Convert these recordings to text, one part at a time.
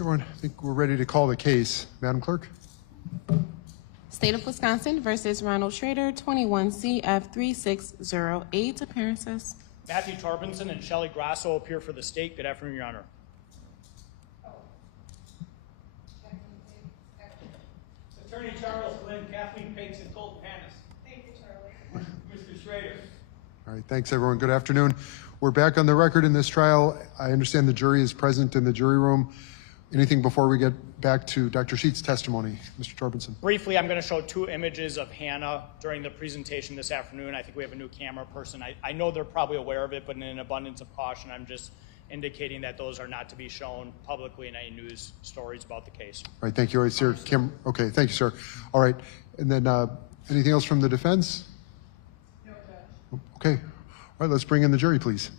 Everyone, I think we're ready to call the case. Madam Clerk? State of Wisconsin versus Ronald Schroeder, 21 CF 3608. Appearances. Matthew Torbenson and Shelley Grasso appear for the state. Good afternoon, Your Honor. Attorney Charles Glenn, Kathleen Pakes, and Colton Hannes. Thank you, Charlie. Mr. Schroeder. All right, thanks everyone. Good afternoon. We're back on the record in this trial. I understand the jury is present in the jury room. Anything before we get back to Dr. Sheets' testimony? Mr. Torbenson. Briefly, I'm going to show 2 images of Hannah during the presentation this afternoon. I think we have a new camera person. I know they're probably aware of it, but in an abundance of caution, I'm just indicating that those are not to be shown publicly in any news stories about the case. All right, thank you. Sir, okay, thank you, sir. All right, and then anything else from the defense? No, Judge. Okay, all right, let's bring in the jury, please.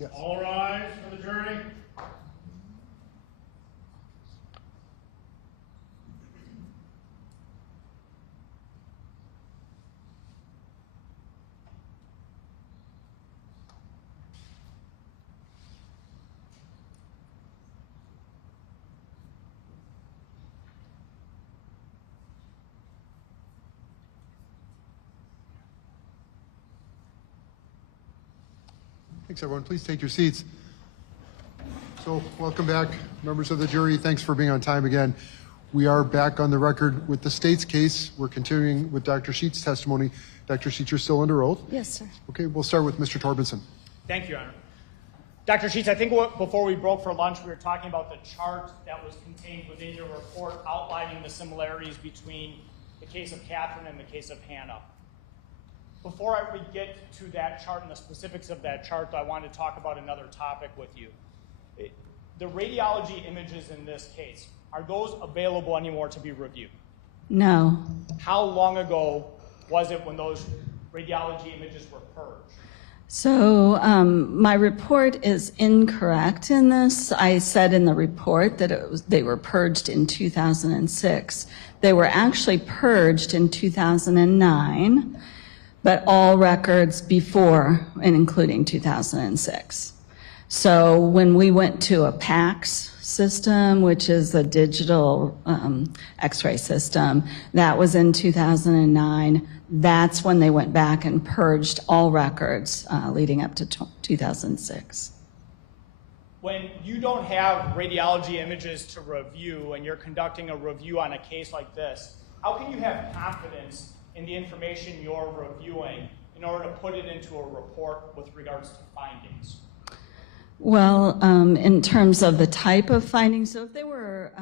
Yes. All rise for the jury. Thanks, everyone. Please take your seats. So, welcome back, members of the jury. Thanks for being on time again. We are back on the record with the state's case. We're continuing with Dr. Sheets' testimony. Dr. Sheets, you're still under oath? Yes, sir. Okay, we'll start with Mr. Torbenson. Thank you, Your Honor. Dr. Sheets, I think before we broke for lunch, we were talking about the chart that was contained within your report outlining the similarities between the case of Catherine and the case of Hannah. Before we get to that chart and the specifics of that chart, I want to talk about another topic with you. The radiology images in this case, are those available anymore to be reviewed? No. How long ago was it when those radiology images were purged? So my report is incorrect in this. I said in the report that they were purged in 2006. They were actually purged in 2009. But all records before and including 2006. So when we went to a PACS system, which is a digital x-ray system, that was in 2009. That's when they went back and purged all records leading up to 2006. When you don't have radiology images to review and you're conducting a review on a case like this, how can you have confidence in the information you're reviewing in order to put it into a report with regards to findings? Well, in terms of the type of findings, so if they were,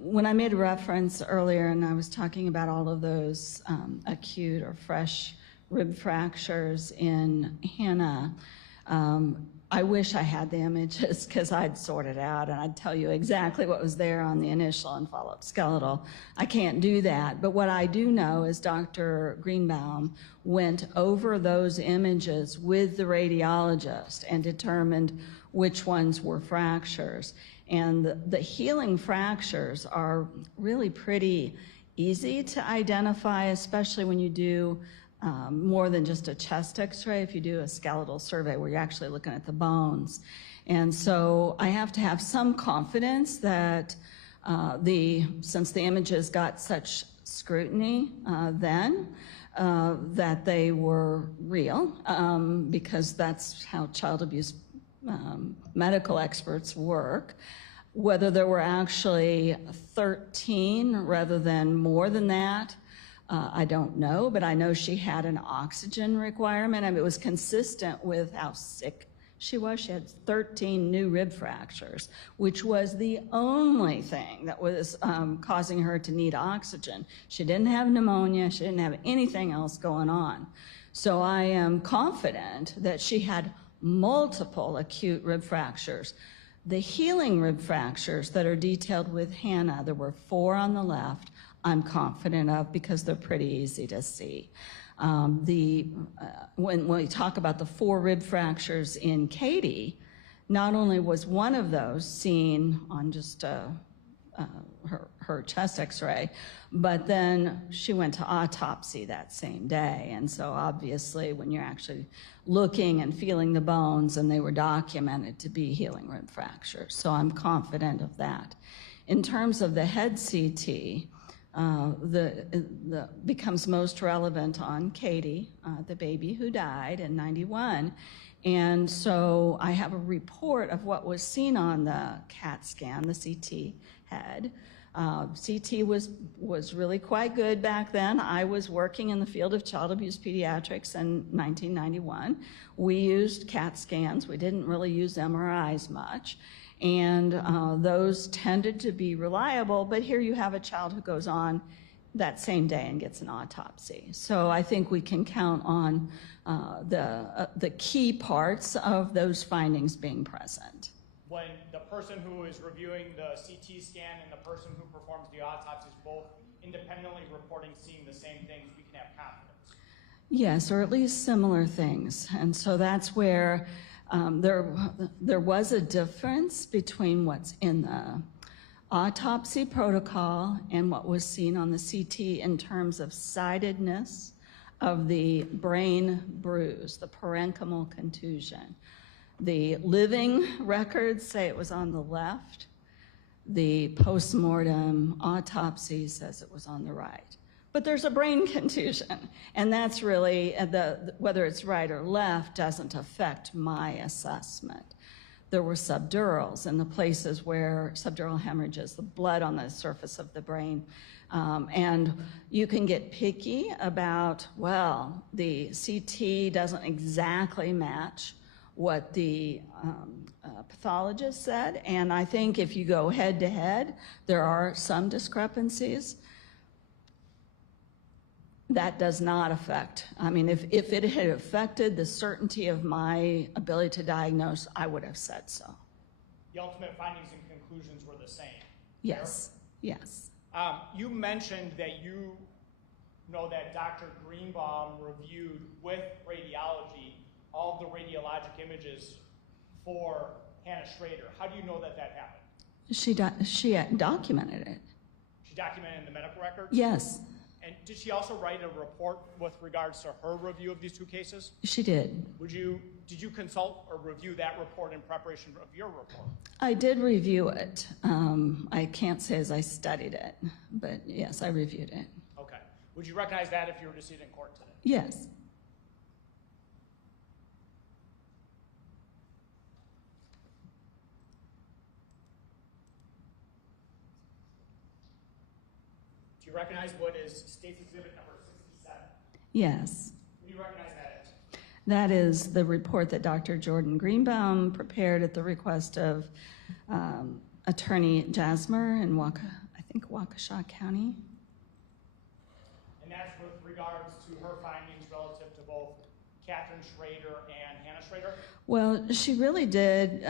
when I made a reference earlier and I was talking about all of those acute or fresh rib fractures in Hannah, I wish I had the images because I'd sort it out and I'd tell you exactly what was there on the initial and follow-up skeletal. I can't do that, but what I do know is Dr. Greenbaum went over those images with the radiologist and determined which ones were fractures. And the healing fractures are really pretty easy to identify, especially when you do more than just a chest x-ray, if you do a skeletal survey where you're actually looking at the bones. And so I have to have some confidence that since the images got such scrutiny then, that they were real, because that's how child abuse medical experts' work. Whether there were actually 13 rather than more than that, I don't know, but I know she had an oxygen requirement. I mean, it was consistent with how sick she was. She had 13 new rib fractures, which was the only thing that was causing her to need oxygen. She didn't have pneumonia. She didn't have anything else going on. So I am confident that she had multiple acute rib fractures. The healing rib fractures that are detailed with Hannah, there were 4 on the left, I'm confident of because they're pretty easy to see. When we talk about the 4 rib fractures in Katie, not only was one of those seen on just her chest x-ray, but then she went to autopsy that same day. And so obviously when you're actually looking and feeling the bones, and they were documented to be healing rib fractures. So I'm confident of that. In terms of the head CT, the becomes most relevant on Katie, the baby who died in '91. And so I have a report of what was seen on the CAT scan, the CT head. CT was really quite good back then. I was working in the field of child abuse pediatrics in 1991. We used CAT scans. We didn't really use MRIs much. And those tended to be reliable, but here you have a child who goes on that same day and gets an autopsy. So I think we can count on the key parts of those findings being present. When the person who is reviewing the CT scan and the person who performs the autopsy is both independently reporting seeing the same things, we can have confidence. Yes, or at least similar things. And so that's where there was a difference between what's in the autopsy protocol and what was seen on the CT in terms of sidedness of the brain bruise, the parenchymal contusion. The living records say it was on the left. The postmortem autopsy says it was on the right. But there's a brain contusion, and that's really, whether it's right or left doesn't affect my assessment. There were subdurals in the places where subdural hemorrhages, the blood on the surface of the brain. And you can get picky about, well, the CT doesn't exactly match what the pathologist said. And I think if you go head to head, there are some discrepancies. That does not affect. I mean, if it had affected the certainty of my ability to diagnose, I would have said so. The ultimate findings and conclusions were the same. Yes, yes. You mentioned that you know that Dr. Greenbaum reviewed with radiology all of the radiologic images for Hannah Schroeder. How do you know that that happened? She documented it. She documented in the medical records? Yes. And did she also write a report with regards to her review of these 2 cases? She did. Did you consult or review that report in preparation of your report? I did review it. I can't say as I studied it, but yes, I reviewed it. Okay. Would you recognize that if you were to see it in court today? Yes. Do you recognize what is State's Exhibit number 67? Yes. What do you recognize that as? That is the report that Dr. Jordan Greenbaum prepared at the request of Attorney Jasmer in Waukesha County. And that's with regards to her findings relative to both Catherine Schroeder and Hannah Schroeder? Well, she really did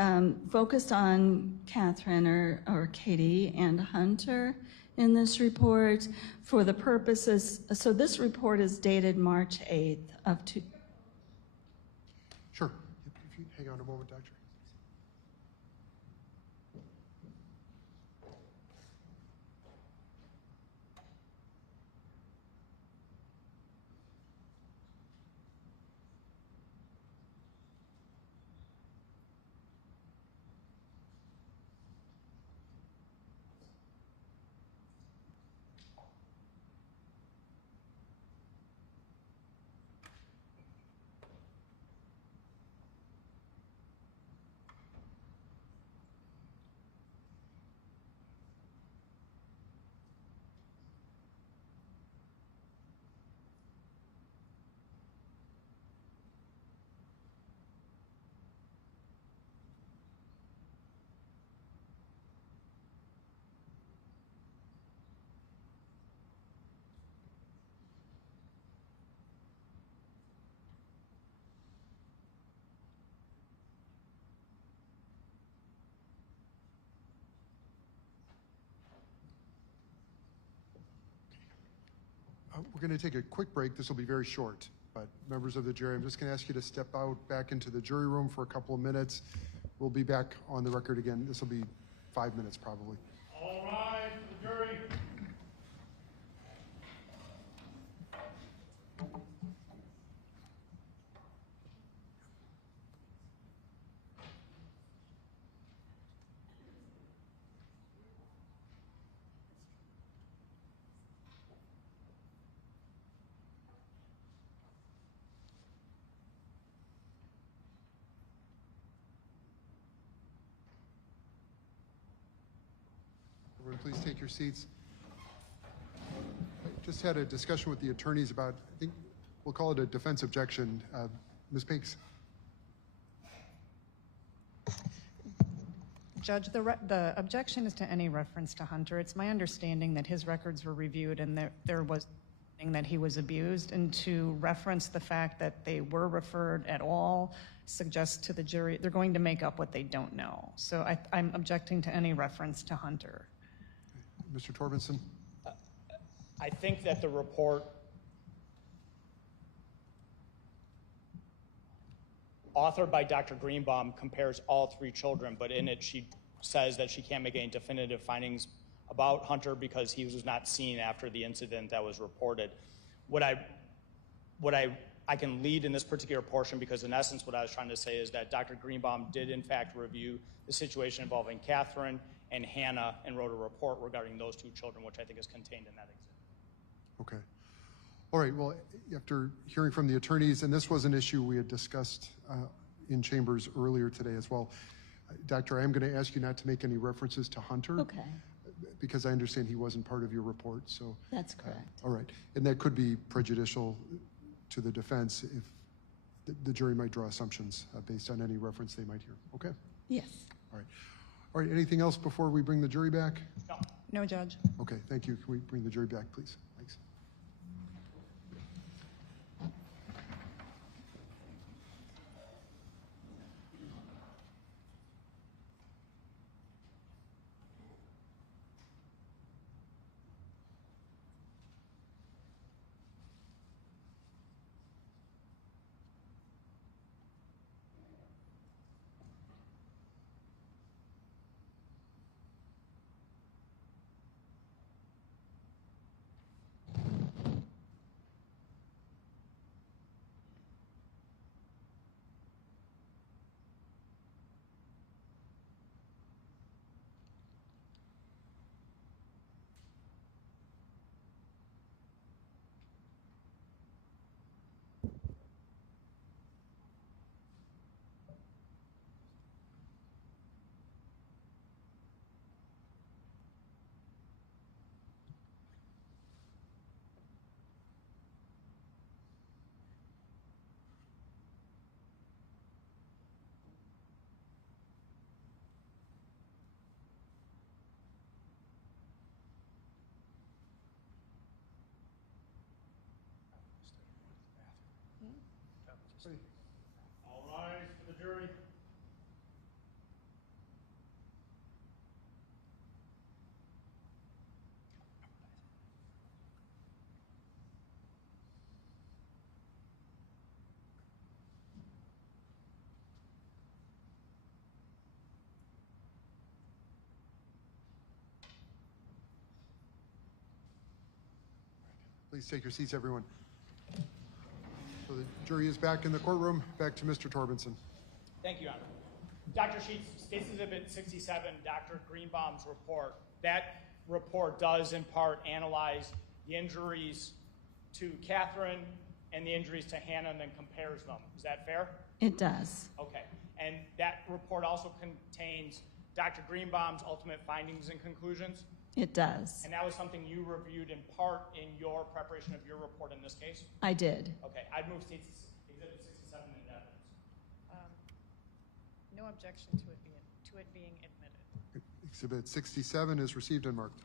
focus on Catherine or Katie and Hunter in this report for the purposes, so this report is dated March 8th of Sure. If you hang on a moment, Doctor. We're going to take a quick break. This will be very short, but members of the jury, I'm just going to ask you to step out back into the jury room for a couple of minutes. We'll be back on the record again. This will be 5 minutes probably. All rise for the jury. Everyone, please take your seats. I just had a discussion with the attorneys about, I think we'll call it a defense objection. Ms. Pinks. Judge, the objection is to any reference to Hunter. It's my understanding that his records were reviewed and there was that he was abused, and to reference the fact that they were referred at all suggests to the jury they're going to make up what they don't know. So I'm objecting to any reference to Hunter. Mr. Torbenson. I think that the report authored by Dr. Greenbaum compares all three children, but in it she says that she can't make any definitive findings about Hunter because he was not seen after the incident that was reported. What I can lead in this particular portion, because in essence what I was trying to say is that Dr. Greenbaum did in fact review the situation involving Catherine and Hannah and wrote a report regarding those two children, which I think is contained in that exhibit. Okay. All right, well, after hearing from the attorneys, and this was an issue we had discussed in chambers earlier today as well, Doctor, I am going to ask you not to make any references to Hunter. Okay. Because I understand he wasn't part of your report, so. That's correct. All right, and that could be prejudicial to the defense if the jury might draw assumptions based on any reference they might hear. Okay? Yes. All right. All right, anything else before we bring the jury back? No. No, Judge. Okay, thank you. Can we bring the jury back, please? Thanks. All rise for the jury. Please take your seats, everyone. So the jury is back in the courtroom. Back to Mr. Torbenson. Thank you, Your Honor. Dr. Sheets, State's Exhibit 67, Dr. Greenbaum's report. That report does in part analyze the injuries to Catherine and the injuries to Hannah and then compares them. Is that fair? It does. Okay. And that report also contains Dr. Greenbaum's ultimate findings and conclusions? It does. And that was something you reviewed in part in your preparation of your report in this case? I did. Okay. I'd move State's Exhibit 67 into evidence. No objection to it being admitted. Exhibit 67 is received and marked.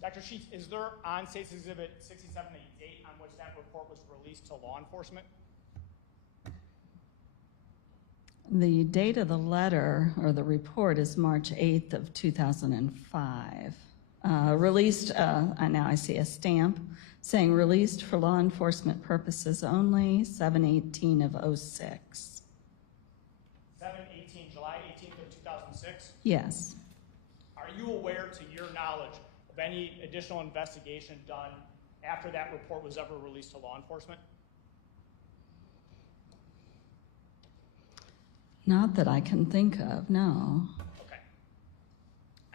Dr. Sheets, is there on State's Exhibit 67 a date on which that report was released to law enforcement? The date of the letter or the report is March 8th of 2005. released, now I see a stamp saying released for law enforcement purposes only, 7/18 of '06. 7/18, July 18th of 2006? Yes. Are you aware, to your knowledge, of any additional investigation done after that report was ever released to law enforcement? Not that I can think of, no. Okay.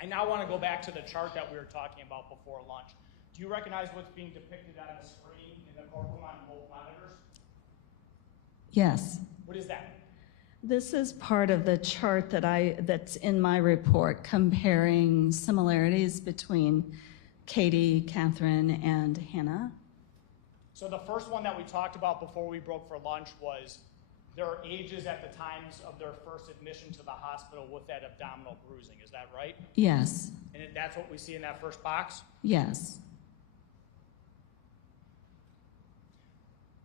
I now want to go back to the chart that we were talking about before lunch. Do you recognize what's being depicted on the screen in the courtroom on both monitors? Yes. What is that? This is part of the chart that's in my report comparing similarities between Katie, Catherine, and Hannah. So the first one that we talked about before we broke for lunch was their ages at the times of their first admission to the hospital with that abdominal bruising. Is that right? Yes. And that's what we see in that first box? Yes.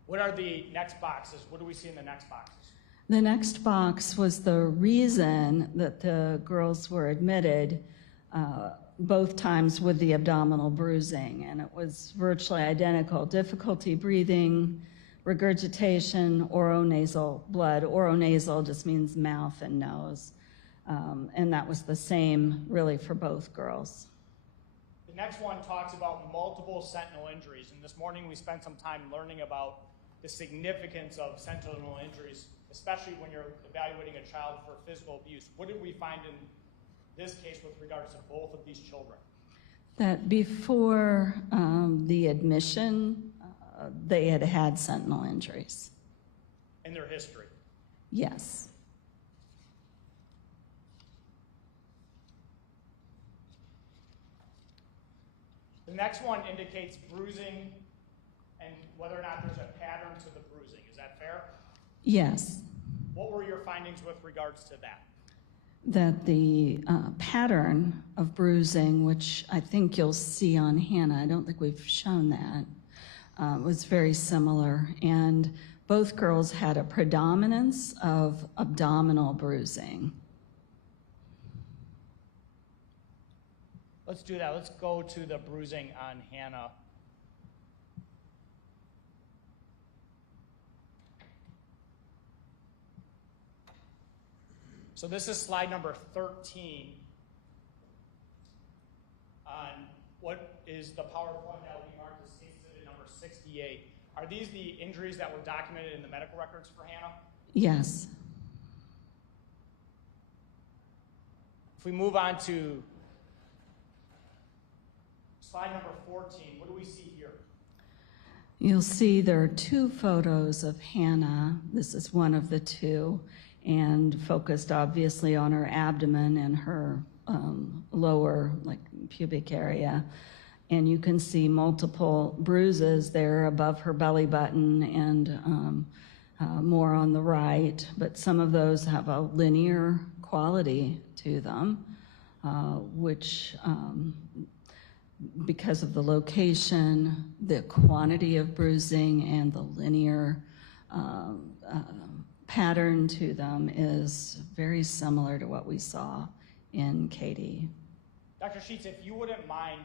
What are the next boxes? What do we see in the next boxes? The next box was the reason that the girls were admitted both times with the abdominal bruising, and it was virtually identical. Difficulty breathing, regurgitation, oronasal blood. Oronasal just means mouth and nose, and that was the same really for both girls. The next one talks about multiple sentinel injuries, and this morning we spent some time learning about the significance of sentinel injuries, especially when you're evaluating a child for physical abuse. What did we find in this case with regards to both of these children? That before the admission, they had had sentinel injuries. In their history? Yes. The next one indicates bruising and whether or not there's a pattern to the bruising. Is that fair? Yes. What were your findings with regards to that? That the pattern of bruising, which I think you'll see on Hannah, I don't think we've shown that, was very similar. And both girls had a predominance of abdominal bruising. Let's do that. Let's go to the bruising on Hannah. So this is slide number 13 on what is the PowerPoint that will be marked as case exhibit number 68. Are these the injuries that were documented in the medical records for Hannah? Yes. If we move on to slide number 14, what do we see here? You'll see there are two photos of Hannah. This is one of the two, and focused obviously on her abdomen and her lower pubic area. And you can see multiple bruises there above her belly button and more on the right, but some of those have a linear quality to them, which because of the location, the quantity of bruising, and the linear pattern to them is very similar to what we saw in Katie. Dr. Sheets, if you wouldn't mind,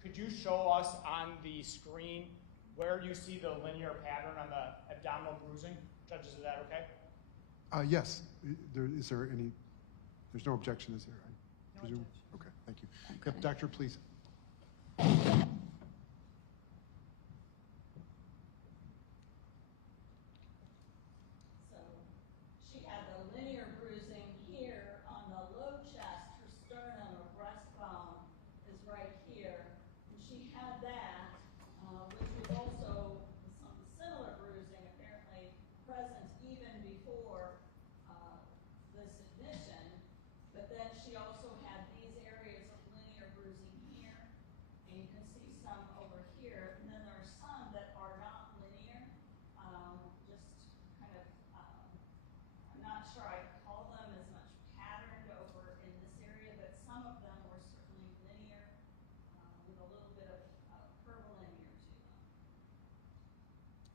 could you show us on the screen where you see the linear pattern on the abdominal bruising? Judges, is that okay? Yes. Is there any, there's no objection, is there? I presume? Okay, thank you. Yep, doctor, please. So she had the linear bruising here on the low chest. Her sternum or breastbone is right here. And she had that, which was also some similar bruising apparently present even before this admission. But then she also had these areas of linear bruising here. And you can see some over here. And then there are some that are not linear, just kind of, I'm not sure I call them as much patterned over in this area, but some of them were certainly linear with a little bit of curvilinear to them.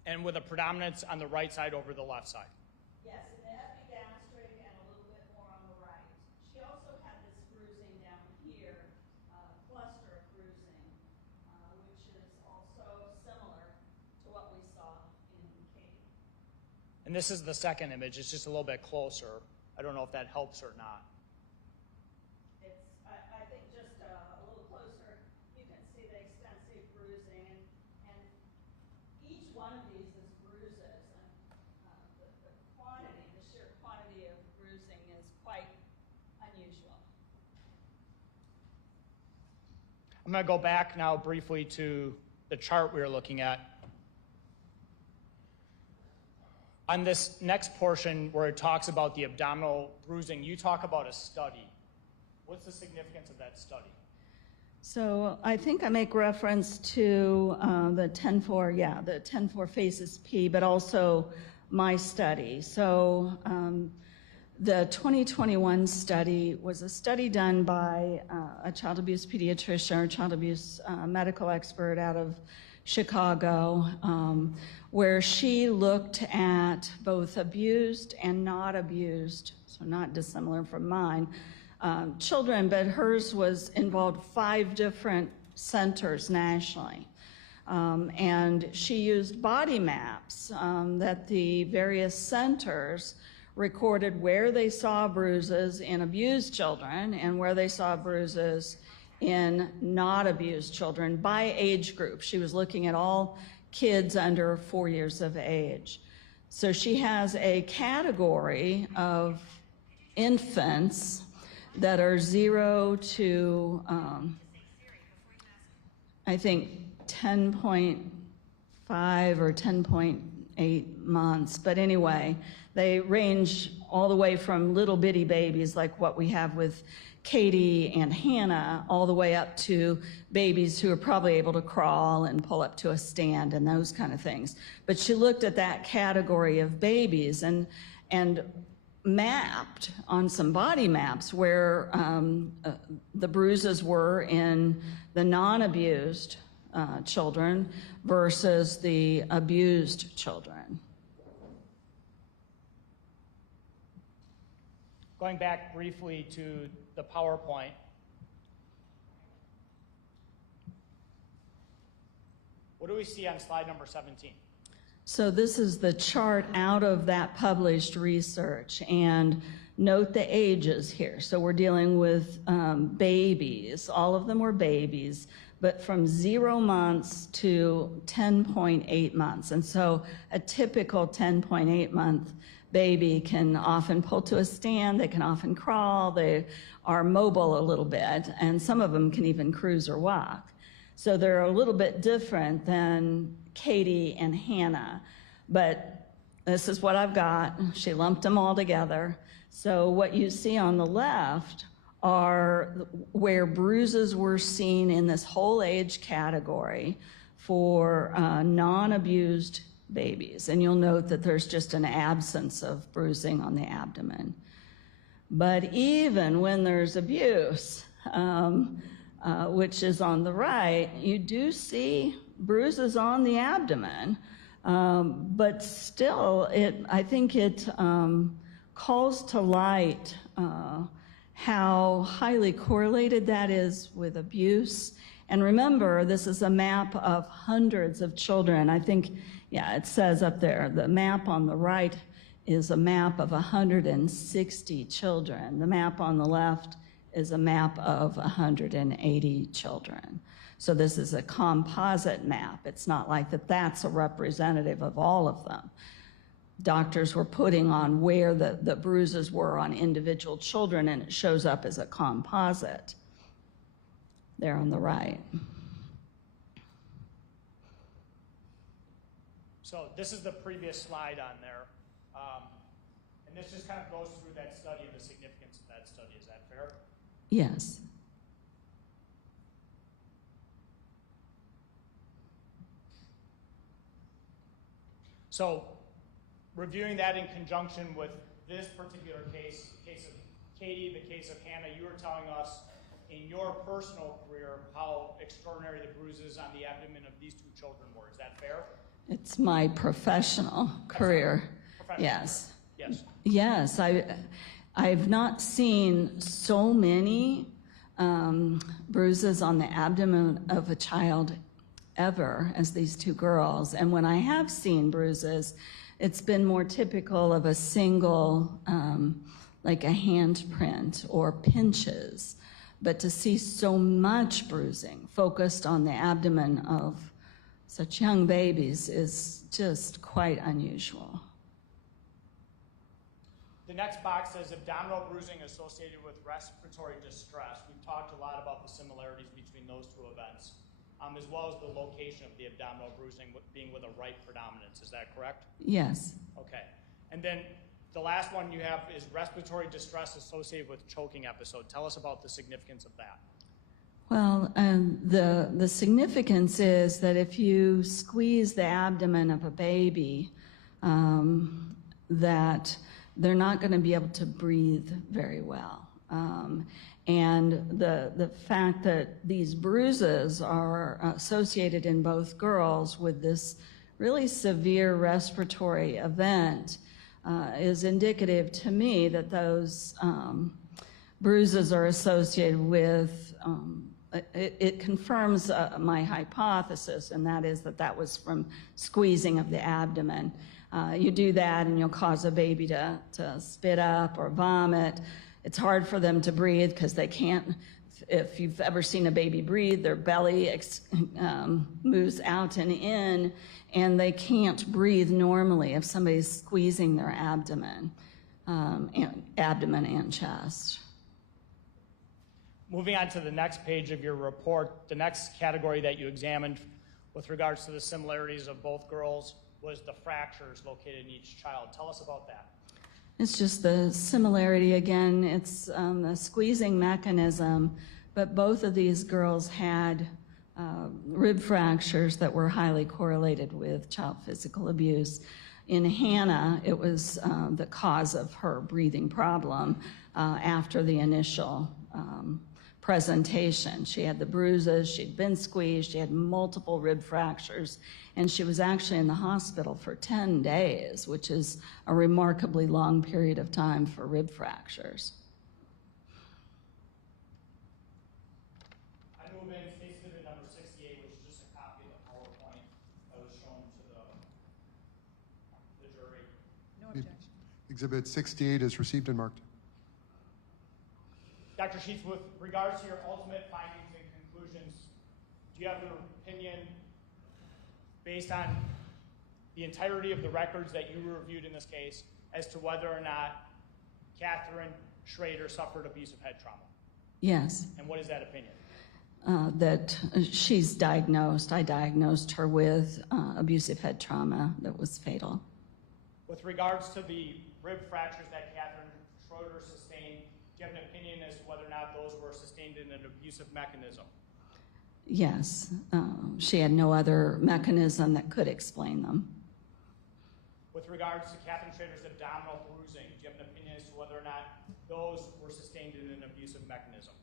And with a predominance on the right side over the left side? Yes, in the epigastric and a little bit more on the right. She also had this bruising down here, cluster of bruising And this is the second image. It's just a little bit closer. I don't know if that helps or not. I think just a little closer, you can see the extensive bruising, and each one of these is bruises, and the quantity, the sheer quantity of bruising is quite unusual. I'm going to go back now briefly to the chart we were looking at. On this next portion where it talks about the abdominal bruising, you talk about a study. What's the significance of that study? So I think I make reference to the 10-4, the 10-4 Phases P, but also my study. So the 2021 study was a study done by a child abuse pediatrician or child abuse medical expert out of Chicago, where she looked at both abused and not abused, so not dissimilar from mine, children, but hers was involved 5 different centers nationally. And she used body maps that the various centers recorded where they saw bruises in abused children and where they saw bruises in not abused children by age group. She was looking at all kids under 4 years of age. So she has a category of infants that are 0 to, I think, 10.5 or 10.8 months. But anyway, they range all the way from little bitty babies like what we have with Katie and Hannah, all the way up to babies who are probably able to crawl and pull up to a stand and those kind of things. But she looked at that category of babies and mapped on some body maps where the bruises were in the non-abused children versus the abused children. Going back briefly to the PowerPoint. What do we see on slide number 17? So this is the chart out of that published research, and note the ages here. So we're dealing with babies. All of them were babies, but from 0 months to 10.8 months. And so a typical 10.8 month baby can often pull to a stand, they can often crawl, they are mobile a little bit, and some of them can even cruise or walk. So they're a little bit different than Katie and Hannah, but this is what I've got. She lumped them all together. So what you see on the left are where bruises were seen in this whole age category for non-abused babies. And you'll note that there's just an absence of bruising on the abdomen. But even when there's abuse, which is on the right, you do see bruises on the abdomen. But still, I think it calls to light how highly correlated that is with abuse. And remember, this is a map of hundreds of children. I think, yeah, it says up there, the map on the right is a map of 160 children. The map on the left is a map of 180 children. So this is a composite map. It's not like that's a representative of all of them. Doctors were putting on where the bruises were on individual children, and it shows up as a composite there on the right. So this is the previous slide on there. And this just kind of goes through that study and the significance of that study. Is that fair? Yes. So reviewing that in conjunction with this particular case, the case of Katie, the case of Hannah, you were telling us in your personal career how extraordinary the bruises on the abdomen of these 2 children were. Is that fair? It's my professional career. Professional Yes. career. Yes. Yes, I've not seen so many bruises on the abdomen of a child ever as these 2 girls. And when I have seen bruises, it's been more typical of a single, like a handprint or pinches. But to see so much bruising focused on the abdomen of such young babies is just quite unusual. The next box says abdominal bruising associated with respiratory distress. We've talked a lot about the similarities between those two events, as well as the location of the abdominal bruising being with a right predominance. Is that correct? Yes. Okay. And then the last one you have is respiratory distress associated with choking episode. Tell us about the significance of that. Well, the significance is that if you squeeze the abdomen of a baby, that they're not going to be able to breathe very well. And the fact that these bruises are associated in both girls with this really severe respiratory event is indicative to me that those bruises are associated with, it confirms my hypothesis, and that is that was from squeezing of the abdomen. You do that and you'll cause a baby to spit up or vomit. It's hard for them to breathe because they can't, if you've ever seen a baby breathe, their belly moves out and in, and they can't breathe normally if somebody's squeezing their abdomen and chest. Moving on to the next page of your report, the next category that you examined with regards to the similarities of both girls was the fractures located in each child. Tell us about that. It's just the similarity again. It's a squeezing mechanism, but both of these girls had rib fractures that were highly correlated with child physical abuse. In Hannah, it was the cause of her breathing problem after the initial presentation. She had the bruises, she'd been squeezed, she had multiple rib fractures, and she was actually in the hospital for 10 days, which is a remarkably long period of time for rib fractures. I move in case exhibit number 68, which is just a copy of the PowerPoint that was shown to the jury. No objection. Exhibit 68 is received and marked. Dr. Sheets, with regards to your ultimate findings and conclusions, do you have an opinion based on the entirety of the records that you reviewed in this case as to whether or not Catherine Schroeder suffered abusive head trauma? Yes. And what is that opinion? That she's diagnosed. I diagnosed her with abusive head trauma that was fatal. With regards to the rib fractures that Catherine Schroeder sustained, do you have an opinion as to whether or not those were sustained in an abusive mechanism? Yes. She had no other mechanism that could explain them. With regards to Catherine Schroeder's abdominal bruising, do you have an opinion as to whether or not those were sustained in an abusive mechanism?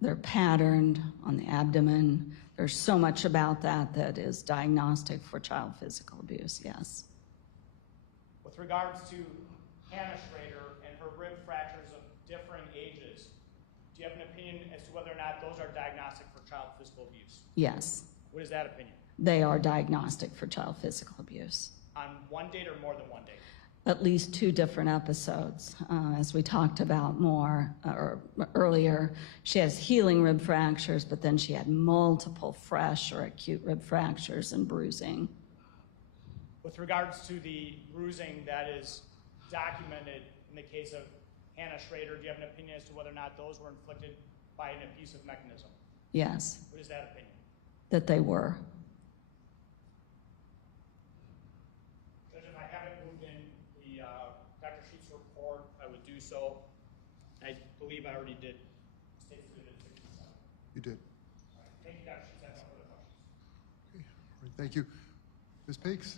They're patterned on the abdomen. There's so much about that is diagnostic for child physical abuse, yes. With regards to Hannah Schroeder and her rib fractures of differing ages, do you have an opinion as to whether or not those are diagnostic for child physical abuse? Yes. What is that opinion? They are diagnostic for child physical abuse. On one date or more than one date? At least 2 different episodes. As we talked about earlier, she has healing rib fractures, but then she had multiple fresh or acute rib fractures and bruising. With regards to the bruising that is documented in the case of Hannah Schroeder, do you have an opinion as to whether or not those were inflicted by an abusive mechanism? Yes, What is that opinion? that they were. Judge, if I haven't moved in the Dr. Sheets report, I would do so. I believe I already did. State Exhibit 67. You did. All right. Thank you, Dr. Sheets. I have no further questions. Okay. All right, thank you. Ms. Pakes?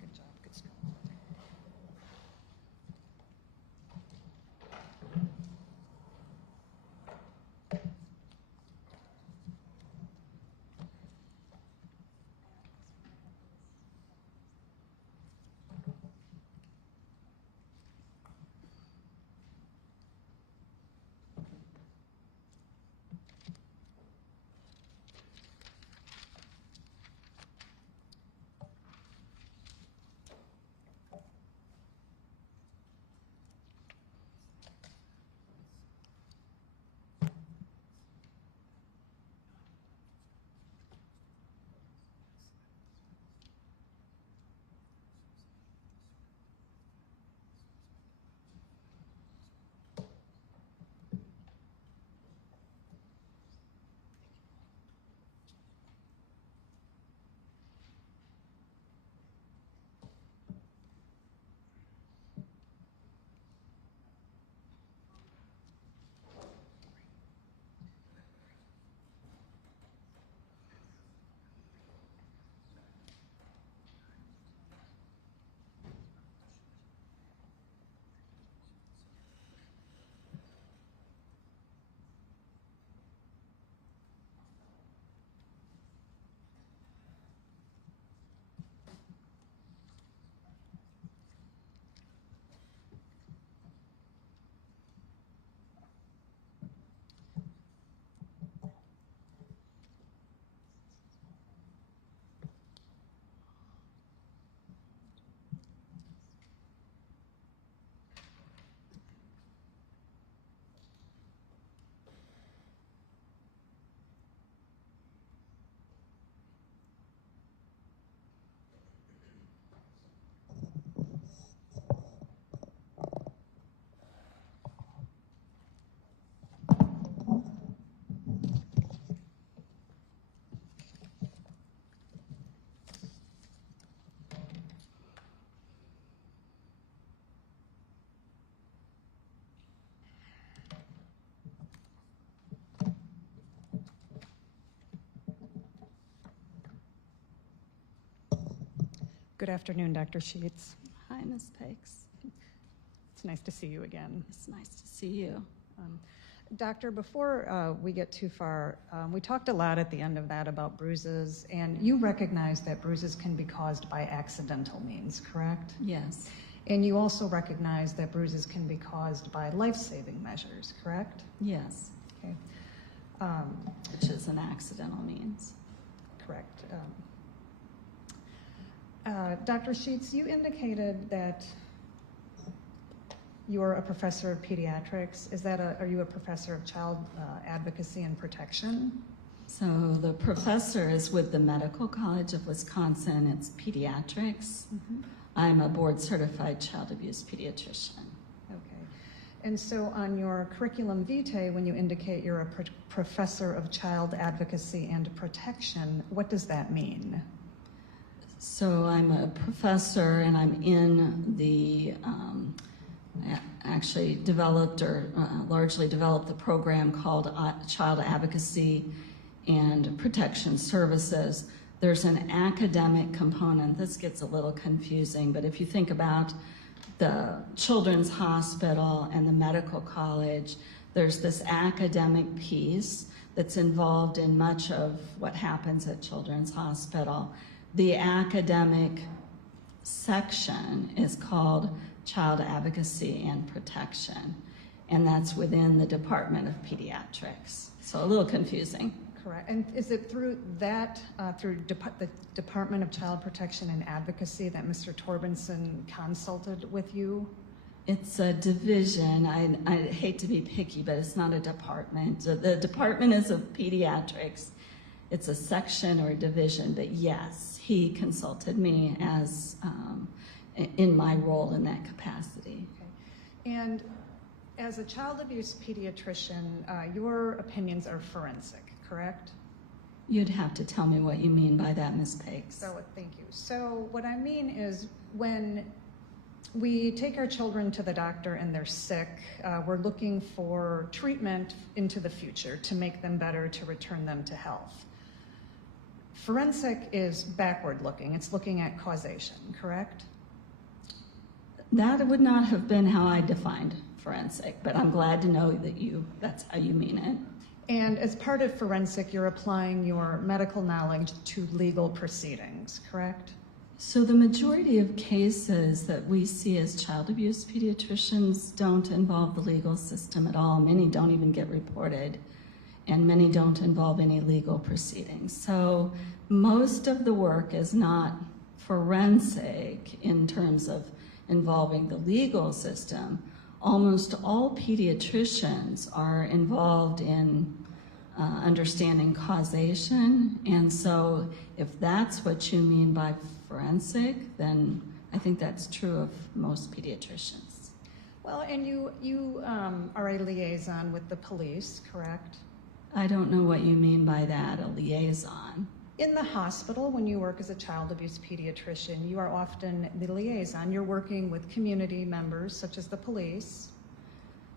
Good job, good skill. Good afternoon, Dr. Sheets. Hi, Ms. Pikes. It's nice to see you again. It's nice to see you. Doctor, before we get too far, we talked a lot at the end of that about bruises, and you recognize that bruises can be caused by accidental means, correct? Yes, And you also recognize that bruises can be caused by life-saving measures, correct? yes, Okay. which is an accidental means. Correct. Dr. Sheets, you indicated that you're a professor of pediatrics. Are you a professor of child advocacy and protection? So the professor is with the Medical College of Wisconsin. It's pediatrics. I'm a board-certified child abuse pediatrician. Okay. And so on your curriculum vitae, when you indicate you're a professor of child advocacy and protection, what does that mean? So I'm a professor, and I'm in the actually developed or largely developed the program called Child Advocacy and Protection Services. There's an academic component. This gets a little confusing, but if you think about the Children's Hospital and the Medical College, there's this academic piece that's involved in much of what happens at Children's Hospital. The academic section is called Child Advocacy and Protection, and that's within the Department of Pediatrics. So a little confusing. Correct. And is it through that, the Department of Child Protection and Advocacy that Mr. Torbenson consulted with you? It's a division. I hate to be picky, but it's not a department. The department is of pediatrics. It's a section or a division, but yes, he consulted me as in my role in that capacity. Okay. And as a child abuse pediatrician, your opinions are forensic, correct? You'd have to tell me what you mean by that, Ms. Pikes. So, thank you. So what I mean is when we take our children to the doctor and they're sick, we're looking for treatment into the future to make them better, to return them to health. Forensic is backward looking. It's looking at causation, correct? That would not have been how I defined forensic, but I'm glad to know that that's how you mean it. And as part of forensic, you're applying your medical knowledge to legal proceedings, correct? So the majority of cases that we see as child abuse pediatricians don't involve the legal system at all. Many don't even get reported, and many don't involve any legal proceedings. So most of the work is not forensic in terms of involving the legal system. Almost all pediatricians are involved in understanding causation, and so if that's what you mean by forensic, then I think that's true of most pediatricians. Well, and you are a liaison with the police, correct? I don't know what you mean by that, a liaison. In the hospital, when you work as a child abuse pediatrician, you are often the liaison. You're working with community members, such as the police.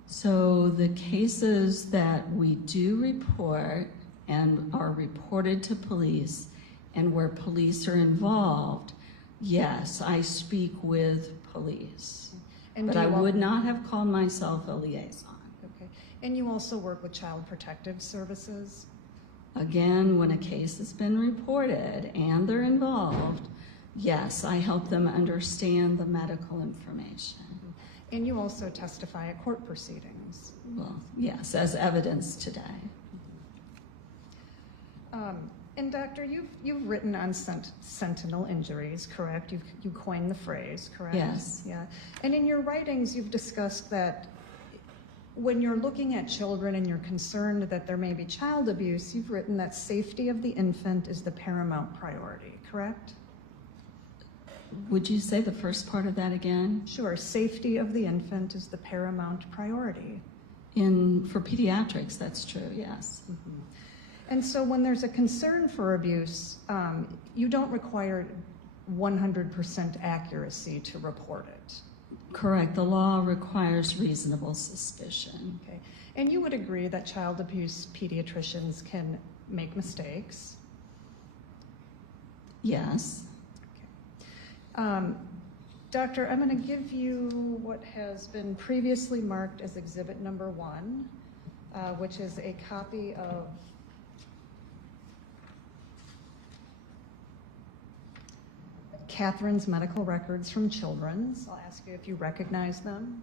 So the cases that we do report and are reported to police and where police are involved, yes, I speak with police. And But I would not have called myself a liaison. Okay. And you also work with Child Protective Services? Again, when a case has been reported and they're involved, yes, I help them understand the medical information. And you also testify at court proceedings? Well, yes, as evidence today. And doctor, you've written on sentinel injuries, correct? You coined the phrase, correct? Yes. Yeah. And in your writings, you've discussed that when you're looking at children and you're concerned that there may be child abuse, you've written that safety of the infant is the paramount priority, correct? Would you say the first part of that again? Sure. Safety of the infant is the paramount priority. For pediatrics, that's true, yes. And so when there's a concern for abuse, you don't require 100% accuracy to report it. Correct. The law requires reasonable suspicion. Okay. And you would agree that child abuse pediatricians can make mistakes? Yes. Doctor, I'm going to give you what has been previously marked as Exhibit Number 1, which is a copy of Catherine's medical records from Children's. I'll ask you if you recognize them.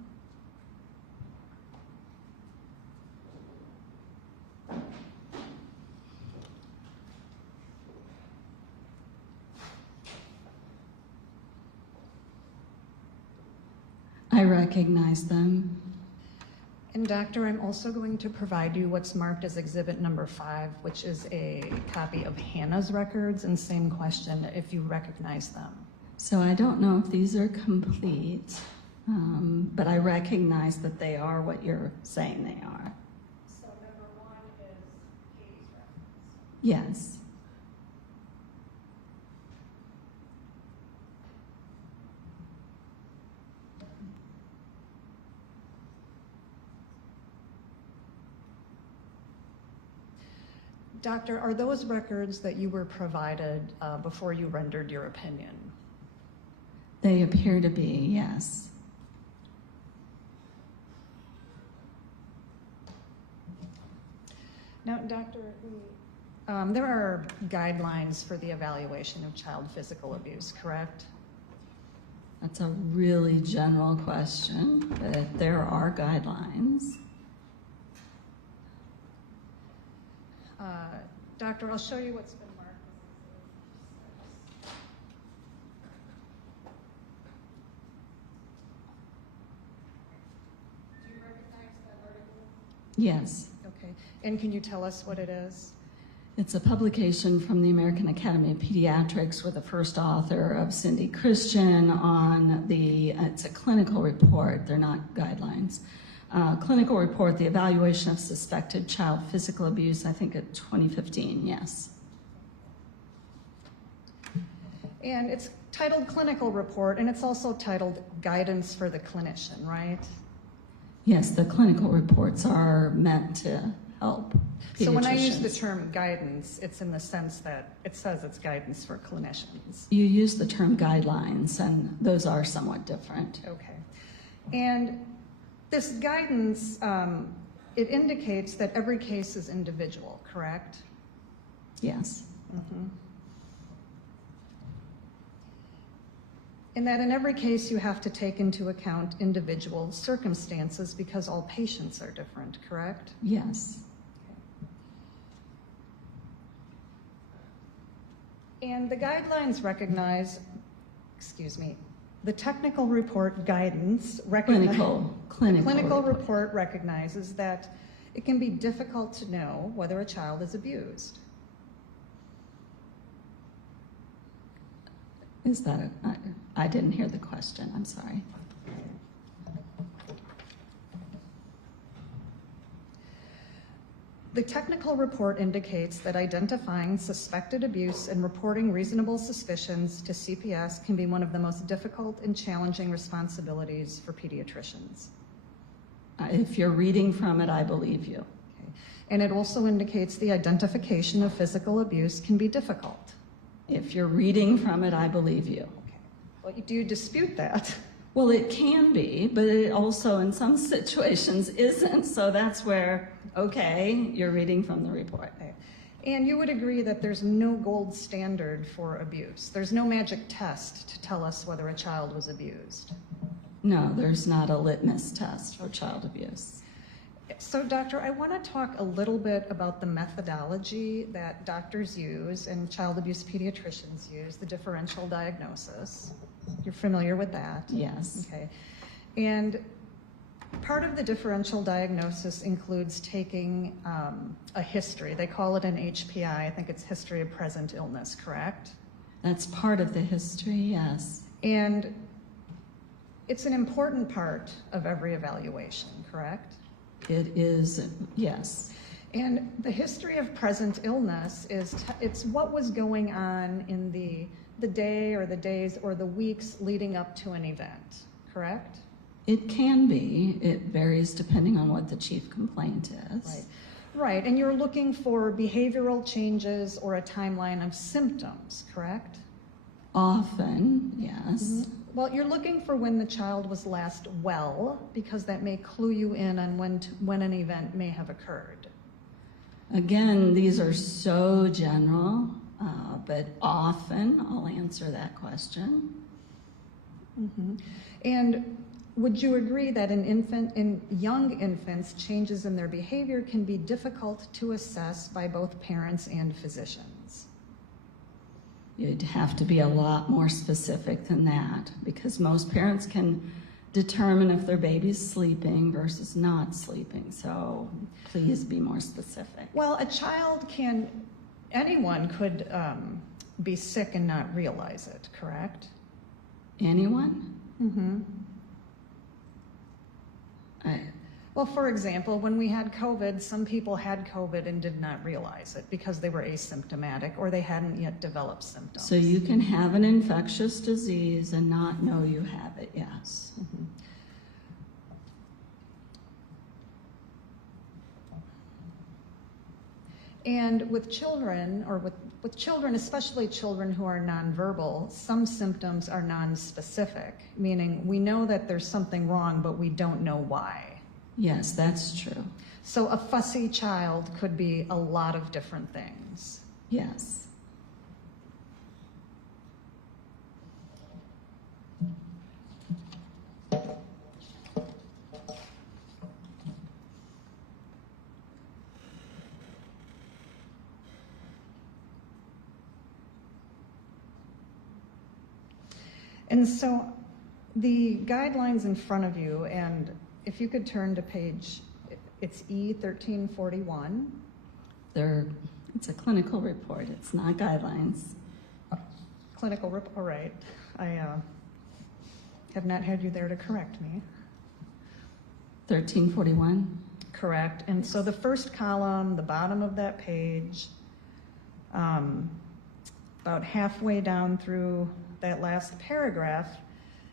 I recognize them. And doctor, I'm also going to provide you what's marked as Exhibit Number 5, which is a copy of Hannah's records, and same question, if you recognize them. So I don't know if these are complete, but I recognize that they are what you're saying they are. So number 1 is Katie's reference. Yes. Doctor, are those records that you were provided before you rendered your opinion? They appear to be, yes. Now, Doctor, there are guidelines for the evaluation of child physical abuse, correct? That's a really general question, but there are guidelines. Doctor, I'll show you what's been marked. Do you recognize that article? Yes. Okay. And can you tell us what it is? It's a publication from the American Academy of Pediatrics with the first author of Cindy Christian on it's a clinical report, they're not guidelines. Clinical report, the evaluation of suspected child physical abuse, I think at 2015, yes. And it's titled Clinical Report, and it's also titled Guidance for the Clinician, right? Yes, the clinical reports are meant to help pediatricians. So when I use the term guidance, it's in the sense that it says it's guidance for clinicians. You use the term guidelines, and those are somewhat different. Okay. And this guidance, it indicates that every case is individual, correct? Yes. Mm-hmm. And that in every case you have to take into account individual circumstances because all patients are different, correct? Yes. And the guidelines recognize, the technical report guidance clinical report recognizes that it can be difficult to know whether a child is abused. Is that I didn't hear the question, I'm sorry. The technical report indicates that identifying suspected abuse and reporting reasonable suspicions to CPS can be one of the most difficult and challenging responsibilities for pediatricians. If you're reading from it, I believe you. Okay. And it also indicates the identification of physical abuse can be difficult. If you're reading from it, I believe you. Okay. Well, do you dispute that? Well, it can be, but it also in some situations isn't, so that's where, okay, you're reading from the report. Okay. And you would agree that there's no gold standard for abuse. There's no magic test to tell us whether a child was abused. No, there's not a litmus test for child abuse. So, doctor, I want to talk a little bit about the methodology that doctors use and child abuse pediatricians use, the differential diagnosis. You're familiar with that? Yes. Okay. And part of the differential diagnosis includes taking a history. They call it an HPI. I think it's history of present illness, correct? That's part of the history, yes. And it's an important part of every evaluation, correct? It is, yes. And the history of present illness it's what was going on in the day or the days or the weeks leading up to an event, correct? It can be. It varies depending on what the chief complaint is. Right, and you're looking for behavioral changes or a timeline of symptoms, correct? Often, yes. Well, you're looking for when the child was last well, because that may clue you in on when an event may have occurred. Again, these are so general, but often I'll answer that question. And would you agree that in young infants, changes in their behavior can be difficult to assess by both parents and physicians? You'd have to be a lot more specific than that, because most parents can determine if their baby's sleeping versus not sleeping. So please be more specific. Well, anyone could be sick and not realize it, correct? Anyone? Well, for example, when we had COVID, some people had COVID and did not realize it because they were asymptomatic or they hadn't yet developed symptoms. So you can have an infectious disease and not know you have it, yes. And with children, or with children, especially children who are nonverbal, some symptoms are nonspecific, meaning we know that there's something wrong, but we don't know why. Yes, that's true. So a fussy child could be a lot of different things. Yes. And so the guidelines in front of you, and if you could turn to page, it's E1341. It's a clinical report, it's not guidelines. Clinical report, all right. I have not had you there to correct me. 1341? Correct. And so the first column, the bottom of that page, about halfway down through that last paragraph,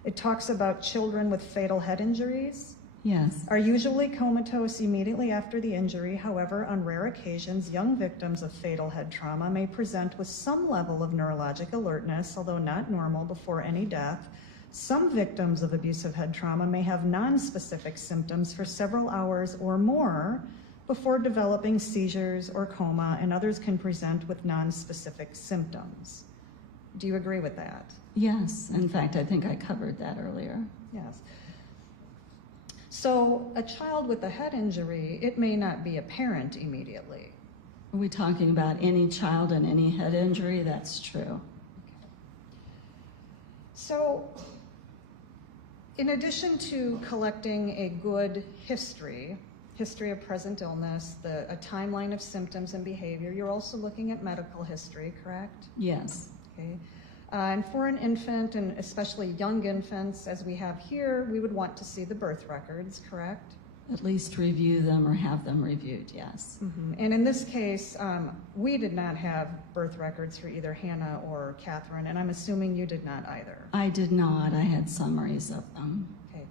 it talks about children with fatal head injuries. Yes. Are usually comatose immediately after the injury. However, on rare occasions, young victims of fatal head trauma may present with some level of neurologic alertness, although not normal, before any death. Some victims of abusive head trauma may have nonspecific symptoms for several hours or more before developing seizures or coma, and others can present with nonspecific symptoms. Do you agree with that? Yes. In fact, I think I covered that earlier. Yes. So a child with a head injury, it may not be apparent immediately. Are we talking about any child and any head injury? That's true. So in addition to collecting a good history of present illness, a timeline of symptoms and behavior, you're also looking at medical history, correct? Yes. Okay. And for an infant, and especially young infants, as we have here, we would want to see the birth records, correct? At least review them or have them reviewed, yes. And in this case, we did not have birth records for either Hannah or Catherine, and I'm assuming you did not either. I did not. I had summaries of them. Okay.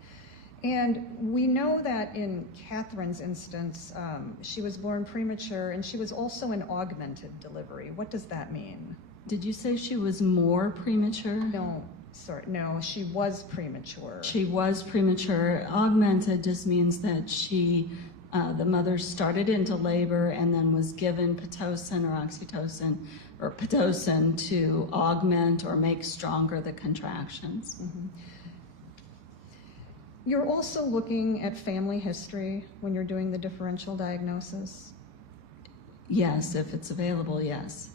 And we know that in Catherine's instance, she was born premature, and she was also an augmented delivery. What does that mean? Did you say she was more premature? No, sorry, no, she was premature. She was premature. Augmented just means that the mother started into labor and then was given Pitocin or oxytocin or Pitocin to augment or make stronger the contractions. You're also looking at family history when you're doing the differential diagnosis? Yes, if it's available, yes.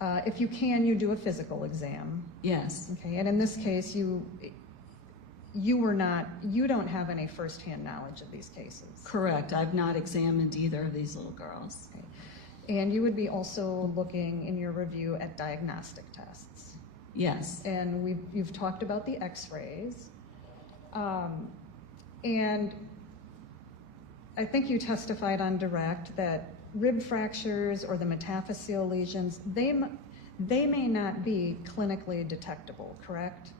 If you can, you do a physical exam. Yes. Okay, and in this case, you don't have any firsthand knowledge of these cases. Correct. I've not examined either of these little girls. Okay. And you would be also looking in your review at diagnostic tests. Yes. And you've talked about the x-rays. And I think you testified on direct that rib fractures or the metaphyseal lesions, they may not be clinically detectable, correct?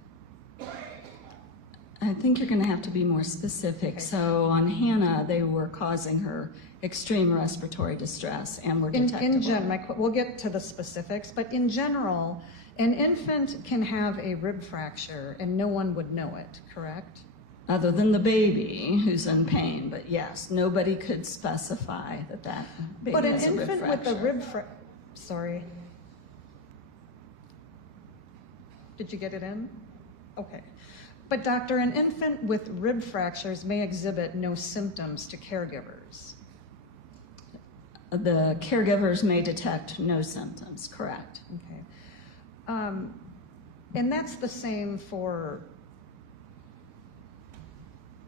I think you're going to have to be more specific. Okay. So on Hannah, they were causing her extreme respiratory distress and were detectable. We'll get to the specifics, but in general, An infant can have a rib fracture and no one would know it, correct? Other than the baby who's in pain, but yes, nobody could specify that that baby But an has a rib infant fracture. with a rib sorry. Did you get it in? Okay. But doctor, an infant with rib fractures may exhibit no symptoms to caregivers. The caregivers may detect no symptoms, correct? Okay. And that's the same for,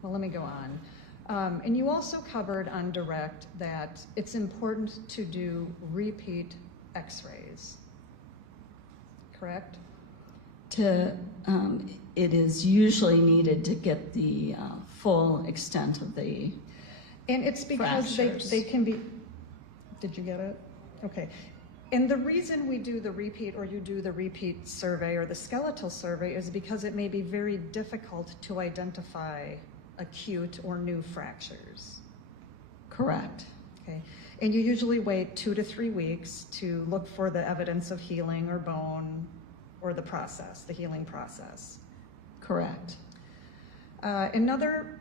well, let me go on. And you also covered on direct that it's important to do repeat x-rays, correct? It is usually needed to get the full extent of the And it's because fractures. they can be, did you get it? Okay. And the reason we do the repeat, or you do the repeat survey or the skeletal survey, is because it may be very difficult to identify acute or new fractures. Correct. Okay. And you usually wait 2 to 3 weeks to look for the evidence of healing or bone or the process, the healing process. Correct. Another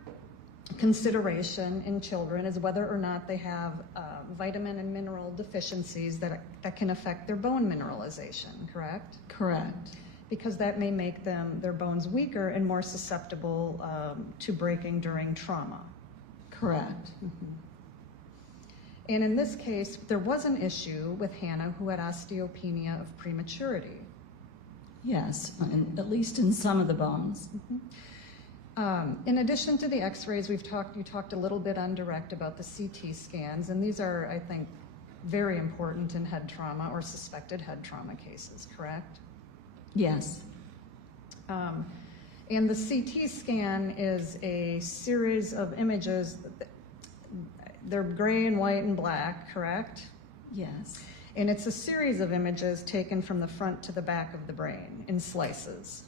consideration in children is whether or not they have vitamin and mineral deficiencies that can affect their bone mineralization, correct? Correct. Because that may make their bones weaker and more susceptible to breaking during trauma. Correct. And in this case, there was an issue with Hannah who had osteopenia of prematurity. Yes, at least in some of the bones. In addition to the x-rays, you talked a little bit on direct about the CT scans, and these are, I think, very important in head trauma or suspected head trauma cases, correct? Yes. And the CT scan is a series of images. They're gray and white and black, correct? Yes. And it's a series of images taken from the front to the back of the brain in slices,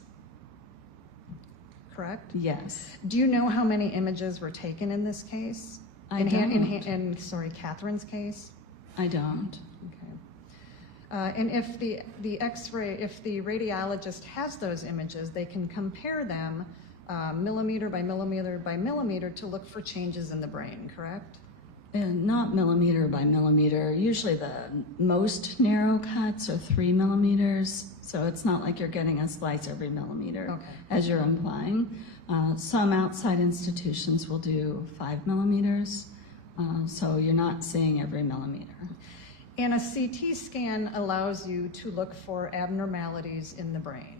correct? Yes. Do you know how many images were taken in this case? I don't. In Catherine's case? I don't. Okay. And if the X-ray, if the radiologist has those images, they can compare them millimeter by millimeter by millimeter to look for changes in the brain, correct? And not millimeter by millimeter. Usually the most narrow cuts are 3 millimeters, so it's not like you're getting a slice every millimeter, Okay. as you're implying. Some outside institutions will do 5 millimeters, so you're not seeing every millimeter. And a CT scan allows you to look for abnormalities in the brain.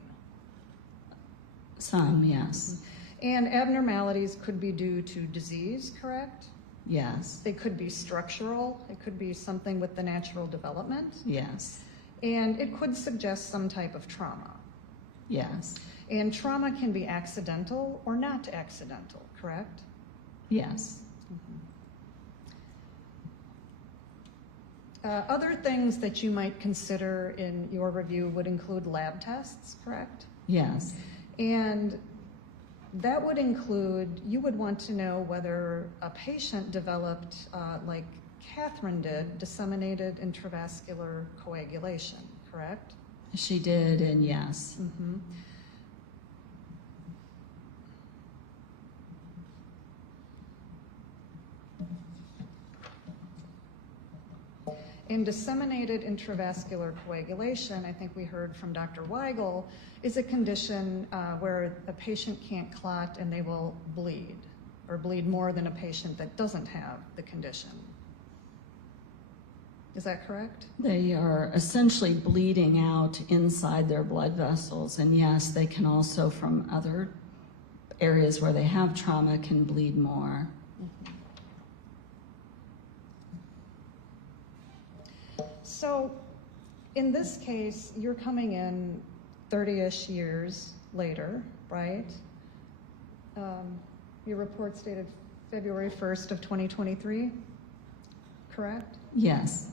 Some, yes. And abnormalities could be due to disease, correct? Yes. They could be structural. It could be something with the natural development. Yes. And it could suggest some type of trauma. Yes. And trauma can be accidental or not accidental, correct? Yes. Other things that you might consider in your review would include lab tests, correct? Yes. And that would include, you would want to know whether a patient developed, like Catherine did, disseminated intravascular coagulation, correct? She did, and yes. Mm-hmm. And disseminated intravascular coagulation, I think we heard from Dr. Weigel, is a condition where a patient can't clot and they will bleed, or bleed more than a patient that doesn't have the condition. Is that correct? They are essentially bleeding out inside their blood vessels, and yes, they can also, from other areas where they have trauma, can bleed more. So in this case, you're coming in 30-ish years later, right? Your report stated February 1st of 2023, correct? Yes.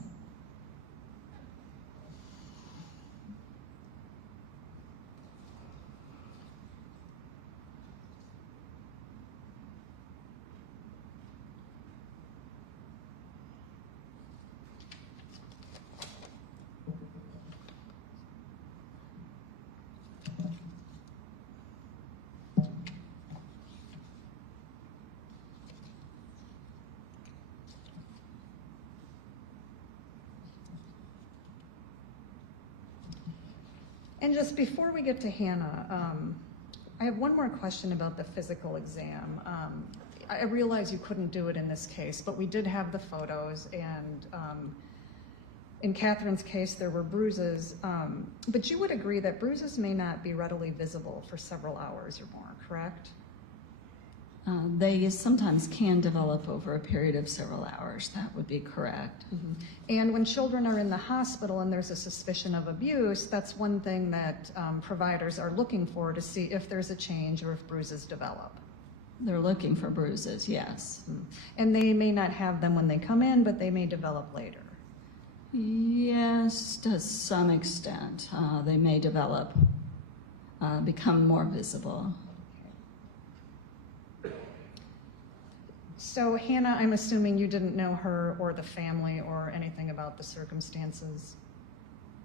And just before we get to Hannah, I have one more question about the physical exam. I realize you couldn't do it in this case, but we did have the photos, and in Catherine's case, there were bruises. But you would agree that bruises may not be readily visible for several hours or more, correct? They sometimes can develop over a period of several hours. That would be correct. And when children are in the hospital and there's a suspicion of abuse, that's one thing that providers are looking for to see if there's a change or if bruises develop. They're looking for bruises, yes. And they may not have them when they come in, but they may develop later. Yes, to some extent. They may develop, become more visible. So Hannah, I'm assuming you didn't know her or the family or anything about the circumstances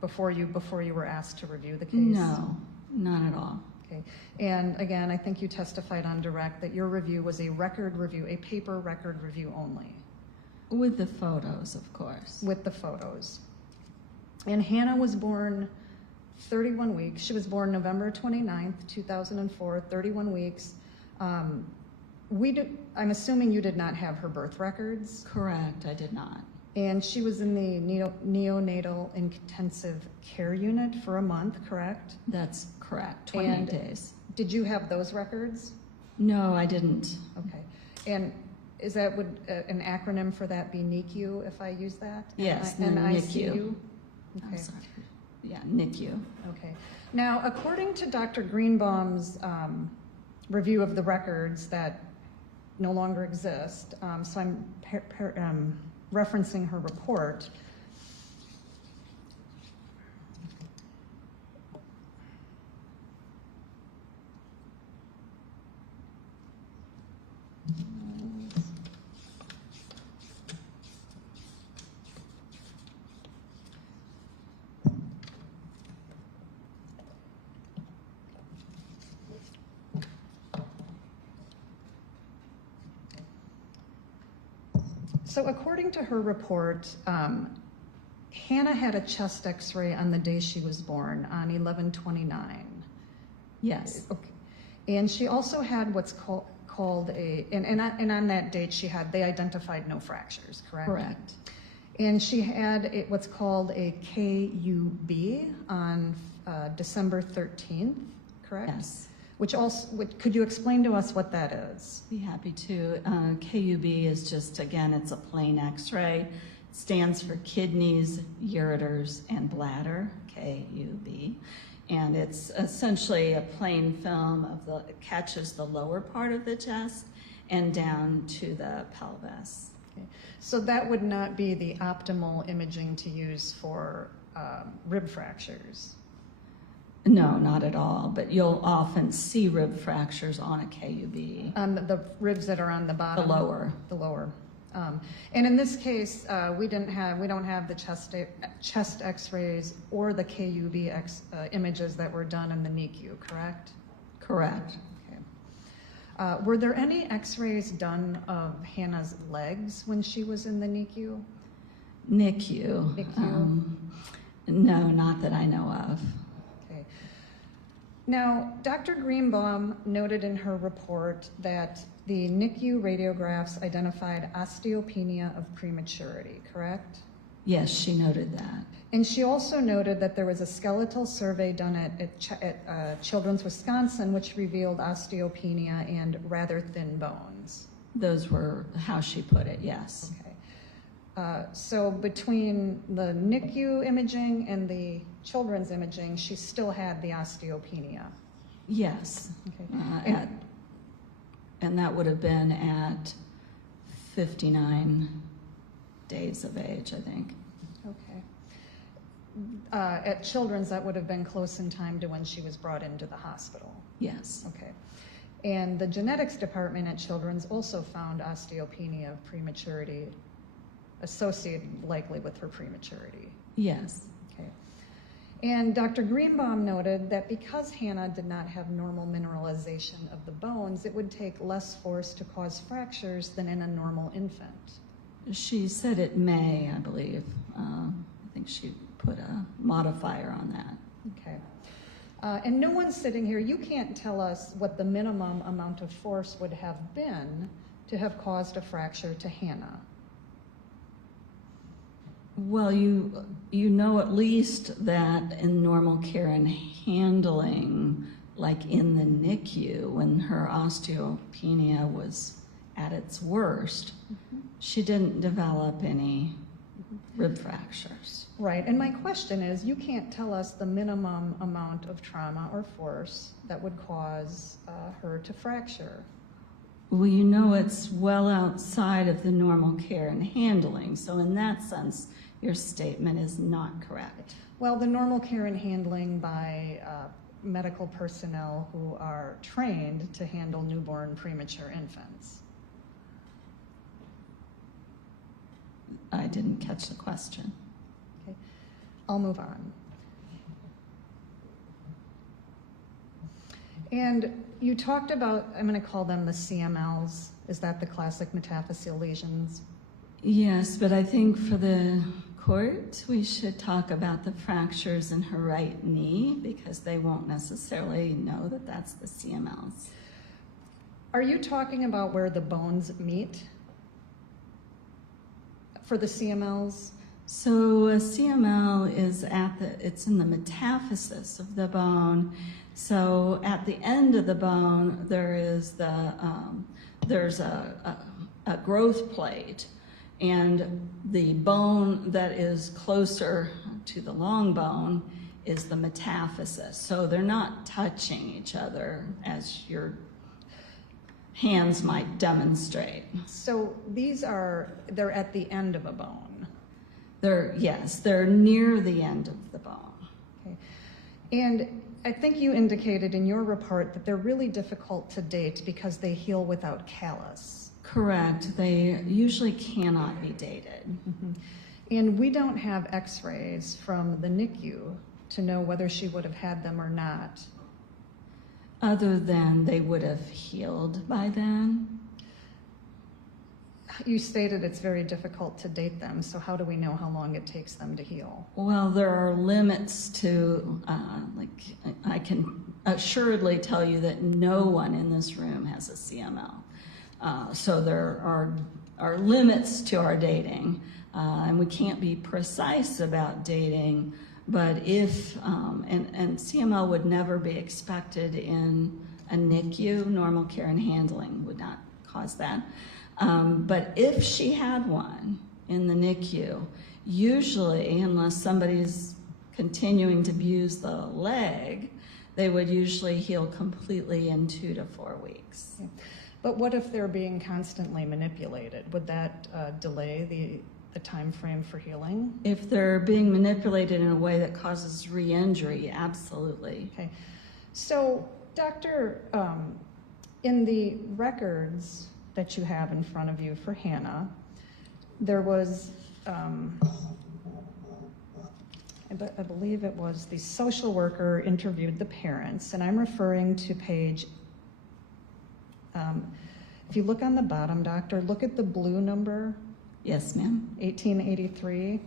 before you were asked to review the case? No, not at all. Okay. And again, I think you testified on direct that your review was a record review, a paper record review only. With the photos, of course. With the photos. And Hannah was born 31 weeks. She was born November 29th, 2004, 31 weeks. I'm assuming you did not have her birth records? Correct, I did not. And she was in the neonatal intensive care unit for a month, correct? That's correct, 28 days. Did you have those records? No, I didn't. Okay. And is that, would an acronym for that be NICU, if I use that? Yes, NICU? I'm Okay. sorry. Yeah, NICU. Okay. Now, according to Dr. Greenbaum's review of the records that no longer exist, so I'm referencing her report. So according to her report, Hannah had a chest x-ray on the day she was born, on 11/29. Yes. Okay. And she also had what's called a, and on that date they identified no fractures, correct? Correct. And she had what's called a KUB on December 13th, correct? Yes. Which also, could you explain to us what that is? Be happy to. KUB is just, again, it's a plain x-ray. It stands for kidneys, ureters, and bladder, KUB. And it's essentially a plain film it catches the lower part of the chest and down to the pelvis. Okay. So that would not be the optimal imaging to use for rib fractures? No, not at all, but you'll often see rib fractures on a KUB. The ribs that are on the bottom? The lower. The lower. And in this case, we don't have the chest x-rays or the KUB images that were done in the NICU, correct? Correct. Okay. Were there any x-rays done of Hannah's legs when she was in the NICU? NICU? No, not that I know of. Okay. Now, Dr. Greenbaum noted in her report that the NICU radiographs identified osteopenia of prematurity, correct? Yes, she noted that. And she also noted that there was a skeletal survey done at Children's Wisconsin, which revealed osteopenia and rather thin bones. Those were how she put it, yes. Okay. So between the NICU imaging and the children's imaging, she still had the osteopenia. Yes. Okay. And that would have been at 59 days of age, I think. Okay. At Children's, that would have been close in time to when she was brought into the hospital. Yes. Okay. And the genetics department at Children's also found osteopenia of prematurity associated likely with her prematurity. Yes. Okay. And Dr. Greenbaum noted that because Hannah did not have normal mineralization of the bones, it would take less force to cause fractures than in a normal infant. She said it may, I believe. I think she put a modifier on that. Okay. And no one's sitting here, you can't tell us what the minimum amount of force would have been to have caused a fracture to Hannah. Well, you know at least that in normal care and handling, like in the NICU, when her osteopenia was at its worst, she didn't develop any rib fractures. Right, and my question is, you can't tell us the minimum amount of trauma or force that would cause her to fracture. Well, you know it's well outside of the normal care and handling, so in that sense, your statement is not correct. Well, the normal care and handling by medical personnel who are trained to handle newborn premature infants. I didn't catch the question. Okay, I'll move on. And you talked about, I'm going to call them the CMLs. Is that the classic metaphyseal lesions? Yes, but I think for the court, we should talk about the fractures in her right knee because they won't necessarily know that that's the CMLs. Are you talking about where the bones meet for the CMLs? So a CML is it's in the metaphysis of the bone. So at the end of the bone, there's a growth plate, and the bone that is closer to the long bone is the metaphysis. So they're not touching each other as your hands might demonstrate. So they're at the end of a bone. Yes, they're near the end of the bone. Okay. And I think you indicated in your report that they're really difficult to date because they heal without callus. Correct. They usually cannot be dated. Mm-hmm. And we don't have x-rays from the NICU to know whether she would have had them or not. Other than they would have healed by then. You stated it's very difficult to date them, so how do we know how long it takes them to heal? Well, there are limits to, I can assuredly tell you that no one in this room has a CML. So there are limits to our dating, and we can't be precise about dating, but if, and CML would never be expected in a NICU, normal care and handling would not cause that. But if she had one in the NICU, usually, unless somebody's continuing to abuse the leg, they would usually heal completely in 2 to 4 weeks. Okay. But what if they're being constantly manipulated? Would that delay the time frame for healing? If they're being manipulated in a way that causes re-injury, absolutely. Okay. So, Doctor, in the records that you have in front of you for Hannah, there was, I believe it was the social worker interviewed the parents, and I'm referring to page, if you look on the bottom, Doctor, look at the blue number. Yes, ma'am. 1883.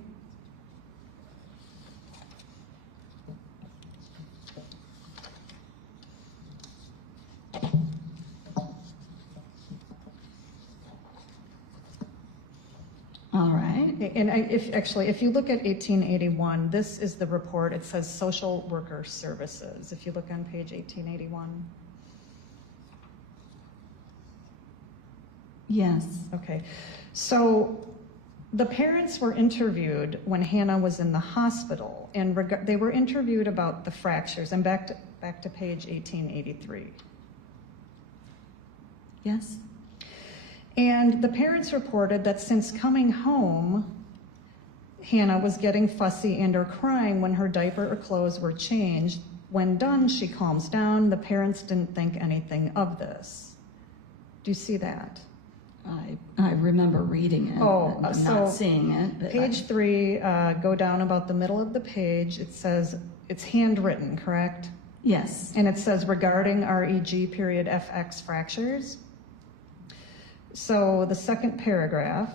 All right. And if you look at 1881, this is the report. It says social worker services. If you look on page 1881. Yes. Okay. So the parents were interviewed when Hannah was in the hospital, and they were interviewed about the fractures. And back to page 1883. Yes. And the parents reported that since coming home, Hannah was getting fussy and or crying when her diaper or clothes were changed. When done, she calms down. The parents didn't think anything of this. Do you see that? I remember reading it, but so not seeing it. But page 3, go down about the middle of the page. It says, it's handwritten, correct? Yes. And it says, regarding REG period FX fractures. So the second paragraph,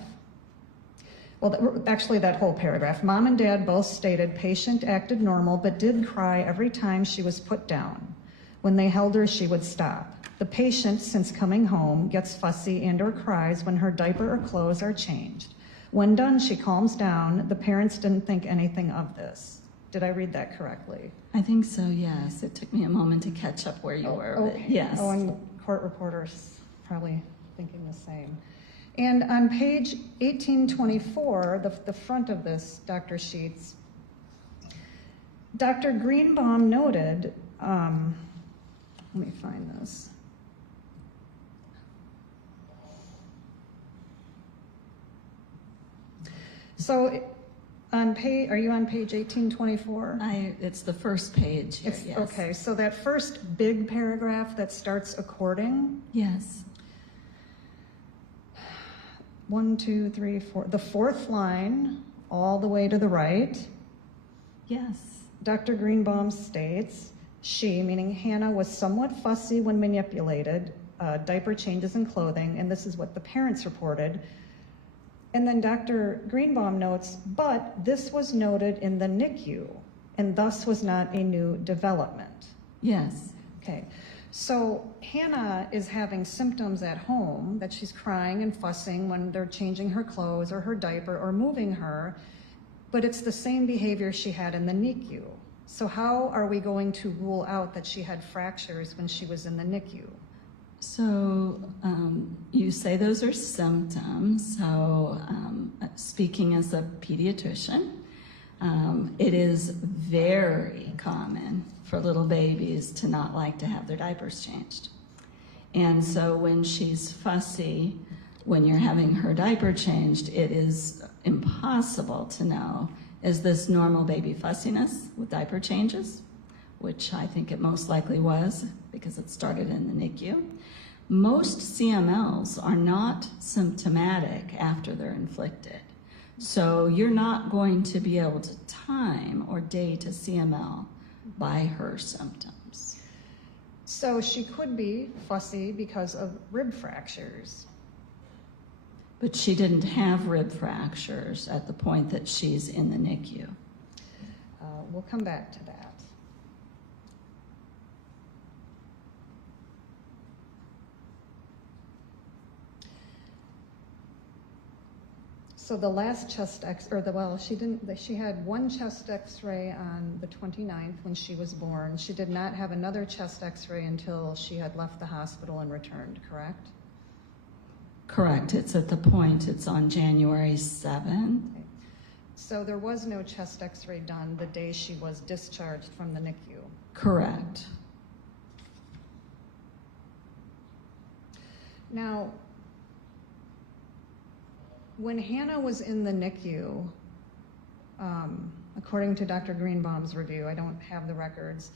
Actually, that whole paragraph. Mom and dad both stated patient acted normal, but did cry every time she was put down. When they held her, she would stop. The patient, since coming home, gets fussy and or cries when her diaper or clothes are changed. When done, she calms down. The parents didn't think anything of this. Did I read that correctly? I think so, yes. It took me a moment to catch up where you were, but Okay. yes. Oh, and court reporters probably thinking the same. And on page 1824, the front of this, Dr. Sheets, Dr. Greenbaum noted, let me find this. So on page, are you on page 1824? It's the first page here, yes. Okay, so that first big paragraph that starts according, Yes. 1, 2, 3, 4, the fourth line, all the way to the right, Yes. Dr. Greenbaum states, she, meaning Hannah, was somewhat fussy when manipulated, diaper changes and clothing, and this is what the parents reported. And then Dr. Greenbaum notes, but this was noted in the NICU, and thus was not a new development. Yes. Okay, so Hannah is having symptoms at home that she's crying and fussing when they're changing her clothes or her diaper or moving her, but it's the same behavior she had in the NICU. So how are we going to rule out that she had fractures when she was in the NICU? So you say those are symptoms. So speaking as a pediatrician, it is very common for little babies to not like to have their diapers changed. And so when she's fussy, when you're having her diaper changed, it is impossible to know, is this normal baby fussiness with diaper changes? Which I think it most likely was because it started in the NICU. Most CMLs are not symptomatic after they're inflicted. So you're not going to be able to time or date a CML by her symptoms. So she could be fussy because of rib fractures. But she didn't have rib fractures at the point that she's in the NICU. We'll come back to that. So the last chest she had one chest x-ray on the 29th when she was born. She did not have another chest x-ray until she had left the hospital and returned, correct? Correct. It's at the point, it's on January 7th. Okay. So there was no chest x-ray done the day she was discharged from the NICU? Correct. Now, when Hannah was in the NICU, according to Dr. Greenbaum's review, I don't have the records,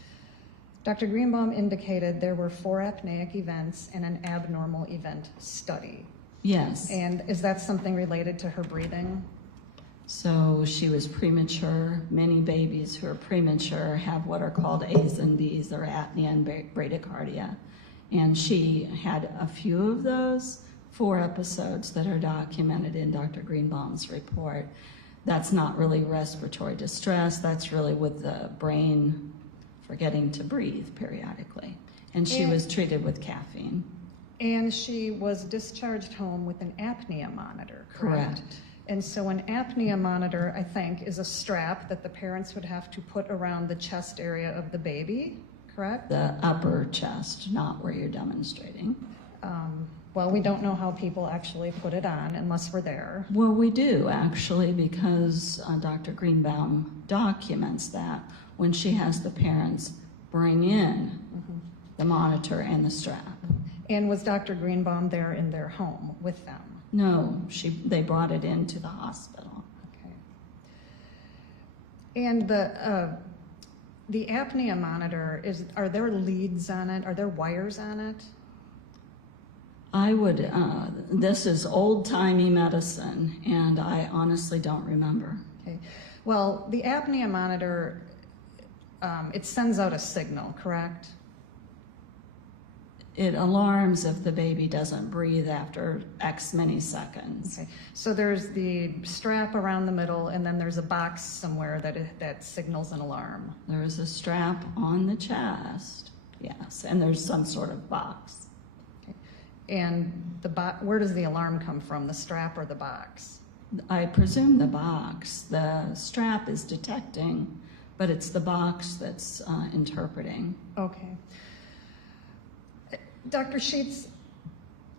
Dr. Greenbaum indicated there were 4 apneic events and an abnormal event study. Yes. And is that something related to her breathing? So she was premature. Many babies who are premature have what are called A's and B's, or apnea and bradycardia. And she had a few of those, 4 episodes that are documented in Dr. Greenbaum's report. That's not really respiratory distress. That's really with the brain forgetting to breathe periodically. And she was treated with caffeine. And she was discharged home with an apnea monitor, correct? Correct. And so an apnea monitor, I think, is a strap that the parents would have to put around the chest area of the baby, correct? The upper chest, not where you're demonstrating. Well, we don't know how people actually put it on unless we're there. Well, we do actually, because Dr. Greenbaum documents that when she has the parents bring in the monitor and the strap. And was Dr. Greenbaum there in their home with them? No, they brought it into the hospital. Okay. And the apnea monitor, are there leads on it? Are there wires on it? I would, this is old-timey medicine, and I honestly don't remember. Okay. Well, the apnea monitor, it sends out a signal, correct? It alarms if the baby doesn't breathe after X many seconds. Okay, so there's the strap around the middle, and then there's a box somewhere that signals an alarm. There is a strap on the chest, yes, and there's some sort of box. And where does the alarm come from, the strap or the box? I presume the box. The strap is detecting, but it's the box that's interpreting. Okay. Dr. Sheets,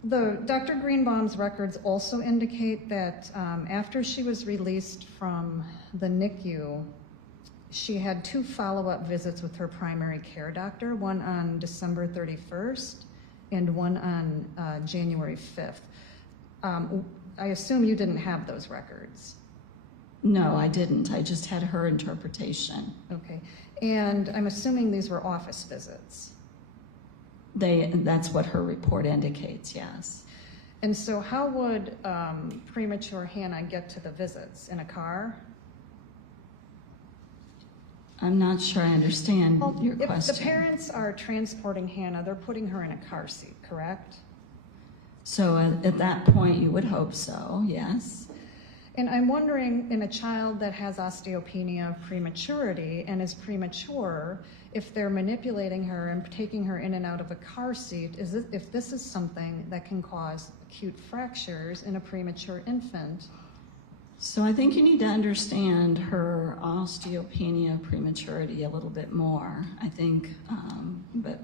Dr. Greenbaum's records also indicate that after she was released from the NICU, she had 2 follow-up visits with her primary care doctor, one on December 31st and one on January 5th. I assume you didn't have those records. No, I didn't. I just had her interpretation. Okay. And I'm assuming these were office visits. That's what her report indicates, yes. And so how would premature Hannah get to the visits? In a car? I'm not sure I understand your If question. the parents are transporting Hannah, they're putting her in a car seat, correct? So at that point, you would hope so, yes. And I'm wondering, in a child that has osteopenia of prematurity and is premature, if they're manipulating her and taking her in and out of a car seat, if this is something that can cause acute fractures in a premature infant. So I think you need to understand her osteopenia prematurity a little bit more. I think, but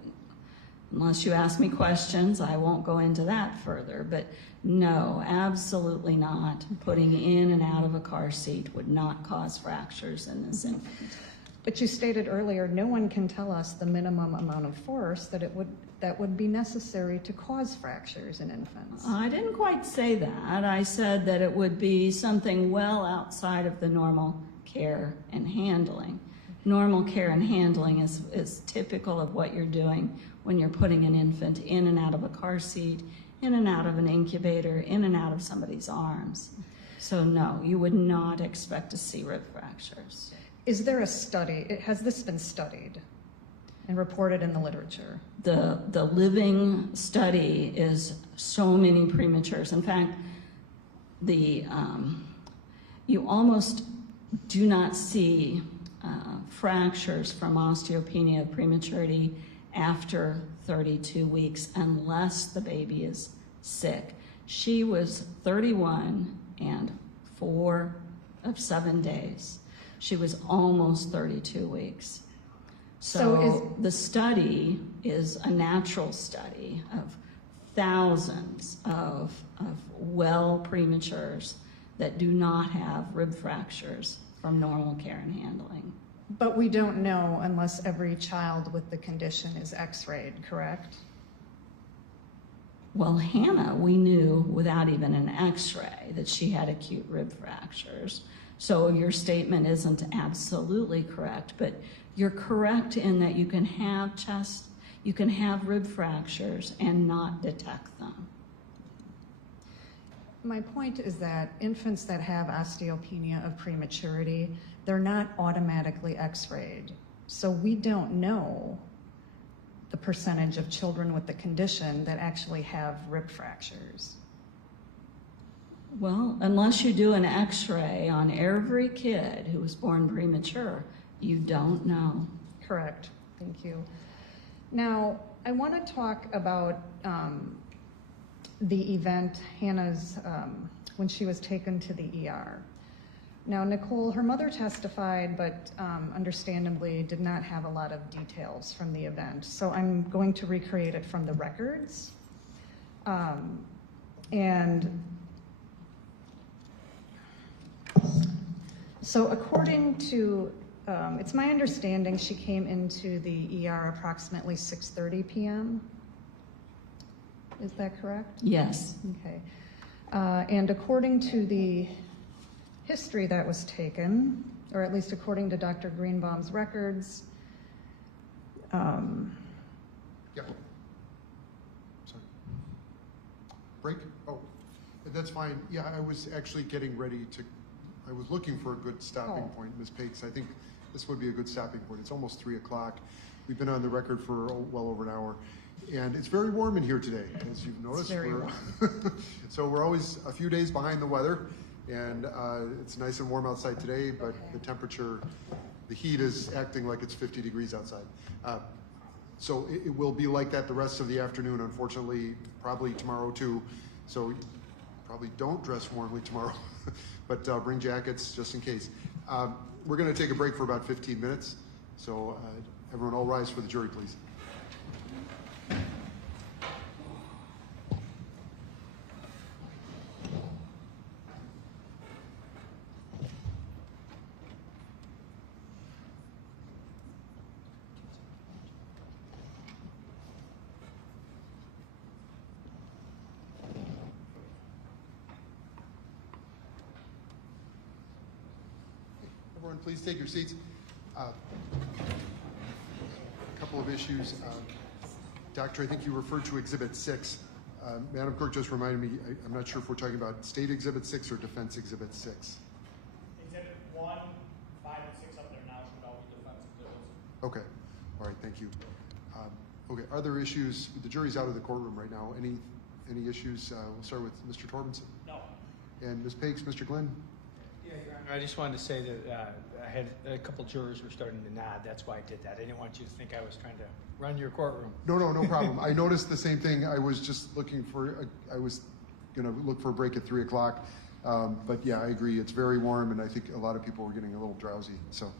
unless you ask me questions, I won't go into that further. But no, absolutely not. Putting in and out of a car seat would not cause fractures in this infant. But you stated earlier, no one can tell us the minimum amount of force that would be necessary to cause fractures in infants. I didn't quite say that. I said that it would be something well outside of the normal care and handling. Normal care and handling is typical of what you're doing when you're putting an infant in and out of a car seat, in and out of an incubator, in and out of somebody's arms. So no, you would not expect to see rib fractures. Is there a study? Has this been studied and reported in the literature? The living study is so many prematures. In fact, you almost do not see fractures from osteopenia of prematurity after 32 weeks unless the baby is sick. She was 31 and 4 of 7 days. She was almost 32 weeks. So the study is a natural study of thousands of well prematures that do not have rib fractures from normal care and handling. But we don't know unless every child with the condition is x-rayed, correct? Well, Hannah, we knew without even an x-ray that she had acute rib fractures. So your statement isn't absolutely correct, but you're correct in that you can have rib fractures and not detect them. My point is that infants that have osteopenia of prematurity, they're not automatically x-rayed. So we don't know the percentage of children with the condition that actually have rib fractures. Well, unless you do an x-ray on every kid who was born premature, you don't know. Correct. Thank you. Now, I want to talk about the event, Hannah's, when she was taken to the ER. Now, Nicole, her mother testified, but understandably did not have a lot of details from the event. So I'm going to recreate it from the records. So according to, it's my understanding she came into the ER approximately 6:30 p.m. Is that correct? Yes. Okay. And according to the history that was taken, or at least according to Dr. Greenbaum's records, Yeah. Sorry. Break? Oh, that's fine. Yeah, I was actually getting ready to, I was looking for a good stopping point, Ms. Pakes. I think this would be a good stopping point. It's almost 3 o'clock. We've been on the record for well over an hour. And it's very warm in here today, as you've noticed. So we're always a few days behind the weather, and it's nice and warm outside today, but the temperature, the heat is acting like it's 50 degrees outside. So it will be like that the rest of the afternoon, unfortunately, probably tomorrow too. So probably don't dress warmly tomorrow, but bring jackets just in case. We're going to take a break for about 15 minutes. So everyone all rise for the jury, please. Everyone, please take your seats. A couple of issues. Doctor, I think you referred to Exhibit 6. Madam Clerk just reminded me, I'm not sure if we're talking about State Exhibit 6 or Defense Exhibit 6. Exhibit 1, 5, and 6 up there now should all be defense exhibits. Okay. All right, thank you. Okay, other issues? The jury's out of the courtroom right now. Any issues? We'll start with Mr. Torbenson. No. And Ms. Pakes, Mr. Glenn? Yeah, Your Honor, I just wanted to say that I had a couple jurors were starting to nod. That's why I did that. I didn't want you to think I was trying to run your courtroom. No problem. I noticed the same thing. I was just looking for, I was going to look for a break at 3 o'clock. But yeah, I agree. It's very warm, and I think a lot of people were getting a little drowsy. So,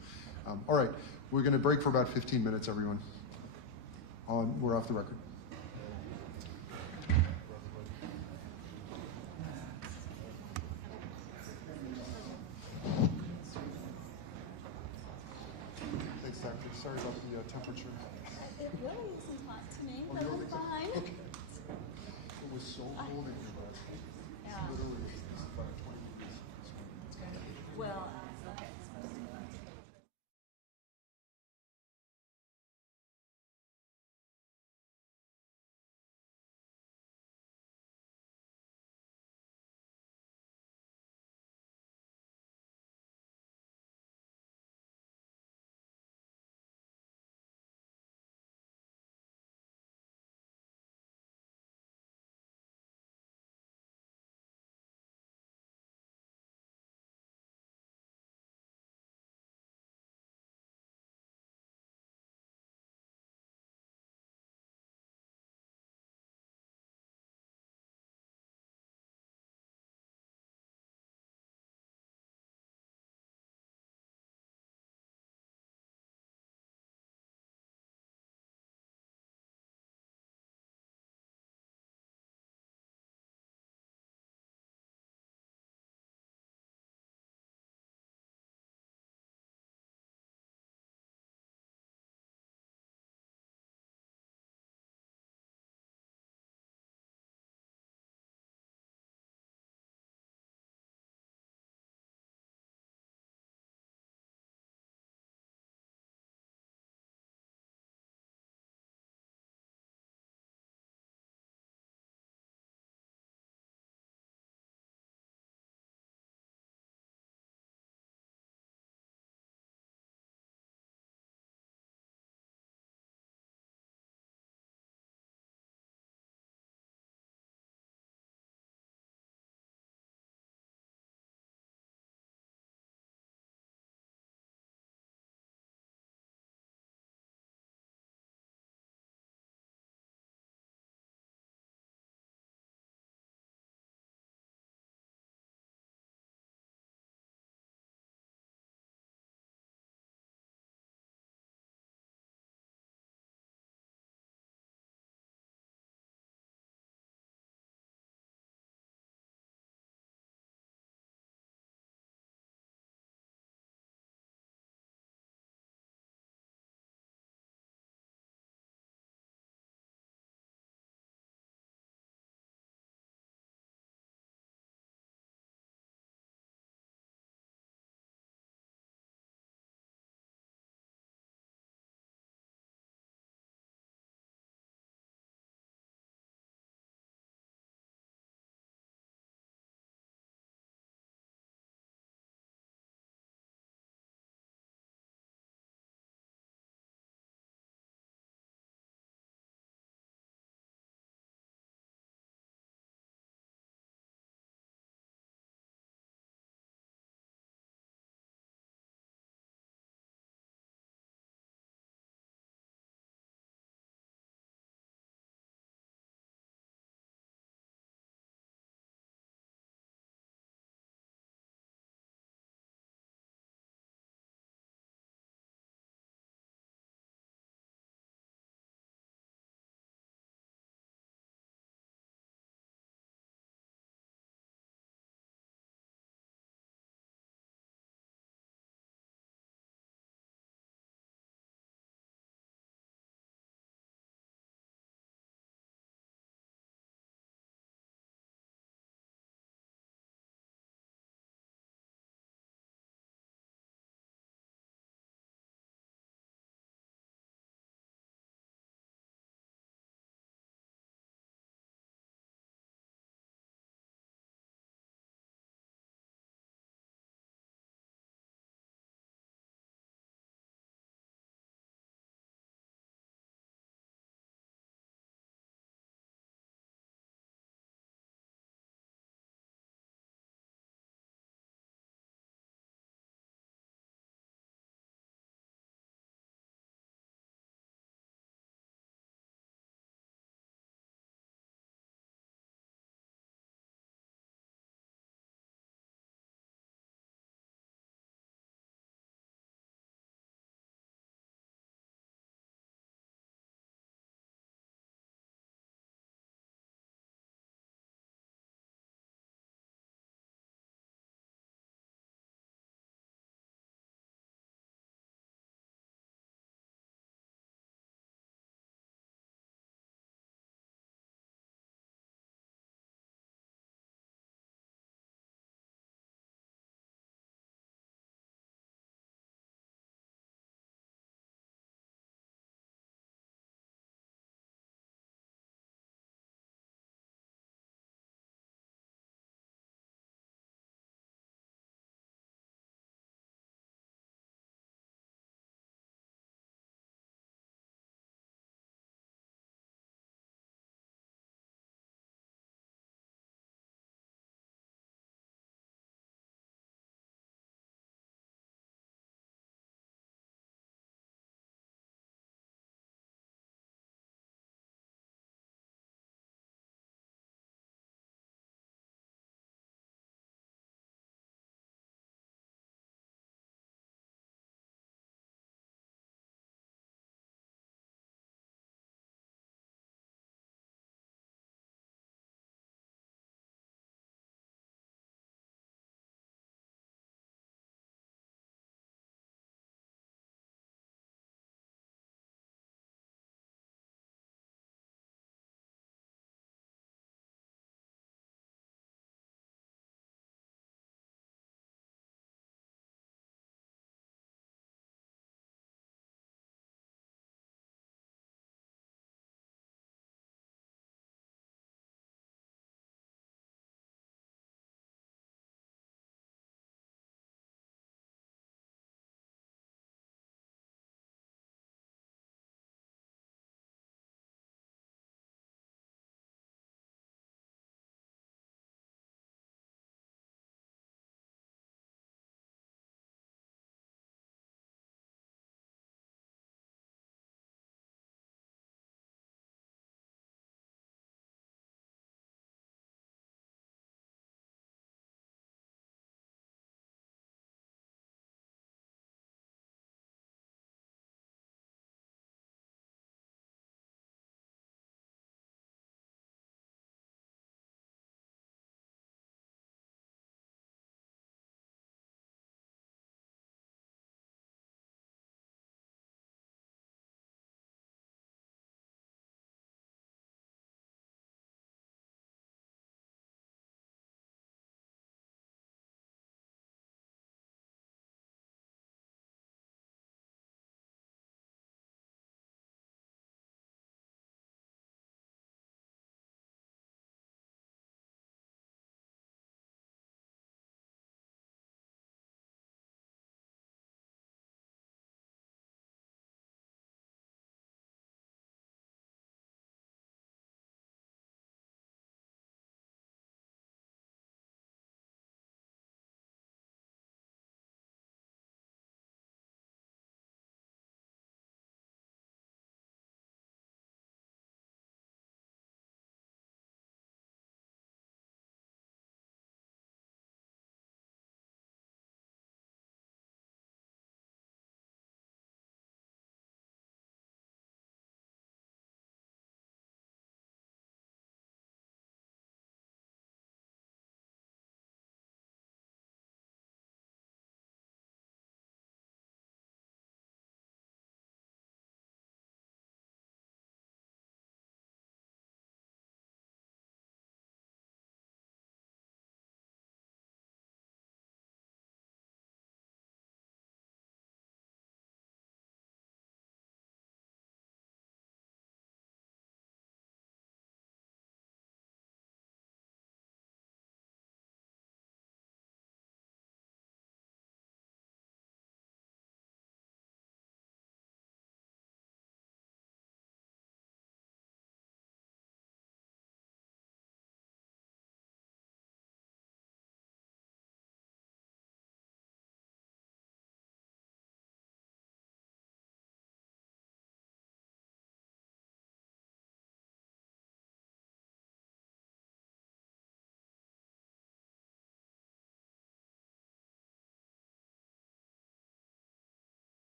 all right, we're going to break for about 15 minutes, everyone. We're off the record. Thanks, Doctor. Sorry about the temperature. It really isn't hot to me, Oh, but you don't I'm think so? fine. Okay. It was so cold in here last week. Yeah. Literally, it's about 20 degrees. Well,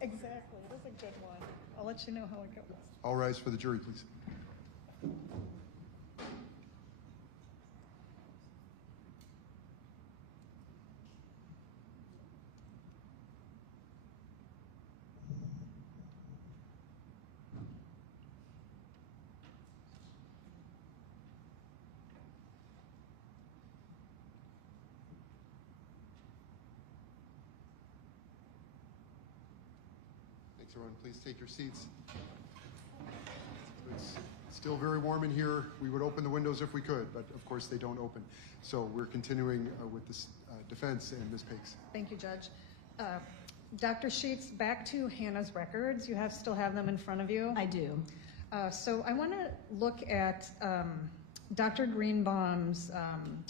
Exactly, it was a good one. I'll let you know how it goes. All rise for the jury, please. Thanks, everyone. Please take your seats. It's still very warm in here. We would open the windows if we could, but of course they don't open. So we're continuing with this defense and Ms. Pakes. Thank you, Judge. Dr. Sheets, back to Hannah's records. You still have them in front of you? I do. So I want to look at Dr. Greenbaum's,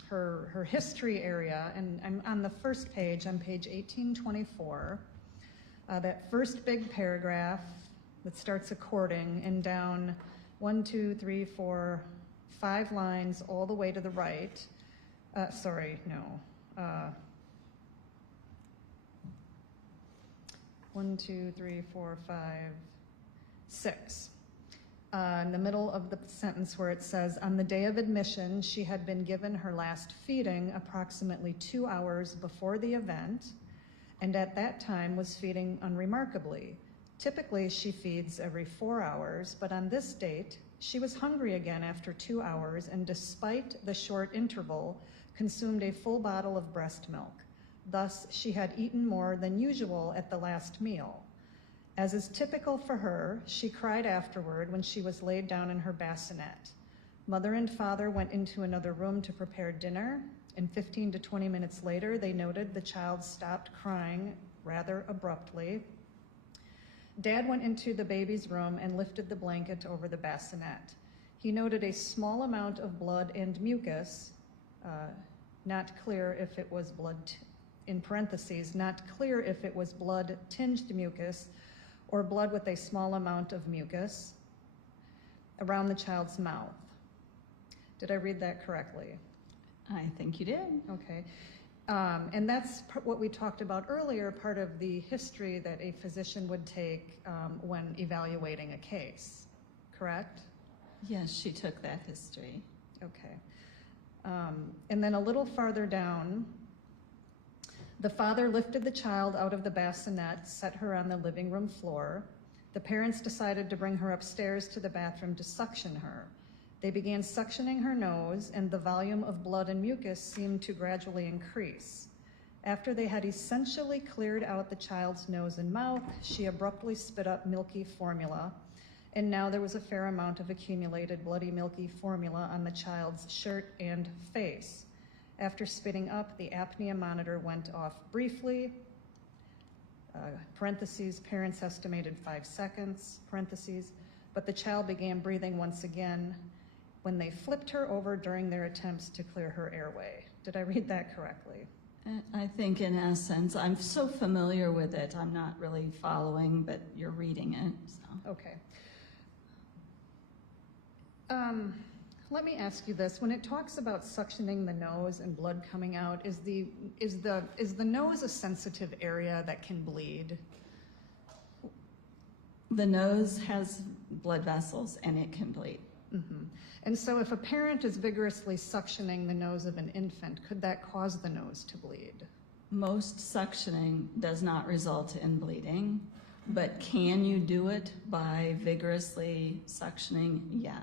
her history area, and I'm on the first page, on page 1824. That first big paragraph that starts according and down 1, 2, 3, 4, 5 lines all the way to the right. Sorry, no. 1, 2, 3, 4, 5, 6. In the middle of the sentence where it says, on the day of admission, she had been given her last feeding approximately 2 hours before the event, and at that time was feeding unremarkably. Typically, she feeds every 4 hours, but on this date, she was hungry again after 2 hours, and despite the short interval, consumed a full bottle of breast milk. Thus, she had eaten more than usual at the last meal. As is typical for her, she cried afterward when she was laid down in her bassinet. Mother and father went into another room to prepare dinner, and 15 to 20 minutes later, they noted the child stopped crying rather abruptly. Dad went into the baby's room and lifted the blanket over the bassinet. He noted a small amount of blood and mucus, not clear if it was blood, in parentheses, not clear if it was blood-tinged mucus or blood with a small amount of mucus around the child's mouth. Did I read that correctly? I think you did. Okay. And that's what we talked about earlier, part of the history that a physician would take when evaluating a case, correct? Yes, she took that history. Okay. And then a little farther down, the father lifted the child out of the bassinet, set her on the living room floor. The parents decided to bring her upstairs to the bathroom to suction her. They began suctioning her nose, and the volume of blood and mucus seemed to gradually increase. After they had essentially cleared out the child's nose and mouth, she abruptly spit up milky formula, and now there was a fair amount of accumulated bloody milky formula on the child's shirt and face. After spitting up, the apnea monitor went off briefly, parentheses, parents estimated 5 seconds, parentheses, but the child began breathing once again when they flipped her over during their attempts to clear her airway. Did I read that correctly? I think in essence, I'm so familiar with it, I'm not really following, but you're reading it, so. Okay. Let me ask you this. When it talks about suctioning the nose and blood coming out, is the nose a sensitive area that can bleed? The nose has blood vessels and it can bleed. Mm-hmm. And so if a parent is vigorously suctioning the nose of an infant, could that cause the nose to bleed? Most suctioning does not result in bleeding, but can you do it by vigorously suctioning? Yes.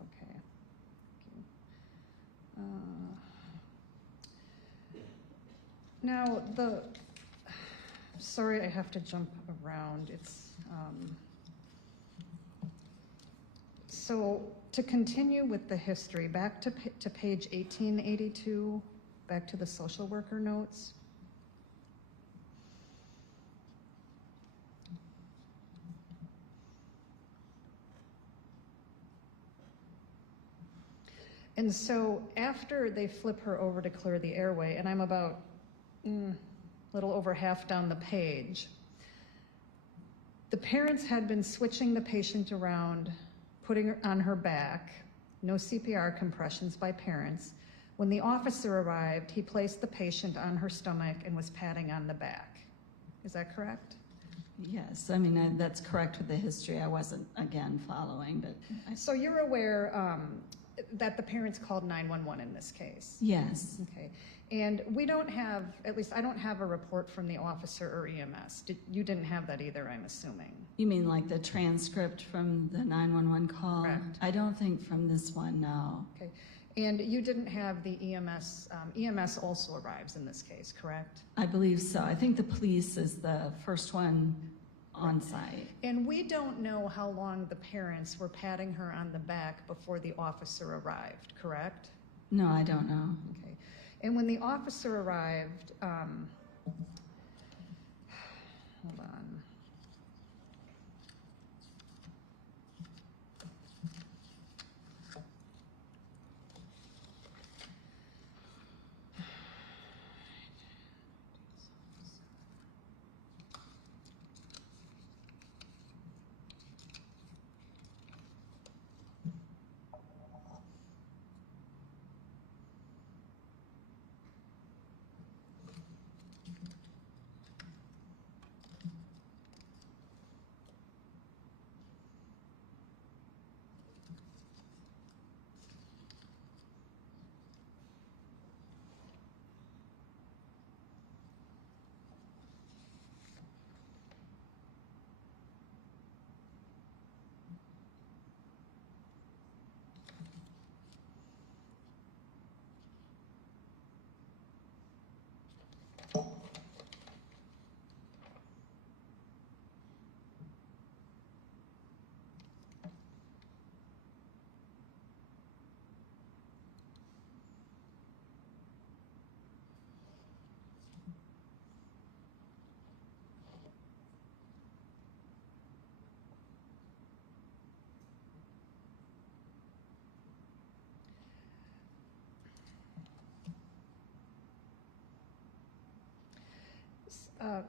Okay. Now, sorry, I have to jump around. So to continue with the history, back to page 1882, back to the social worker notes. And so after they flip her over to clear the airway, and I'm about a little over half down the page, the parents had been switching the patient around, putting her on her back, no CPR compressions by parents. When the officer arrived, he placed the patient on her stomach and was patting on the back. Is that correct? Yes, I mean, that's correct with the history. I wasn't, again, following, but So you're aware that the parents called 911 in this case? yes. Okay. And we don't have, at least I don't have a report from the officer or EMS. You didn't have that either, I'm assuming. You mean like the transcript from the 911 call? Correct. I don't think from this one, no. Okay. And you didn't have the EMS, EMS also arrives in this case, correct? I believe so. I think the police is the first one on site. And we don't know how long the parents were patting her on the back before the officer arrived, correct? No, I don't know. Okay. And when the officer arrived, hold on.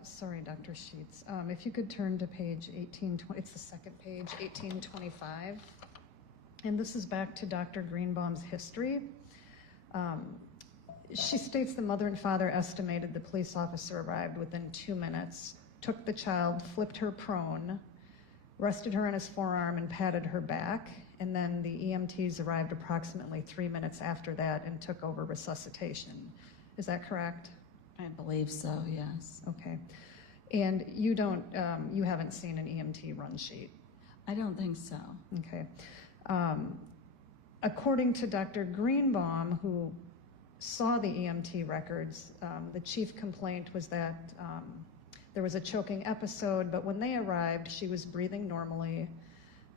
Sorry, Dr. Sheets. If you could turn to page 1820, it's the second page, 1825. And this is back to Dr. Greenbaum's history. She states the mother and father estimated the police officer arrived within 2 minutes, took the child, flipped her prone, rested her on his forearm and patted her back. And then the EMTs arrived approximately 3 minutes after that and took over resuscitation. Is that correct? I believe so, yes. Okay. And you don't, you haven't seen an EMT run sheet? I don't think so. Okay. According to Dr. Greenbaum, who saw the EMT records, the chief complaint was that there was a choking episode, but when they arrived, she was breathing normally,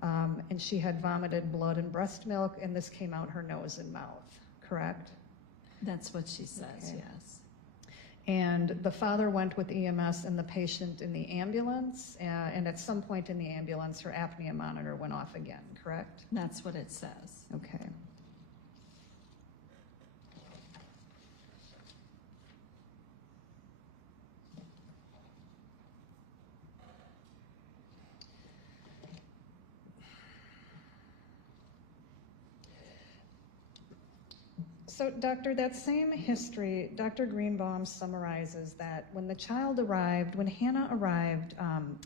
and she had vomited blood and breast milk, and this came out her nose and mouth, correct? That's what she says, Okay. yes. And the father went with EMS and the patient in the ambulance, and at some point in the ambulance, her apnea monitor went off again, correct? That's what it says. Okay. So, Doctor, that same history, Dr. Greenbaum summarizes that when the child arrived, when Hannah arrived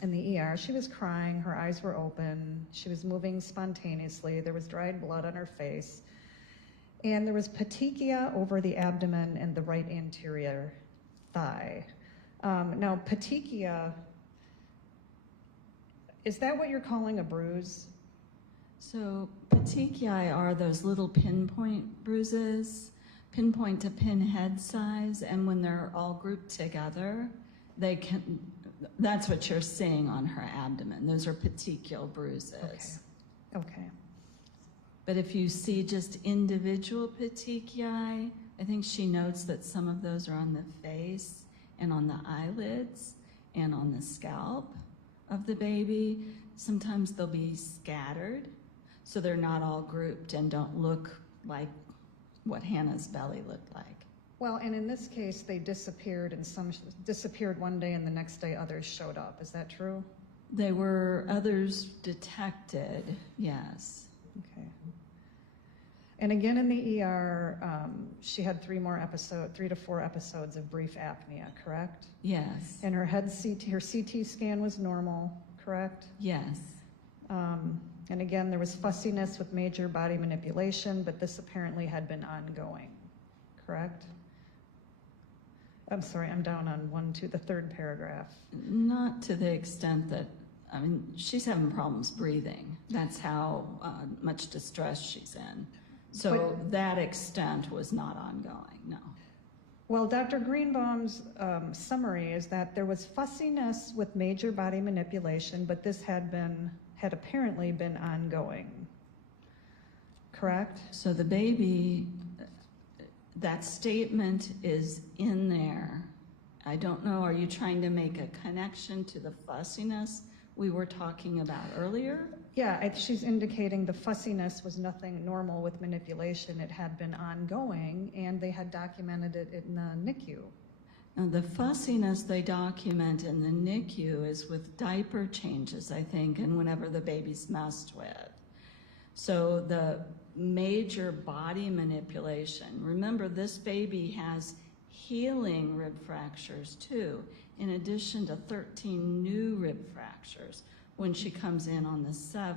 in the ER, she was crying, her eyes were open, she was moving spontaneously, there was dried blood on her face, and there was petechia over the abdomen and the right anterior thigh. Now, petechia, is that what you're calling a bruise? So petechiae are those little pinpoint bruises, pinpoint to pinhead size, and when they're all grouped together, they can, that's what you're seeing on her abdomen. Those are petechial bruises. Okay. But if you see just individual petechiae, I think she notes that some of those are on the face and on the eyelids and on the scalp of the baby. Sometimes they'll be scattered, so they're not all grouped and don't look like what Hannah's belly looked like. Well, and in this case, they disappeared, and some disappeared one day, and the next day others showed up. Is that true? There were others detected, yes. Okay. And again in the ER, she had 3 to 4 episodes of brief apnea, correct? Yes. And her CT scan was normal, correct? Yes. And again, there was fussiness with major body manipulation, but this apparently had been ongoing, correct? I'm sorry, I'm down on the 3rd paragraph. Not to the extent that, I mean, she's having problems breathing. That's how much distress she's in. So that extent was not ongoing, no. Well, Dr. Greenbaum's summary is that there was fussiness with major body manipulation, but this had apparently been ongoing, correct? So the baby, that statement is in there. I don't know, are you trying to make a connection to the fussiness we were talking about earlier? Yeah, she's indicating the fussiness was nothing normal with manipulation. It had been ongoing, and they had documented it in the NICU. Now, the fussiness they document in the NICU is with diaper changes, I think, and whenever the baby's messed with. So the major body manipulation, remember this baby has healing rib fractures too, in addition to 13 new rib fractures when she comes in on the 7th.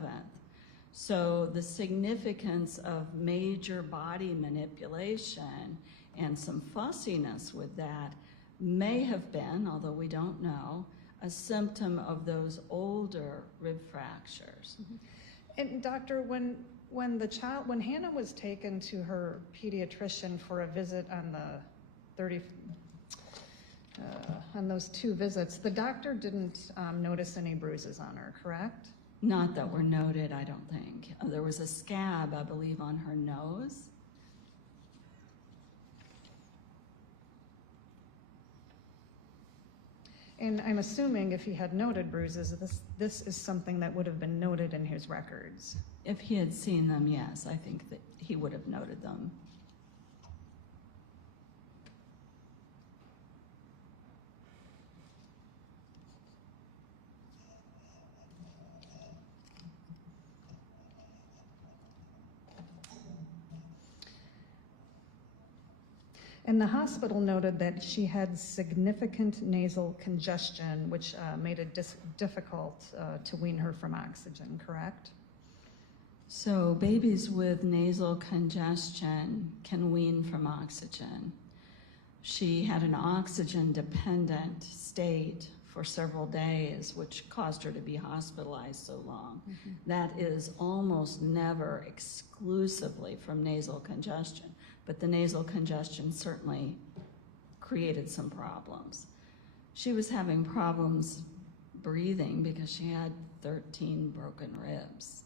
So the significance of major body manipulation and some fussiness with that may have been, although we don't know, a symptom of those older rib fractures. And doctor, when Hannah was taken to her pediatrician for a visit on on those 2 visits, the doctor didn't notice any bruises on her, correct? Not that were noted, I don't think. There was a scab, I believe, on her nose. And I'm assuming if he had noted bruises, this is something that would have been noted in his records. If he had seen them, yes, I think that he would have noted them. And the hospital noted that she had significant nasal congestion, which made it difficult to wean her from oxygen, correct? So babies with nasal congestion can wean from oxygen. She had an oxygen-dependent state for several days, which caused her to be hospitalized so long. Mm-hmm. That is almost never exclusively from nasal congestion, but the nasal congestion certainly created some problems. She was having problems breathing because she had 13 broken ribs.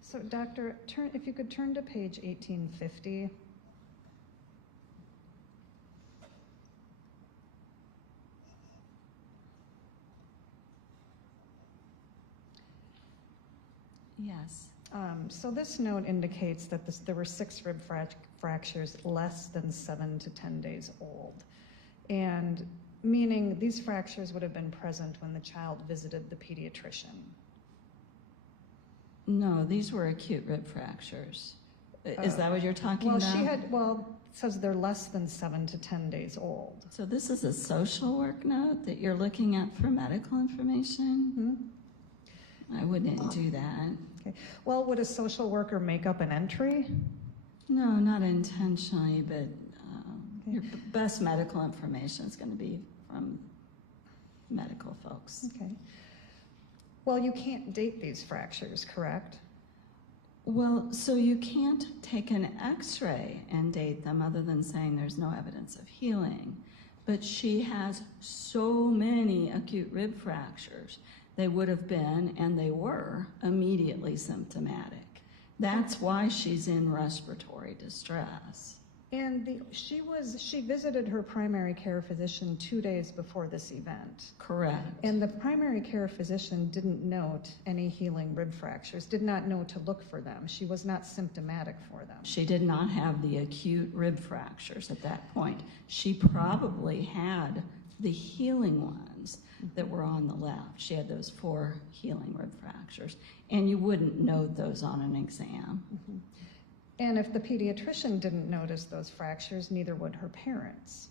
So, doctor, if you could turn to page 1850. Yes. So this note indicates that there were 6 rib fractures less than 7 to 10 days old, and meaning these fractures would have been present when the child visited the pediatrician. No, these were acute rib fractures. Is that what you're talking well, about? It says they're less than 7 to 10 days old. So this is a social work note that you're looking at for medical information? Mm-hmm. I wouldn't do that. Okay. Well, would a social worker make up an entry? No, not intentionally, but your best medical information is going to be from medical folks. Okay. Well, you can't date these fractures, correct? Well, so you can't take an x-ray and date them other than saying there's no evidence of healing. But she has so many acute rib fractures. They would have been, and they were, immediately symptomatic. That's why she's in respiratory distress. And she visited her primary care physician 2 days before this event. Correct. And the primary care physician didn't note any healing rib fractures, did not know to look for them. She was not symptomatic for them. She did not have the acute rib fractures at that point. She probably had the healing ones that were on the left. She had those 4 healing rib fractures, and you wouldn't note those on an exam. Mm-hmm. And if the pediatrician didn't notice those fractures, neither would her parents.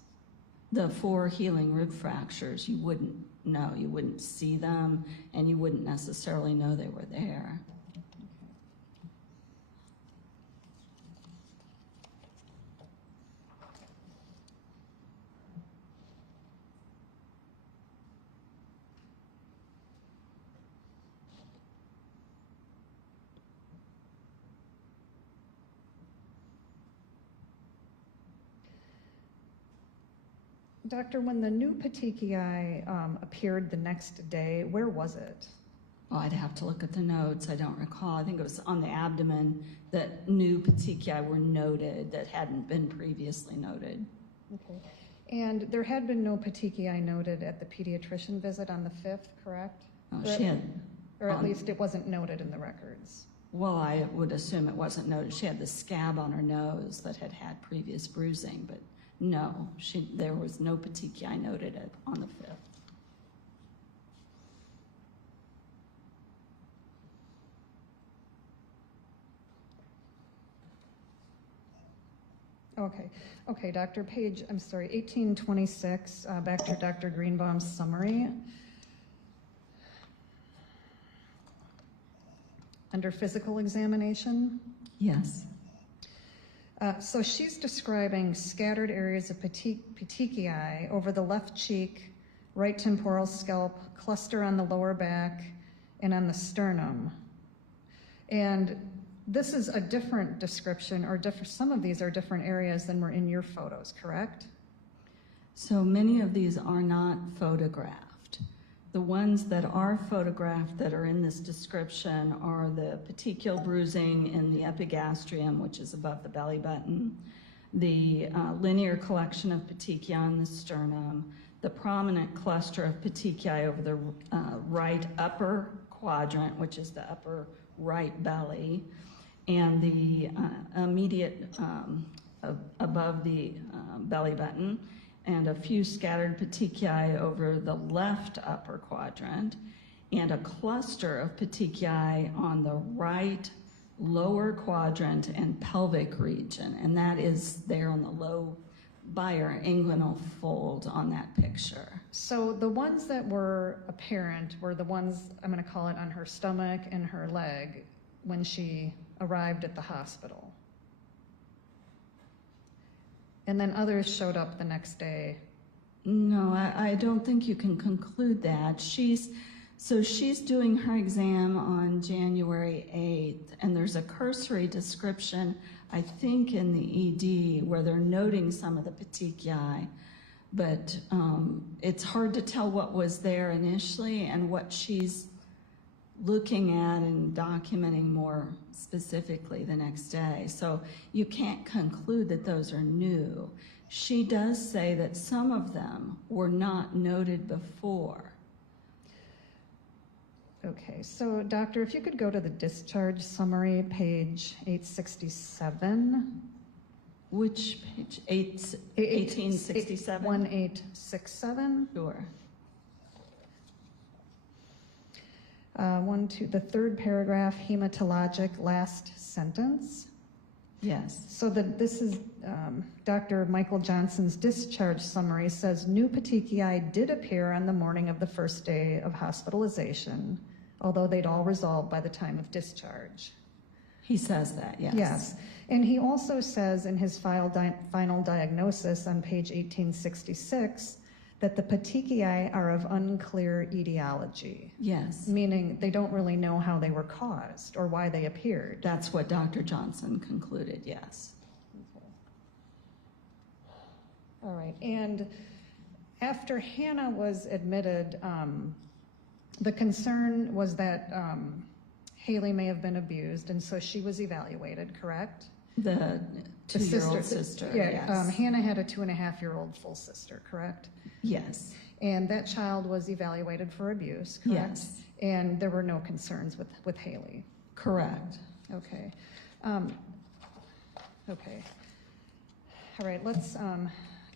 The 4 healing rib fractures, you wouldn't know. You wouldn't see them, and you wouldn't necessarily know they were there. Doctor, when the new petechiae appeared the next day, where was it? Well, I'd have to look at the notes. I don't recall. I think it was on the abdomen that new petechiae were noted that hadn't been previously noted. Okay. And there had been no petechiae noted at the pediatrician visit on the 5th, correct? Or at least it wasn't noted in the records. Well, I would assume it wasn't noted. She had the scab on her nose that had had previous bruising, but no, there was no petechiae noted on the 5th. Okay, Dr. Page, I'm sorry, 1826, back to Dr. Greenbaum's summary. Under physical examination? Yes. So she's describing scattered areas of petechiae over the left cheek, right temporal scalp, cluster on the lower back, and on the sternum. And this is a different description, or some of these are different areas than were in your photos, correct? So many of these are not photographed. The ones that are photographed that are in this description are the petechial bruising in the epigastrium, which is above the belly button, the linear collection of petechiae in the sternum, the prominent cluster of petechiae over the right upper quadrant, which is the upper right belly, and the immediate above the belly button, and a few scattered petechiae over the left upper quadrant, and a cluster of petechiae on the right lower quadrant and pelvic region, and that is there on the low bioinguinal fold on that picture. So the ones that were apparent were the ones, I'm going to call it, on her stomach and her leg when she arrived at the hospital. And then others showed up the next day. No, I don't think you can conclude that. She's doing her exam on January 8th, and there's a cursory description, I think, in the ED where they're noting some of the petechiae, but it's hard to tell what was there initially and what she's looking at and documenting more specifically the next day. So you can't conclude that those are new. She does say that some of them were not noted before. Okay, so doctor, if you could go to the discharge summary, page 867. Which page? 1867? 1867. Sure. The third paragraph, hematologic, last sentence. Yes. So this is Dr. Michael Johnson's discharge summary says new petechiae did appear on the morning of the first day of hospitalization, although they'd all resolved by the time of discharge. He says that, yes. Yes. And he also says in his final diagnosis on page 1866 that the petechiae are of unclear etiology, Yes, meaning they don't really know how they were caused or why they appeared. that's what Dr. Johnson concluded, yes. All right, and after Hannah was admitted, the concern was that Haley may have been abused, and so she was evaluated, correct? The The two-year-old sister, yes. Hannah had a 2.5-year-old full sister, correct? Yes, And that child was evaluated for abuse, correct? yes, And there were no concerns with Haley. correct. Okay. Okay. All right, let's,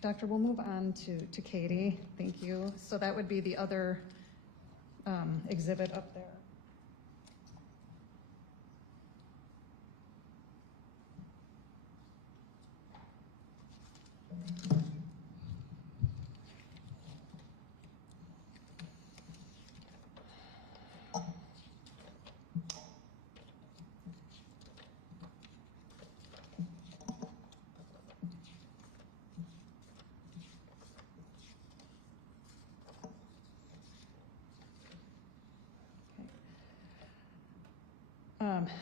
Doctor, we'll move on to Katie. Thank you. So that would be the other exhibit up there.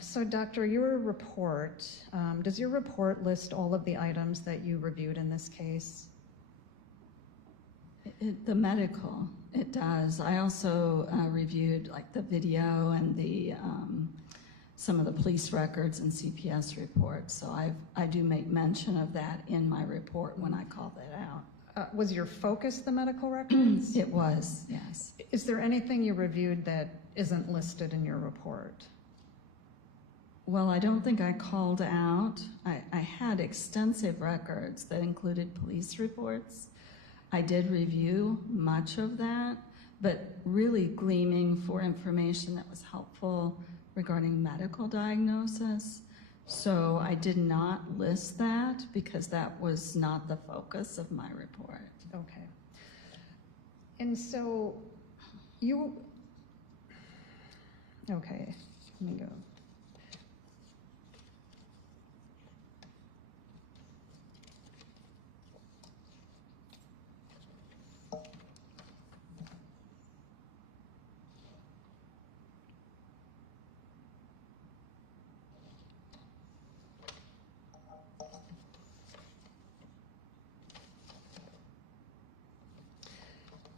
So, Doctor, your report, does your report list all of the items that you reviewed in this case? The medical, it does. I also reviewed like the video and the some of the police records and CPS reports. So I do make mention of that in my report when I call that out. Was your focus the medical records? It was, yes. Is there anything you reviewed that isn't listed in your report? Well, I don't think I called out. I had extensive records that included police reports. I did review much of that, but really gleaming for information that was helpful regarding medical diagnosis. So I did not list that because that was not the focus of my report. Okay. And so you, okay, let me go.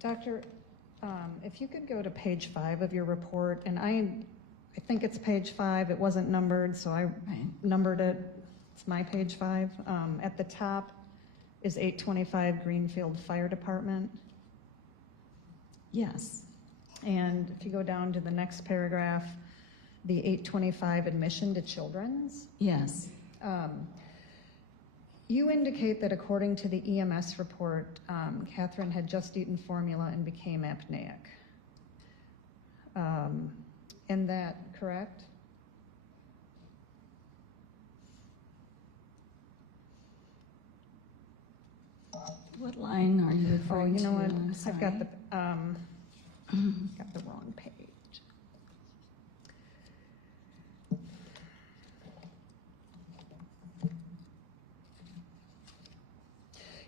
Doctor, if you could go to page 5 of your report, and I think it's page 5. It wasn't numbered, so I numbered it. It's my page 5. At the top is 825 Greenfield Fire Department. Yes, And if you go down to the next paragraph, the 825 admission to Children's. yes, You indicate that according to the EMS report, Catherine had just eaten formula and became apneic. Is that correct? what line are you Oh, referring to? you know what? I'm I've got sorry. got the wrong page.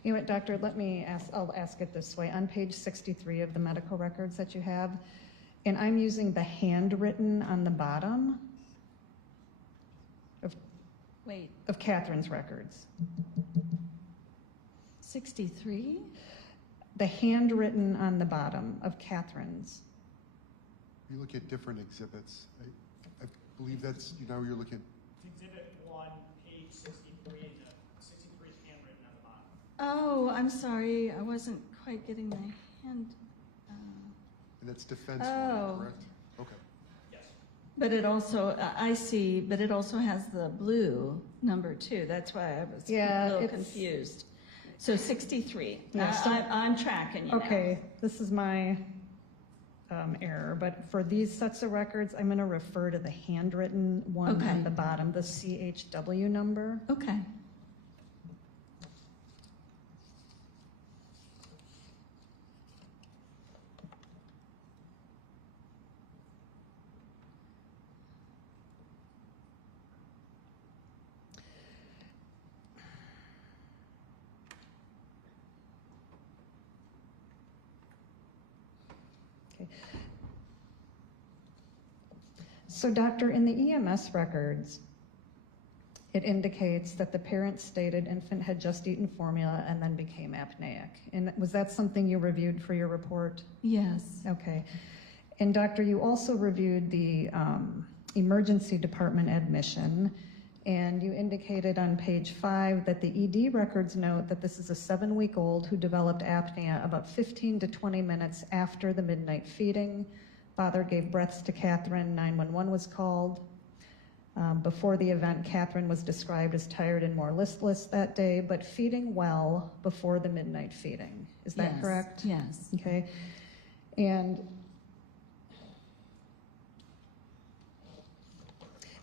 You know what, Doctor, I'll ask it this way. On page 63 of the medical records that you have, and I'm using the handwritten on the bottom Wait, of Catherine's records. 63? The handwritten on the bottom of Catherine's. You look at different exhibits. I believe that's, you're looking, Exhibit 1, page 63, and the 63 is handwritten on the bottom. Oh, I'm sorry, I wasn't quite getting my hand. and that's defense Oh. lawyer, correct? Okay. Yes. But it also, I see, but it also has the blue number 2. That's why I was Yeah, a little it's- confused. So 63. Yeah, so- I'm tracking you now. Okay, this is my error, but for these sets of records, I'm going to refer to the handwritten one Okay. on the bottom, the CHW number. Okay. So doctor, in the EMS records, it indicates that the parent stated infant had just eaten formula and then became apneic. And was that something you reviewed for your report? Yes. Okay. And doctor, you also reviewed the emergency department admission, and you indicated on page 5 that the ED records note that this is a 7-week-old who developed apnea about 15 to 20 minutes after the midnight feeding. Father gave breaths to Catherine. 911 was called. Before the event, Catherine was described as tired and more listless that day, but feeding well before the midnight feeding. Is that Yes. correct? Yes. Okay. And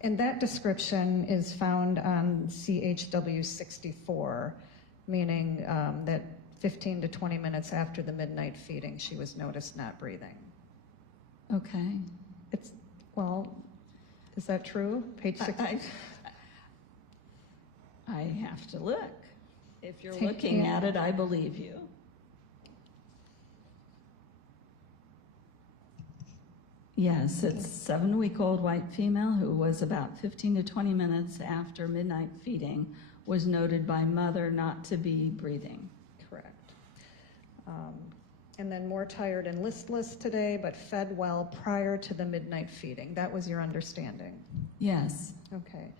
that description is found on CHW 64, meaning that 15 to 20 minutes after the midnight feeding, she was noticed not breathing. Okay. Well, is that true? Page 6. I have to look. If you're Take- looking yeah. at it, I believe you. Yes, it's 7-week-old white female who was about 15 to 20 minutes after midnight feeding was noted by mother not to be breathing. Correct. And then more tired and listless today, but fed well prior to the midnight feeding. That was your understanding? Yes. Okay.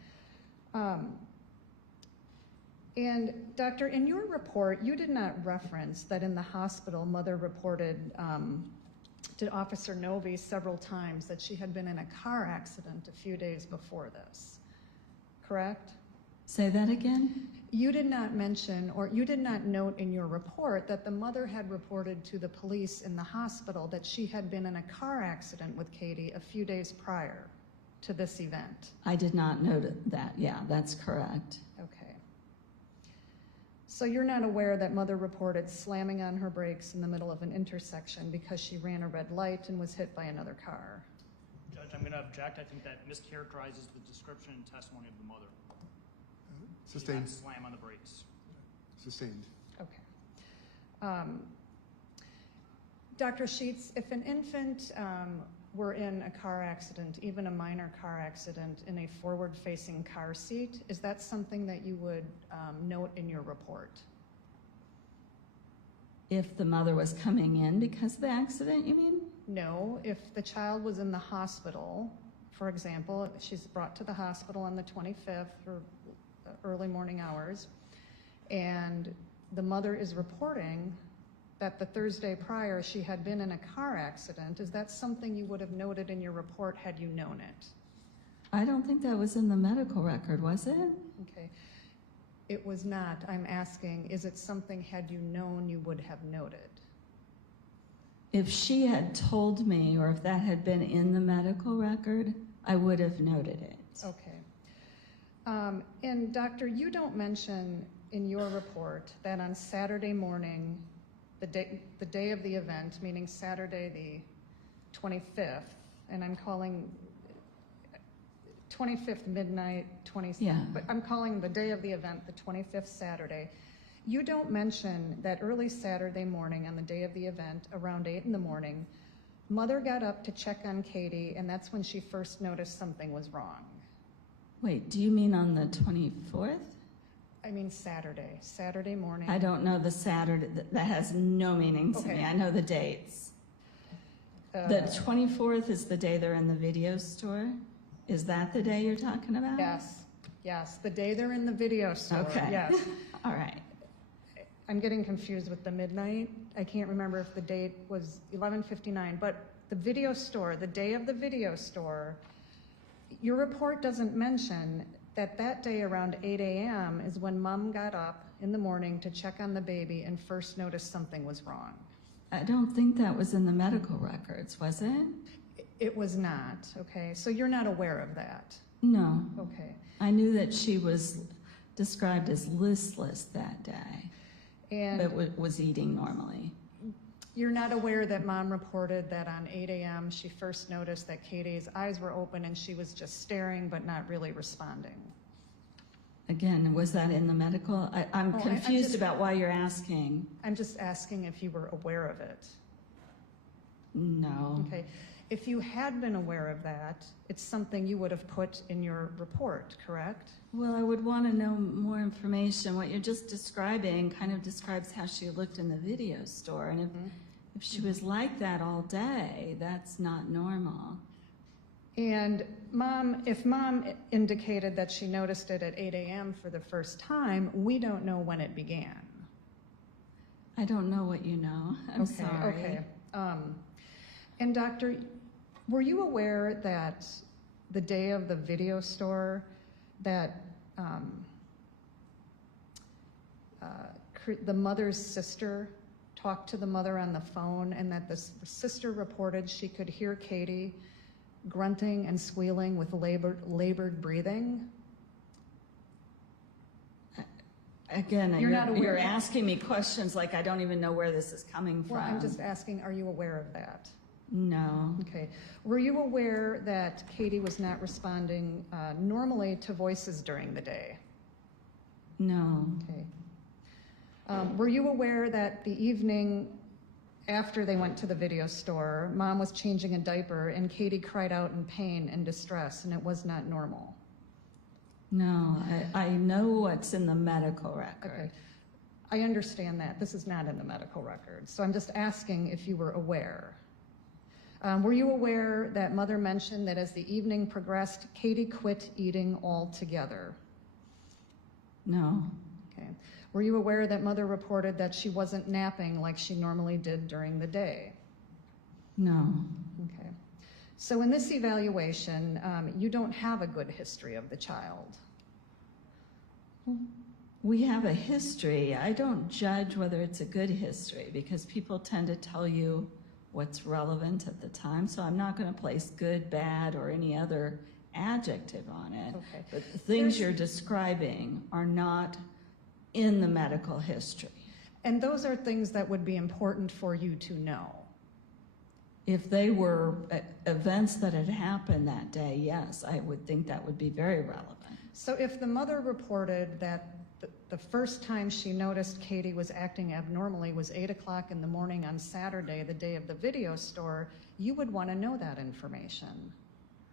And doctor, in your report, you did not reference that in the hospital, mother reported to Officer Novi several times that she had been in a car accident a few days before this, correct? Say that again? You did not mention, or you did not note in your report that the mother had reported to the police in the hospital that she had been in a car accident with Katie a few days prior to this event. I did not note that. Yeah, that's correct. Okay. So you're not aware that mother reported slamming on her brakes in the middle of an intersection because she ran a red light and was hit by another car? Judge, I'm going to object. I think that mischaracterizes the description and testimony of the mother. She did not Sustained. slam on the brakes. Sustained. Okay. Dr. Sheets, if an infant were in a car accident, even a minor car accident, in a forward-facing car seat, is that something that you would note in your report? If the mother was coming in because of the accident, you mean? No, if the child was in the hospital, for example, she's brought to the hospital on the 25th or early morning hours, and the mother is reporting that the Thursday prior she had been in a car accident, is that something you would have noted in your report had you known it? I don't think that was in the medical record, was it? Okay. It was not. I'm asking, is it something had you known you would have noted? If she had told me, or if that had been in the medical record, I would have noted it. Okay. And doctor, you don't mention in your report that on Saturday morning, the day of the event, meaning Saturday the 25th, and I'm calling 25th midnight, but I'm calling the day of the event the 25th Saturday. You don't mention that early Saturday morning on the day of the event, around 8 in the morning, mother got up to check on Katie, and that's when she first noticed something was wrong. Wait, do you mean on the 24th? I mean Saturday morning. I don't know the Saturday. That has no meaning to me. Okay. I know the dates. The 24th is the day they're in the video store? Is that the day you're talking about? Yes, the day they're in the video store. Okay. Yes. All right. I'm getting confused with the midnight. I can't remember if the date was 11:59, but the video store, the day of the video store, your report doesn't mention that day around 8 a.m. is when mom got up in the morning to check on the baby and first noticed something was wrong. I don't think that was in the medical records, was it? It was not, okay? So you're not aware of that? No. Okay. I knew that she was described as listless that day, And but was eating normally. you're not aware that mom reported that on 8 a.m. she first noticed that Katie's eyes were open and she was just staring but not really responding? Again, was that in the medical? I'm Oh, I'm confused just- about why you're asking. I'm just asking if you were aware of it. No. Okay. If you had been aware of that, it's something you would have put in your report, correct? Well, I would want to know more information. What you're just describing kind of describes how she looked in the video store. And if she was like that all day, that's not normal. And if mom indicated that she noticed it at 8 a.m. for the first time, we don't know when it began. I don't know what you know. I'm sorry. Okay. And doctor, were you aware that the day of the video store that the mother's sister talked to the mother on the phone, and that the sister reported she could hear Katie grunting and squealing with labored breathing? Again, You're not aware. you're asking me questions like I don't even know where this is coming from. Well, I'm just asking, are you aware of that? No. Okay. Were you aware that Katie was not responding normally to voices during the day? No. Okay. Were you aware that the evening after they went to the video store, mom was changing a diaper and Katie cried out in pain and distress, and it was not normal? No. I know what's in the medical record. Okay. I understand that. This is not in the medical record. So I'm just asking if you were aware. Were you aware that mother mentioned that as the evening progressed, Katie quit eating altogether? No. Okay. Were you aware that mother reported that she wasn't napping like she normally did during the day? No. Okay. So in this evaluation, you don't have a good history of the child. We have a history. I don't judge whether it's a good history because people tend to tell you what's relevant at the time. So I'm not going to place good, bad, or any other adjective on it. Okay. But the things you're describing are not in the medical history. And those are things that would be important for you to know. If they were events that had happened that day, yes, I would think that would be very relevant. So if the mother reported that the first time she noticed Katie was acting abnormally was 8 o'clock in the morning on Saturday, the day of the video store, you would want to know that information.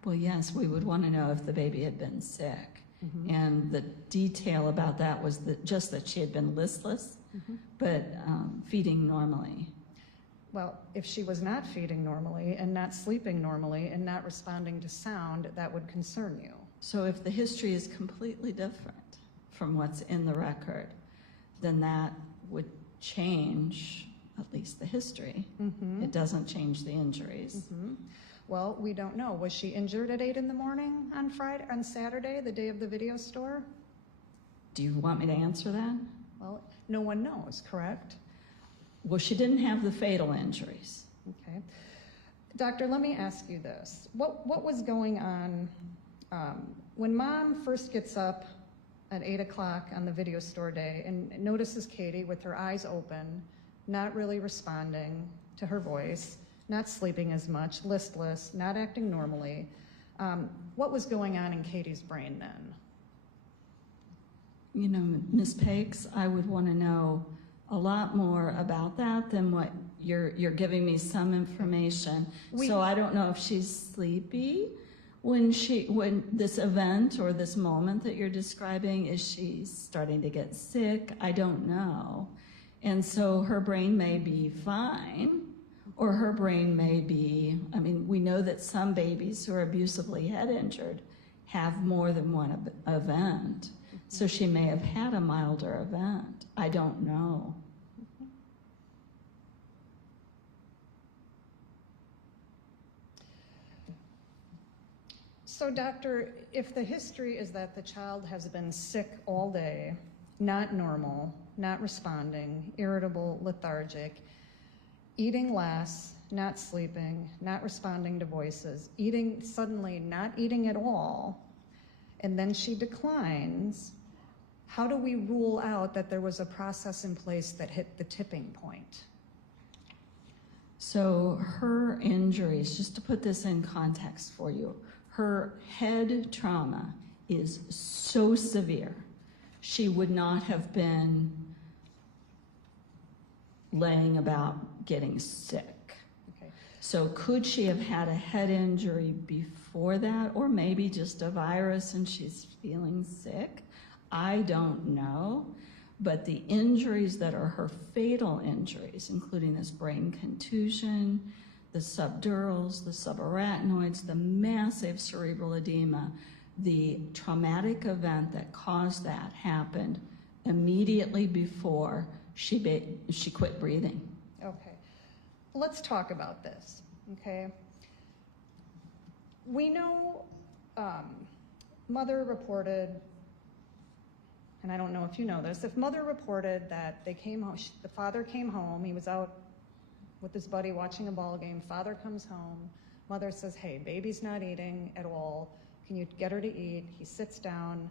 Well, yes, we would want to know if the baby had been sick. And the detail about that was just that she had been listless, but feeding normally. Well, if she was not feeding normally and not sleeping normally and not responding to sound, that would concern you. So if the history is completely different from what's in the record, then that would change at least the history. It doesn't change the injuries. Well, we don't know. Was she injured at 8 in the morning on Saturday, the day of the video store? Do you want me to answer that? Well, no one knows, correct? Well, she didn't have the fatal injuries. Okay. Doctor, let me ask you this. What was going on when mom first gets up at 8 o'clock on the video store day and notices Katie with her eyes open, not really responding to her voice, not sleeping as much, listless, not acting normally? What was going on in Katie's brain then? You know, Ms. Pakes, I would want to know a lot more about that than what you're giving me some information. So I don't know if she's sleepy when this event or this moment that you're describing, is she starting to get sick? I don't know. And so her brain may be fine, or her brain may be, I mean, we know that some babies who are abusively head injured have more than one event. So she may have had a milder event. I don't know. So, doctor, if the history is that the child has been sick all day, not normal, not responding, irritable, lethargic, eating less, not sleeping, not responding to voices, suddenly not eating at all, and then she declines, how do we rule out that there was a process in place that hit the tipping point? So her injuries, just to put this in context for you, her head trauma is so severe, she would not have been laying about getting sick. Okay. So could she have had a head injury before that, or maybe just a virus and she's feeling sick? I don't know. But the injuries that are her fatal injuries, including this brain contusion, the subdurals, the subarachnoids, the massive cerebral edema, the traumatic event that caused that happened immediately before she quit breathing. Okay. Let's talk about this, okay? We know mother reported, and I don't know if you know this, if mother reported that they came home, the father came home, he was out with his buddy watching a ball game, father comes home, mother says, hey, baby's not eating at all, can you get her to eat? He sits down,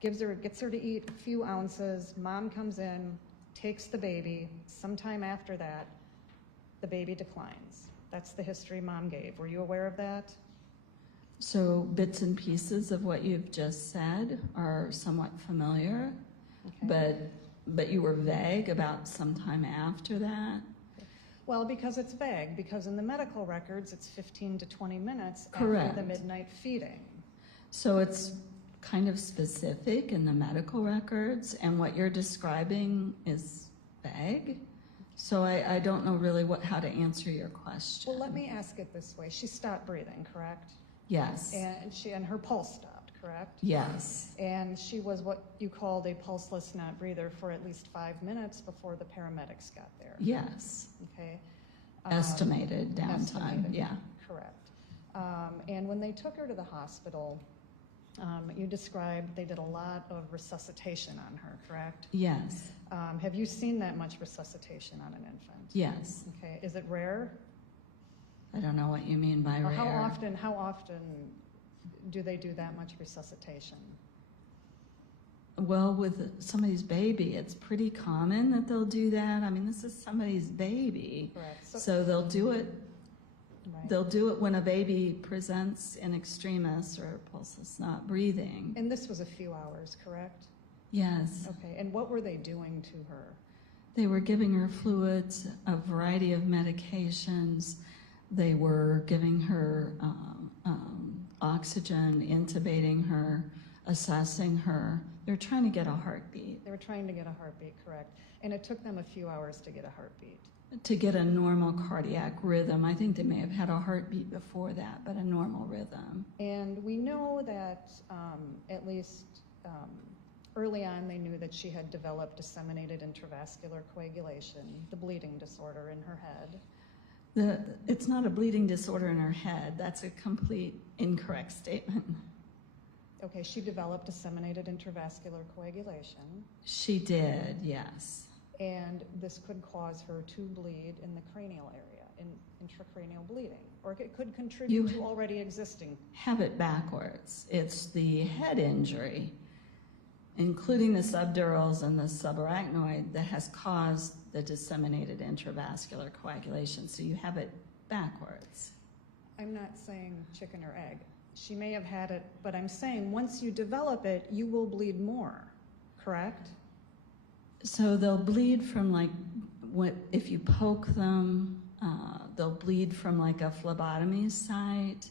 gets her to eat a few ounces, mom comes in, takes the baby, sometime after that, the baby declines. That's the history mom gave. Were you aware of that? So bits and pieces of what you've just said are somewhat familiar, Okay. but you were vague about sometime after that. Well, because it's vague, because in the medical records, it's 15 to 20 minutes Correct. after the midnight feeding. So it's kind of specific in the medical records, and what you're describing is vague. So I don't know really how to answer your question. Well, let me ask it this way. She stopped breathing, correct? Yes. And her pulse stopped, correct? Yes. And she was what you called a pulseless not breather for at least 5 minutes before the paramedics got there. Yes. Okay. Estimated downtime. Estimated, Yeah. correct. And when they took her to the hospital, you described they did a lot of resuscitation on her, correct? Yes. Have you seen that much resuscitation on an infant? Yes. Okay. Is it rare? I don't know what you mean by Or rare. how often do they do that much resuscitation? Well, with somebody's baby, it's pretty common that they'll do that. I mean, this is somebody's baby. Correct. So they'll do it. Right. They'll do it when a baby presents in extremis or pulseless not breathing. And this was a few hours, correct? Yes. Okay. And what were they doing to her? They were giving her fluids, a variety of medications. They were giving her oxygen, intubating her, assessing her. They're trying to get a heartbeat. They were trying to get a heartbeat, correct? And it took them a few hours to get a heartbeat. To get a normal cardiac rhythm. I think they may have had a heartbeat before that, but a normal rhythm. And we know that at least early on they knew that she had developed disseminated intravascular coagulation, the bleeding disorder in her head. It's not a bleeding disorder in her head. That's a complete incorrect statement. Okay, she developed disseminated intravascular coagulation, She did, yes. and this could cause her to bleed in the cranial area, in intracranial bleeding, or it could contribute to already existing. Have it backwards. It's the head injury, including the subdurals and the subarachnoid, that has caused the disseminated intravascular coagulation. So you have it backwards. I'm not saying chicken or egg. She may have had it, but I'm saying once you develop it, you will bleed more, correct? So they'll bleed from if you poke them, they'll bleed from like a phlebotomy site.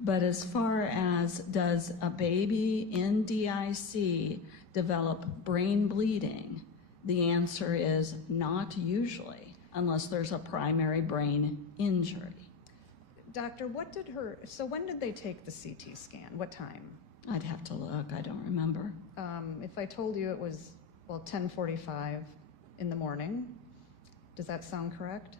But as far as does a baby in DIC develop brain bleeding, the answer is not usually, unless there's a primary brain injury. Doctor, when did they take the CT scan? What time? I'd have to look, I don't remember. If I told you it was, 10:45 in the morning, does that sound correct?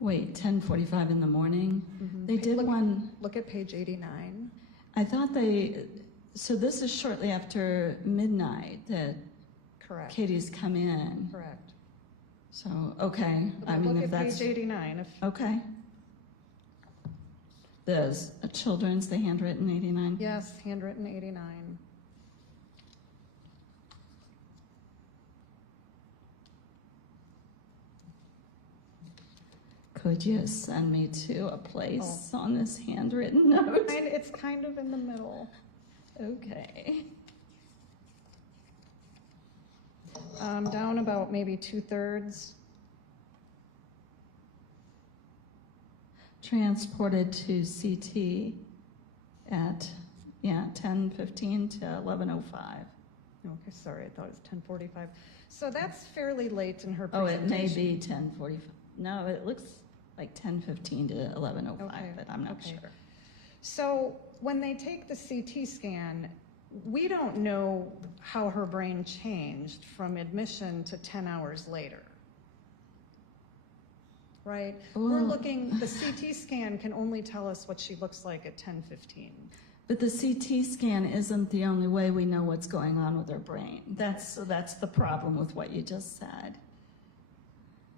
Wait, 10:45 in the morning? They did one. Look at page 89. I thought so this is shortly after midnight that Correct. Katie's come in. Correct. So, okay, I mean, Look if at that's, page 89. okay. There's a children's, the handwritten 89? Yes, handwritten 89. Could you send me to a place on this handwritten note? It's kind of in the middle. Okay. Down about maybe 2/3. transported to CT at, 10:15 to 11:05. Okay, sorry, I thought it was 10:45. So that's fairly late in her Oh, it presentation. may be 10:45. No, it looks like 10:15 to 11:05, Okay, but I'm not okay. sure. So when they take the CT scan, we don't know how her brain changed from admission to 10 hours later. Right? We're Well- looking, the CT scan can only tell us what she looks like at 10:15. But the CT scan isn't the only way we know what's going on with her brain. That's the problem with what you just said.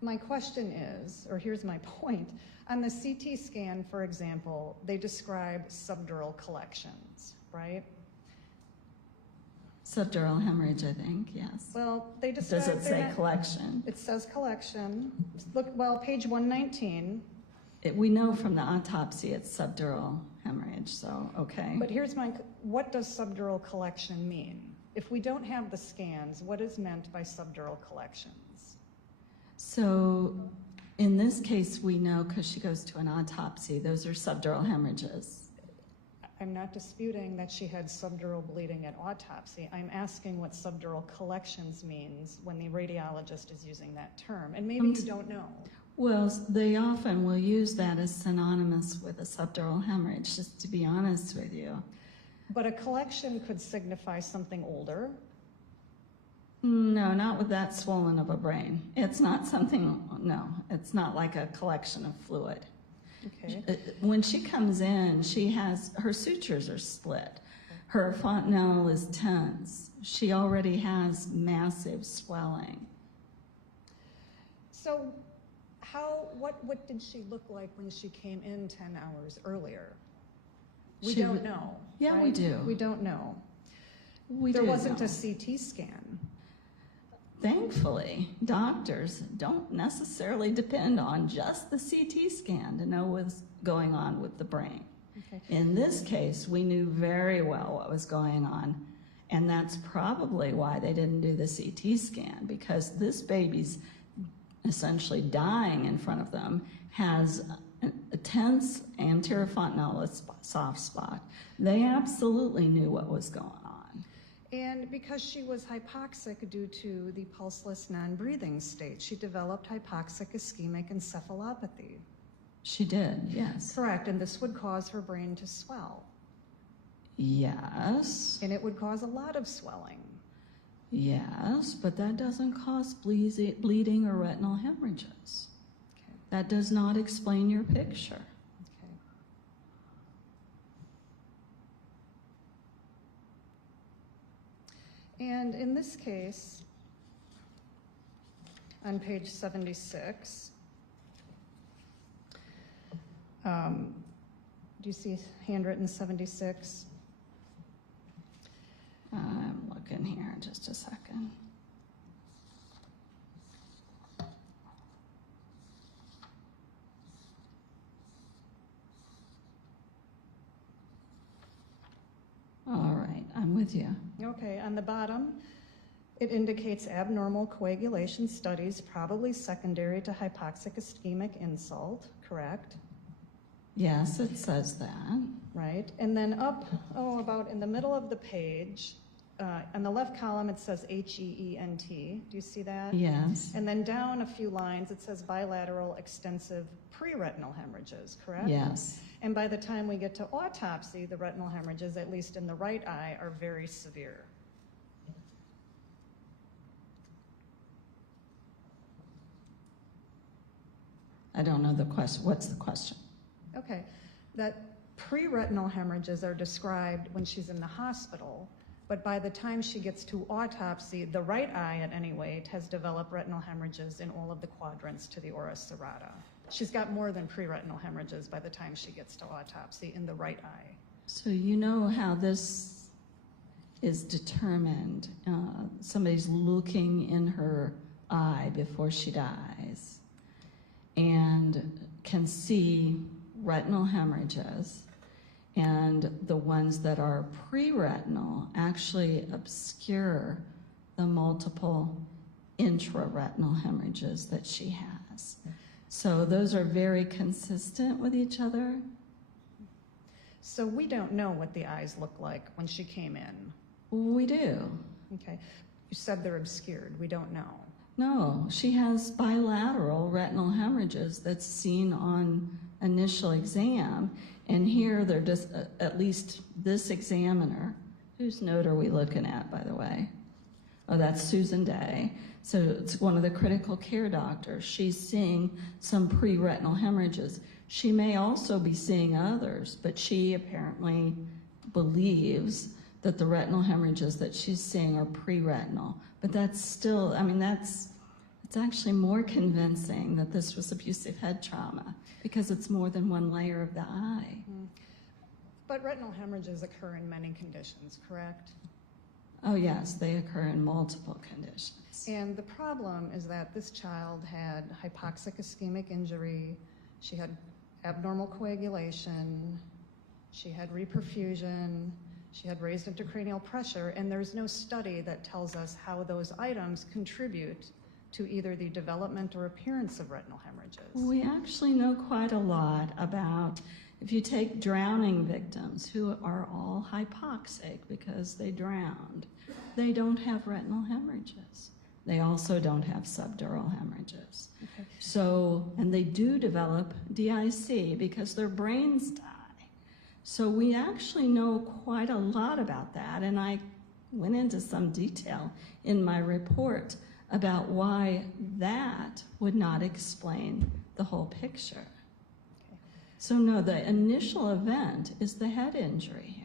My question is, or here's my point, on the CT scan, for example, they describe subdural collections, right? Subdural hemorrhage, I think, yes. Well, they describe. Does it they're say not- collection? It says collection. Look, well, page 119. We know from the autopsy it's subdural hemorrhage, so, okay. But here's what does subdural collection mean? If we don't have the scans, what is meant by subdural collections? So in this case, we know because she goes to an autopsy, those are subdural hemorrhages. I'm not disputing that she had subdural bleeding at autopsy. I'm asking what subdural collections means when the radiologist is using that term. And maybe you don't know. Well, they often will use that as synonymous with a subdural hemorrhage, just to be honest with you. But a collection could signify something older. No, not with that swollen of a brain. It's not something, no, it's not like a collection of fluid. Okay. When she comes in, her sutures are split. Her fontanelle is tense. She already has massive swelling. So what did she look like when she came in 10 hours earlier? We She don't would- know. Yeah, we right? do. We don't know. We There do wasn't know. a CT scan. Thankfully, doctors don't necessarily depend on just the CT scan to know what's going on with the brain. Okay. In this case, we knew very well what was going on, and that's probably why they didn't do the CT scan, because this baby's essentially dying in front of them, has a tense anterior fontanelle soft spot. They absolutely knew what was going on. And because she was hypoxic due to the pulseless non-breathing state, she developed hypoxic ischemic encephalopathy. She did, yes. Correct, and this would cause her brain to swell, Yes, and it would cause a lot of swelling. yes, but that doesn't cause bleeding or retinal hemorrhages. Okay. That does not explain your picture. Okay. And in this case, on page 76, do you see handwritten 76? I'm looking here, just a second. All right, I'm with you. Okay, on the bottom, it indicates abnormal coagulation studies, probably secondary to hypoxic ischemic insult, correct? Yes, it says that. Right, and then up, about in the middle of the page, on the left column, it says HEENT. Do you see that? Yes, And then down a few lines, it says bilateral extensive pre-retinal hemorrhages, correct? yes. And by the time we get to autopsy, the retinal hemorrhages, at least in the right eye, are very severe. I don't know the question. What's the question? Okay, that pre-retinal hemorrhages are described when she's in the hospital, but by the time she gets to autopsy, the right eye at any rate has developed retinal hemorrhages in all of the quadrants to the ora serrata. She's got more than pre-retinal hemorrhages by the time she gets to autopsy in the right eye. So you know how this is determined. Somebody's looking in her eye before she dies and can see retinal hemorrhages, and the ones that are pre-retinal actually obscure the multiple intraretinal hemorrhages that she has. So those are very consistent with each other. So we don't know what the eyes look like when she came in. We do. Okay. You said they're obscured. We don't know. No, she has bilateral retinal hemorrhages that's seen on initial exam. And here they're just, at least this examiner, whose note are we looking at, by the way? Oh, that's Susan Day. So it's one of the critical care doctors. She's seeing some pre-retinal hemorrhages. She may also be seeing others, but she apparently believes that the retinal hemorrhages that she's seeing are pre-retinal. But that's still, I mean, it's actually more convincing that this was abusive head trauma because it's more than one layer of the eye. But retinal hemorrhages occur in many conditions, correct? Oh yes, they occur in multiple conditions. And the problem is that this child had hypoxic ischemic injury, she had abnormal coagulation, she had reperfusion, she had raised intracranial pressure, and there's no study that tells us how those items contribute to either the development or appearance of retinal hemorrhages. We actually know quite a lot about, if you take drowning victims who are all hypoxic because they drowned, they don't have retinal hemorrhages. They also don't have subdural hemorrhages. Okay. So, and they do develop DIC because their brains die. So we actually know quite a lot about that, and I went into some detail in my report about why that would not explain the whole picture. Okay. So no, the initial event is the head injury here.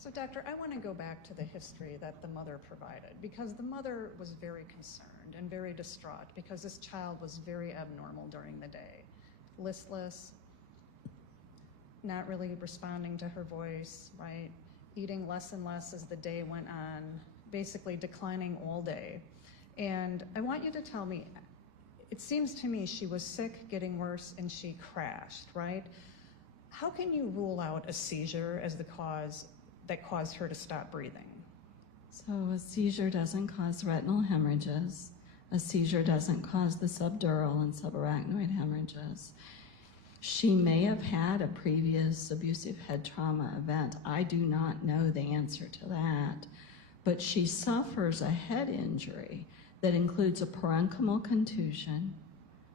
So, Doctor, I want to go back to the history that the mother provided, because the mother was very concerned and very distraught because this child was very abnormal during the day. Listless, not really responding to her voice, right? Eating less and less as the day went on, basically declining all day. And I want you to tell me, it seems to me she was sick, getting worse, and she crashed, right? How can you rule out a seizure as the cause that caused her to stop breathing? So a seizure doesn't cause retinal hemorrhages. A seizure doesn't cause the subdural and subarachnoid hemorrhages. She may have had a previous abusive head trauma event. I do not know the answer to that. But she suffers a head injury that includes a parenchymal contusion,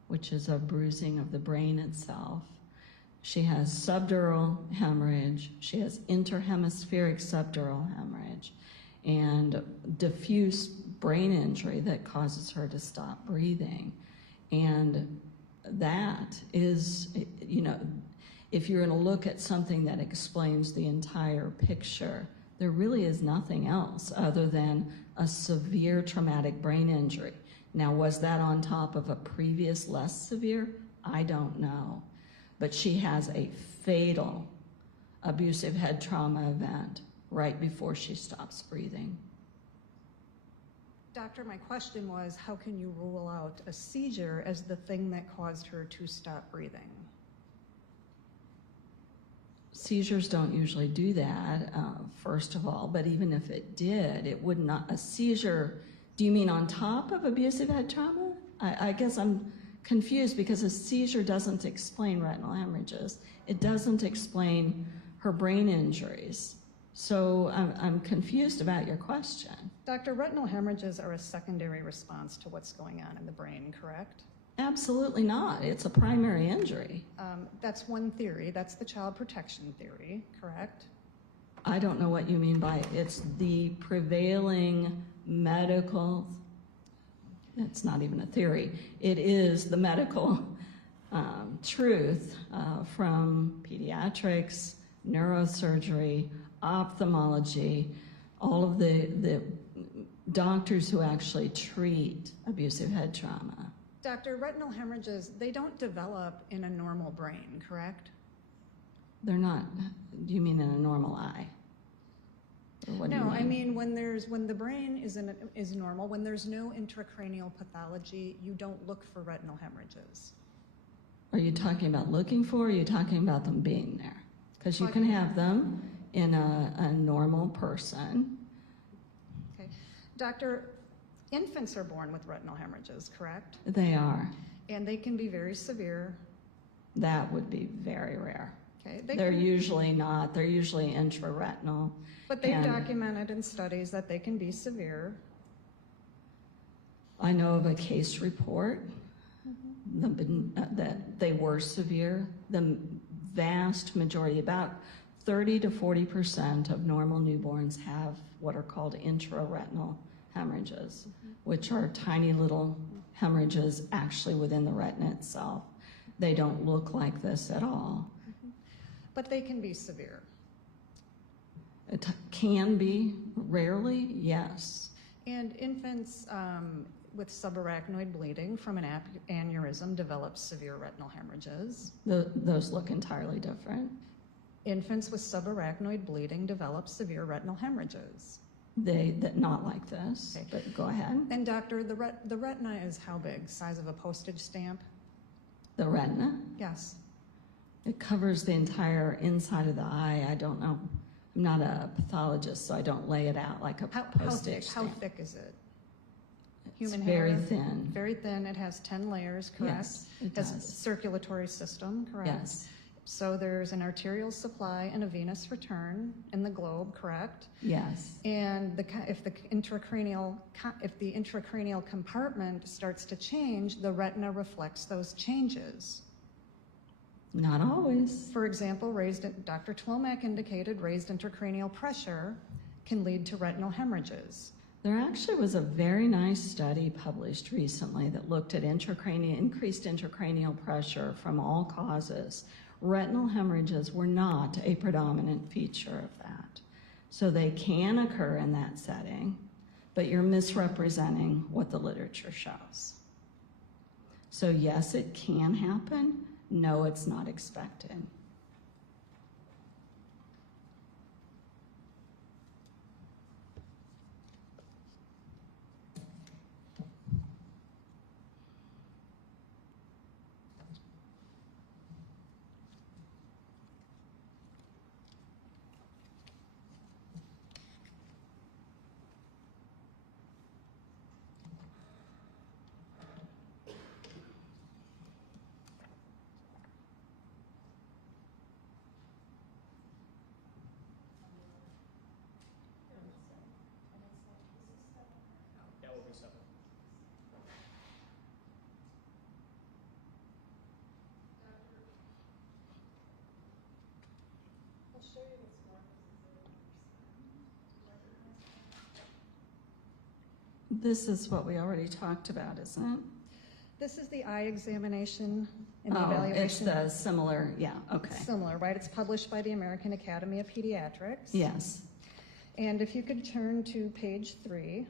which is a bruising of the brain itself. She has subdural hemorrhage, she has interhemispheric subdural hemorrhage, and diffuse brain injury that causes her to stop breathing. And that is, you know, if you're gonna look at something that explains the entire picture, there really is nothing else other than a severe traumatic brain injury. Now, was that on top of a previous less severe? I don't know. But she has a fatal abusive head trauma event right before she stops breathing. Doctor, my question was, how can you rule out a seizure as the thing that caused her to stop breathing? Seizures don't usually do that, first of all, but even if it did, it would not, a seizure, do you mean on top of abusive head trauma? I guess I'm confused because a seizure doesn't explain retinal hemorrhages. It doesn't explain her brain injuries. So I'm confused about your question. Doctor, retinal hemorrhages are a secondary response to what's going on in the brain, correct? Absolutely not. It's a primary injury. That's one theory. That's the child protection theory, correct? I don't know what you mean by it. It's the prevailing medical, it's not even a theory. It is the medical truth from pediatrics, neurosurgery, ophthalmology, all of the doctors who actually treat abusive head trauma. Doctor, retinal hemorrhages, they don't develop in a normal brain, correct? They're not, do you mean in a normal eye? Or what do you No, I mean when the brain is normal, when there's no intracranial pathology, you don't look for retinal hemorrhages. Are you talking about looking for, or are you talking about them being there? Because you can have them in a normal person. Okay. Doctor, infants are born with retinal hemorrhages, correct? They are. And they can be very severe. That would be very rare. Okay. They're usually not. They're usually intraretinal. But they've and documented in studies that they can be severe. I know of a case report that they were severe. The vast majority, about 30 to 40% of normal newborns have what are called intraretinal hemorrhages, which are tiny little hemorrhages actually within the retina itself. They don't look like this at all. But they can be severe. It can be, rarely, yes. And infants with subarachnoid bleeding from an aneurysm develop severe retinal hemorrhages. Those look entirely different. Infants with subarachnoid bleeding develop severe retinal hemorrhages. That not like this, Okay. but go ahead. And doctor, the retina is how big? Size of a postage stamp? The retina, Yes. it covers the entire inside of the eye. I don't know. I'm not a pathologist, so I don't lay it out like a How postage thick? How stamp. thick is it? It's Human very hair? thin. Very thin. It has 10 layers, correct? Yes, it has a does. circulatory system, correct? Yes, So there's an arterial supply and a venous return in the globe, correct? yes. And if the intracranial compartment starts to change, the retina reflects those changes. Not always. For example, Dr. Twomack indicated raised intracranial pressure can lead to retinal hemorrhages. There actually was a very nice study published recently that looked at increased intracranial pressure from all causes. Retinal hemorrhages were not a predominant feature of that. So they can occur in that setting, but you're misrepresenting what the literature shows. So yes, it can happen. No, it's not expected. That will be 7. This is what we already talked about, isn't it? This is the eye examination and the Oh, it's evaluation. the similar, yeah, okay. Similar, right? It's published by the American Academy of Pediatrics. Yes. And if you could turn to page 3.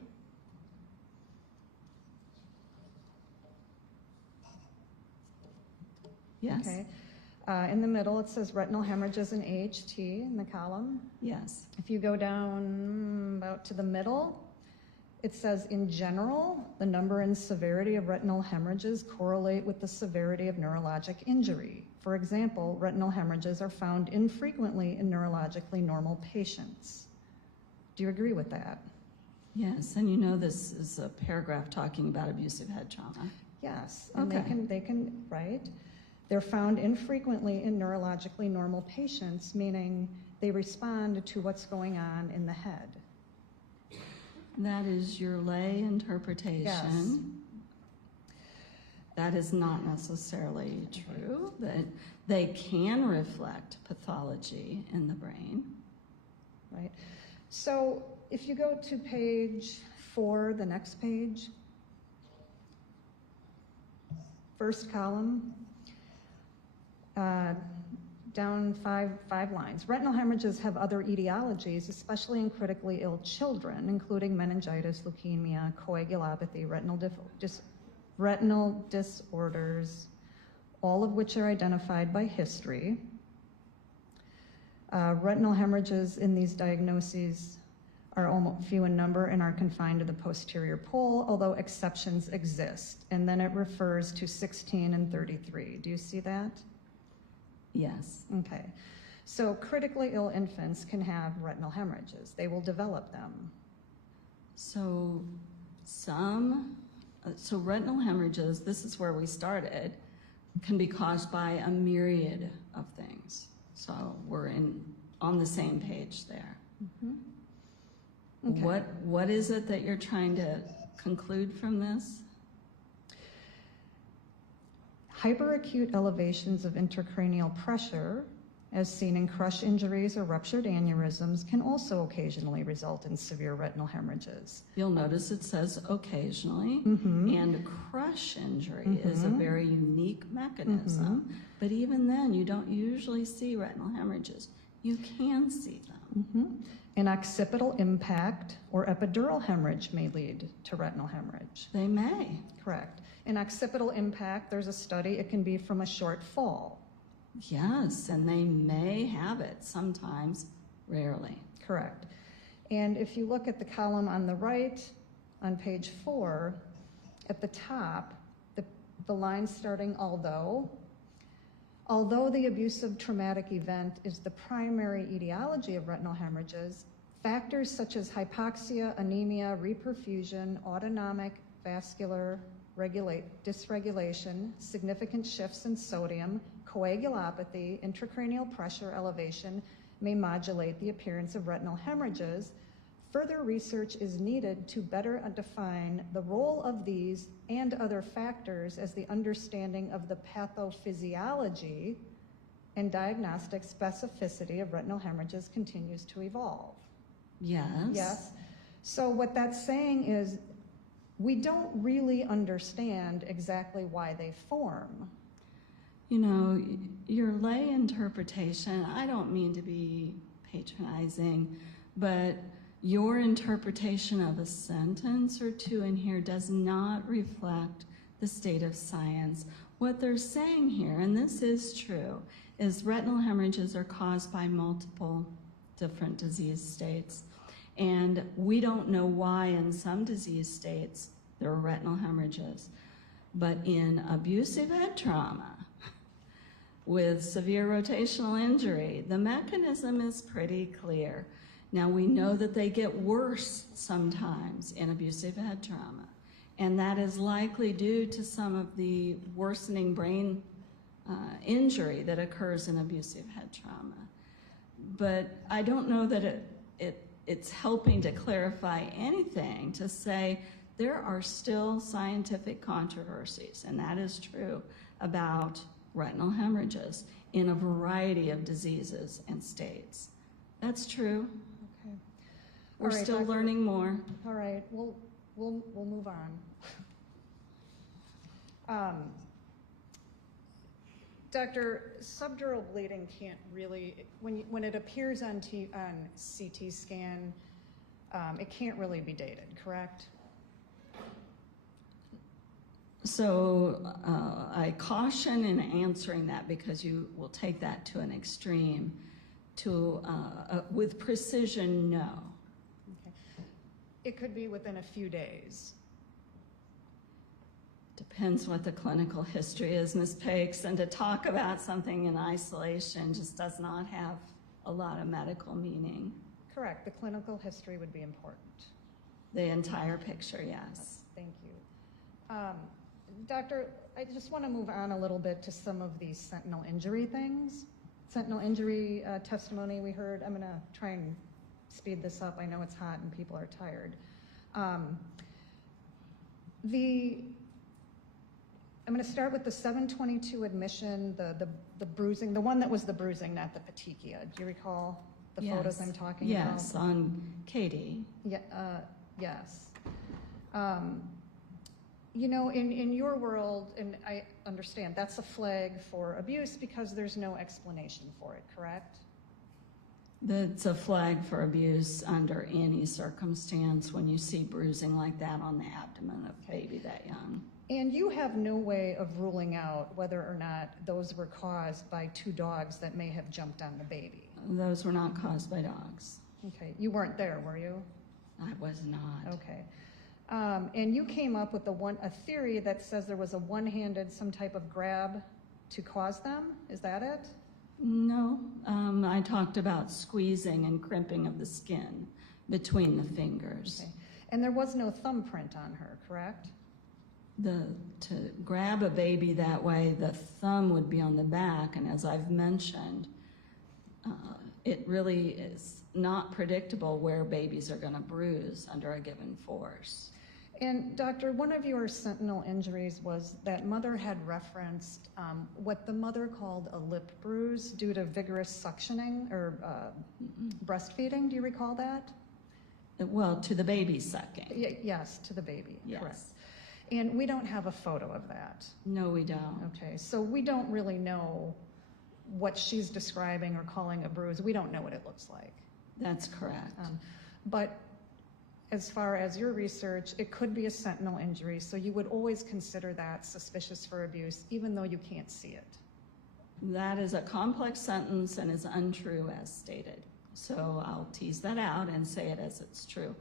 Yes. Okay. In the middle, it says retinal hemorrhages and AHT in the column. Yes. If you go down about to the middle, it says, in general, the number and severity of retinal hemorrhages correlate with the severity of neurologic injury. For example, retinal hemorrhages are found infrequently in neurologically normal patients. Do you agree with that? Yes, and you know this is a paragraph talking about abusive head trauma. Yes, and Okay. they can, right? They're found infrequently in neurologically normal patients, meaning they respond to what's going on in the head. That is your lay interpretation. Yes. That is not necessarily true, that they can reflect pathology in the brain. Right? So if you go to page 4, the next page, first column, down five lines. Retinal hemorrhages have other etiologies, especially in critically ill children, including meningitis, leukemia, coagulopathy, retinal disorders, all of which are identified by history. Retinal hemorrhages in these diagnoses are almost few in number and are confined to the posterior pole, although exceptions exist. And then it refers to 16 and 33. Do you see that? Yes. Okay. So critically ill infants can have retinal hemorrhages. They will develop them. So retinal hemorrhages, this is where we started, can be caused by a myriad of things. So we're on the same page there. Mm-hmm. Okay. What is it that you're trying to conclude from this? Hyperacute elevations of intracranial pressure, as seen in crush injuries or ruptured aneurysms, can also occasionally result in severe retinal hemorrhages. You'll notice it says occasionally, Mm-hmm. and crush injury is a very unique mechanism. But even then, you don't usually see retinal hemorrhages. You can see them. Mm-hmm. An occipital impact or epidural hemorrhage may lead to retinal hemorrhage. They may. Correct. An occipital impact, there's a study, it can be from a short fall. Yes, and they may have it sometimes, rarely. Correct. And if you look at the column on the right, on page 4, at the top, the line starting although the abusive traumatic event is the primary etiology of retinal hemorrhages, factors such as hypoxia, anemia, reperfusion, autonomic vascular dysregulation, significant shifts in sodium, coagulopathy, intracranial pressure elevation may modulate the appearance of retinal hemorrhages. Further research is needed to better define the role of these and other factors as the understanding of the pathophysiology and diagnostic specificity of retinal hemorrhages continues to evolve. Yes. Yes. So what that's saying is we don't really understand exactly why they form. You know, your lay interpretation, I don't mean to be patronizing, but your interpretation of a sentence or two in here does not reflect the state of science. What they're saying here, and this is true, is retinal hemorrhages are caused by multiple different disease states. And we don't know why in some disease states there are retinal hemorrhages. But in abusive head trauma, with severe rotational injury, the mechanism is pretty clear. Now we know that they get worse sometimes in abusive head trauma, and that is likely due to some of the worsening brain injury that occurs in abusive head trauma. But I don't know that it's helping to clarify anything to say there are still scientific controversies, and that is true about retinal hemorrhages in a variety of diseases and states. That's true. Okay. We're All right, still Dr. learning more. All right, we'll move on. Doctor, subdural bleeding can't really, when it appears on CT scan, it can't really be dated, correct? So I caution in answering that because you will take that to an extreme. With precision, no. Okay. It could be within a few days. Depends what the clinical history is, Ms. Pakes, and to talk about something in isolation just does not have a lot of medical meaning. Correct, the clinical history would be important. The entire picture, yes. Thank you. Doctor, I just want to move on a little bit to some of these sentinel injury things. Sentinel injury testimony we heard. I'm going to try and speed this up. I know it's hot and people are tired. I'm going to start with the 722 admission, the bruising, the one that was the bruising, not the petechia. Do you recall the photos I'm talking about? Yes, on Katie. Yeah, yes. You know, in your world, and I understand, that's a flag for abuse because there's no explanation for it, correct? That's a flag for abuse under any circumstance when you see bruising like that on the abdomen of a baby that young. And you have no way of ruling out whether or not those were caused by two dogs that may have jumped on the baby. Those were not caused by dogs. Okay, you weren't there, were you? I was not. Okay. And you came up with a theory that says there was a one-handed, some type of grab to cause them? Is that it? No, I talked about squeezing and crimping of the skin between the fingers. Okay. And there was no thumbprint on her, correct? To grab a baby that way, the thumb would be on the back, and as I've mentioned, it really is not predictable where babies are going to bruise under a given force. And doctor, one of your sentinel injuries was that mother had referenced what the mother called a lip bruise due to vigorous suctioning or breastfeeding. Do you recall that? Well, to the baby sucking. Yes, to the baby, Yes. correct. And we don't have a photo of that. No, we don't. Okay, so we don't really know what she's describing or calling a bruise. We don't know what it looks like. That's correct. But as far as your research, it could be a sentinel injury, so you would always consider that suspicious for abuse, even though you can't see it. That is a complex sentence and is untrue as stated. So I'll tease that out and say it as it's true.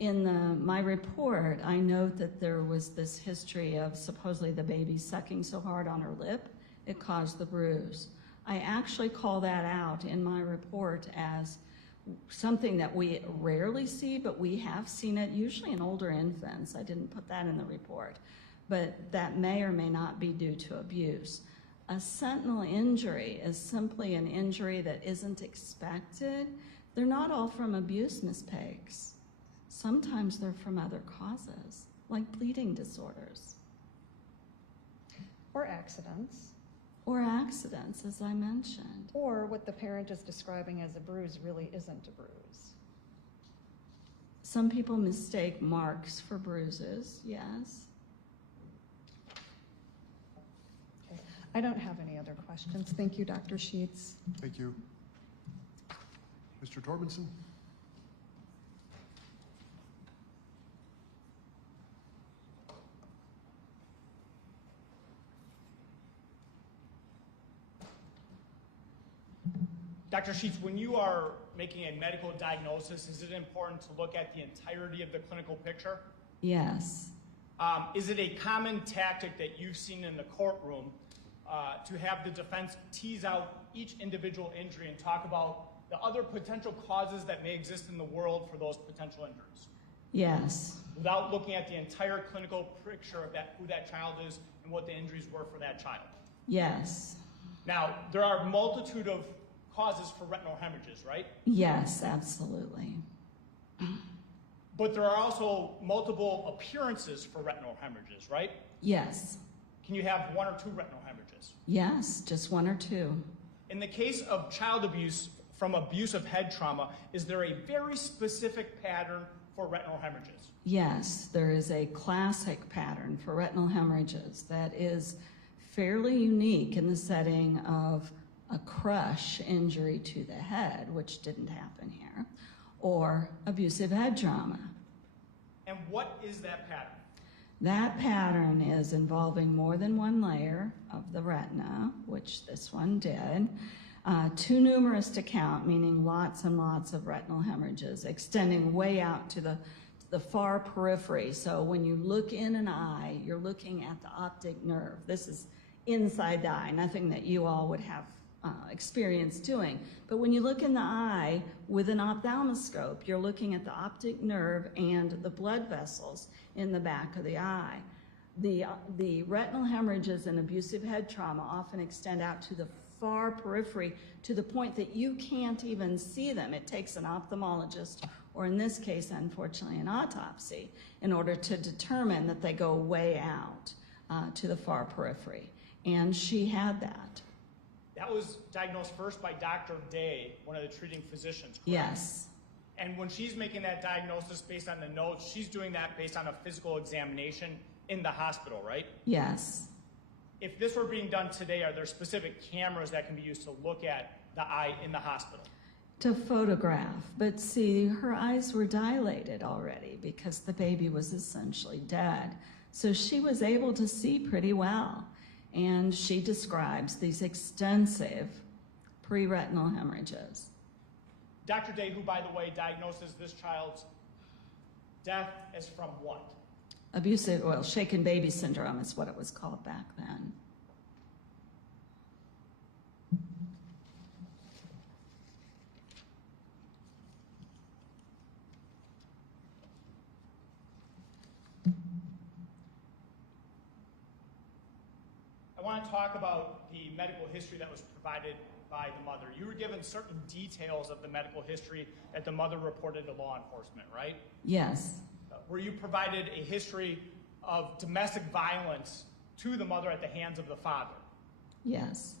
In my report, I note that there was this history of supposedly the baby sucking so hard on her lip, it caused the bruise. I actually call that out in my report as something that we rarely see, but we have seen it usually in older infants. I didn't put that in the report, but that may or may not be due to abuse. A sentinel injury is simply an injury that isn't expected. They're not all from abuse, Ms. Peggs. Sometimes they're from other causes, like bleeding disorders. Or accidents. Or accidents, as I mentioned. Or what the parent is describing as a bruise really isn't a bruise. Some people mistake marks for bruises, yes. Okay. I don't have any other questions. Thank you, Dr. Sheets. Thank you. Mr. Torbenson? Dr. Sheets, when you are making a medical diagnosis, is it important to look at the entirety of the clinical picture? Yes. Is it a common tactic that you've seen in the courtroom to have the defense tease out each individual injury and talk about the other potential causes that may exist in the world for those potential injuries? Yes. Without looking at the entire clinical picture of who that child is and what the injuries were for that child? Yes. Now, there are a multitude of causes for retinal hemorrhages, right? Yes, absolutely. But there are also multiple appearances for retinal hemorrhages, right? Yes. Can you have one or two retinal hemorrhages? Yes, just one or two. In the case of child abuse from abusive head trauma, is there a very specific pattern for retinal hemorrhages? Yes, there is a classic pattern for retinal hemorrhages that is fairly unique in the setting of a crush injury to the head, which didn't happen here, or abusive head trauma. And what is that pattern? That pattern is involving more than one layer of the retina, which this one did, too numerous to count, meaning lots and lots of retinal hemorrhages extending way out to the far periphery. So when you look in an eye, you're looking at the optic nerve. This is inside the eye, nothing that you all would have experience doing. But when you look in the eye with an ophthalmoscope, you're looking at the optic nerve and the blood vessels in the back of the eye. The retinal hemorrhages and abusive head trauma often extend out to the far periphery to the point that you can't even see them. It takes an ophthalmologist, or in this case, unfortunately, an autopsy, in order to determine that they go way out to the far periphery. And she had that. That was diagnosed first by Dr. Day, one of the treating physicians, correct? Yes. And when she's making that diagnosis based on the notes, she's doing that based on a physical examination in the hospital, right? Yes. If this were being done today, are there specific cameras that can be used to look at the eye in the hospital? To photograph, but see, her eyes were dilated already because the baby was essentially dead. So she was able to see pretty well. And she describes these extensive pre-retinal hemorrhages. Dr. Day, who, by the way, diagnoses this child's death as from what? Abusive, well, shaken baby syndrome is what it was called back then. I want to talk about the medical history that was provided by the mother. You were given certain details of the medical history that the mother reported to law enforcement, right? Yes. Were you provided a history of domestic violence to the mother at the hands of the father? Yes.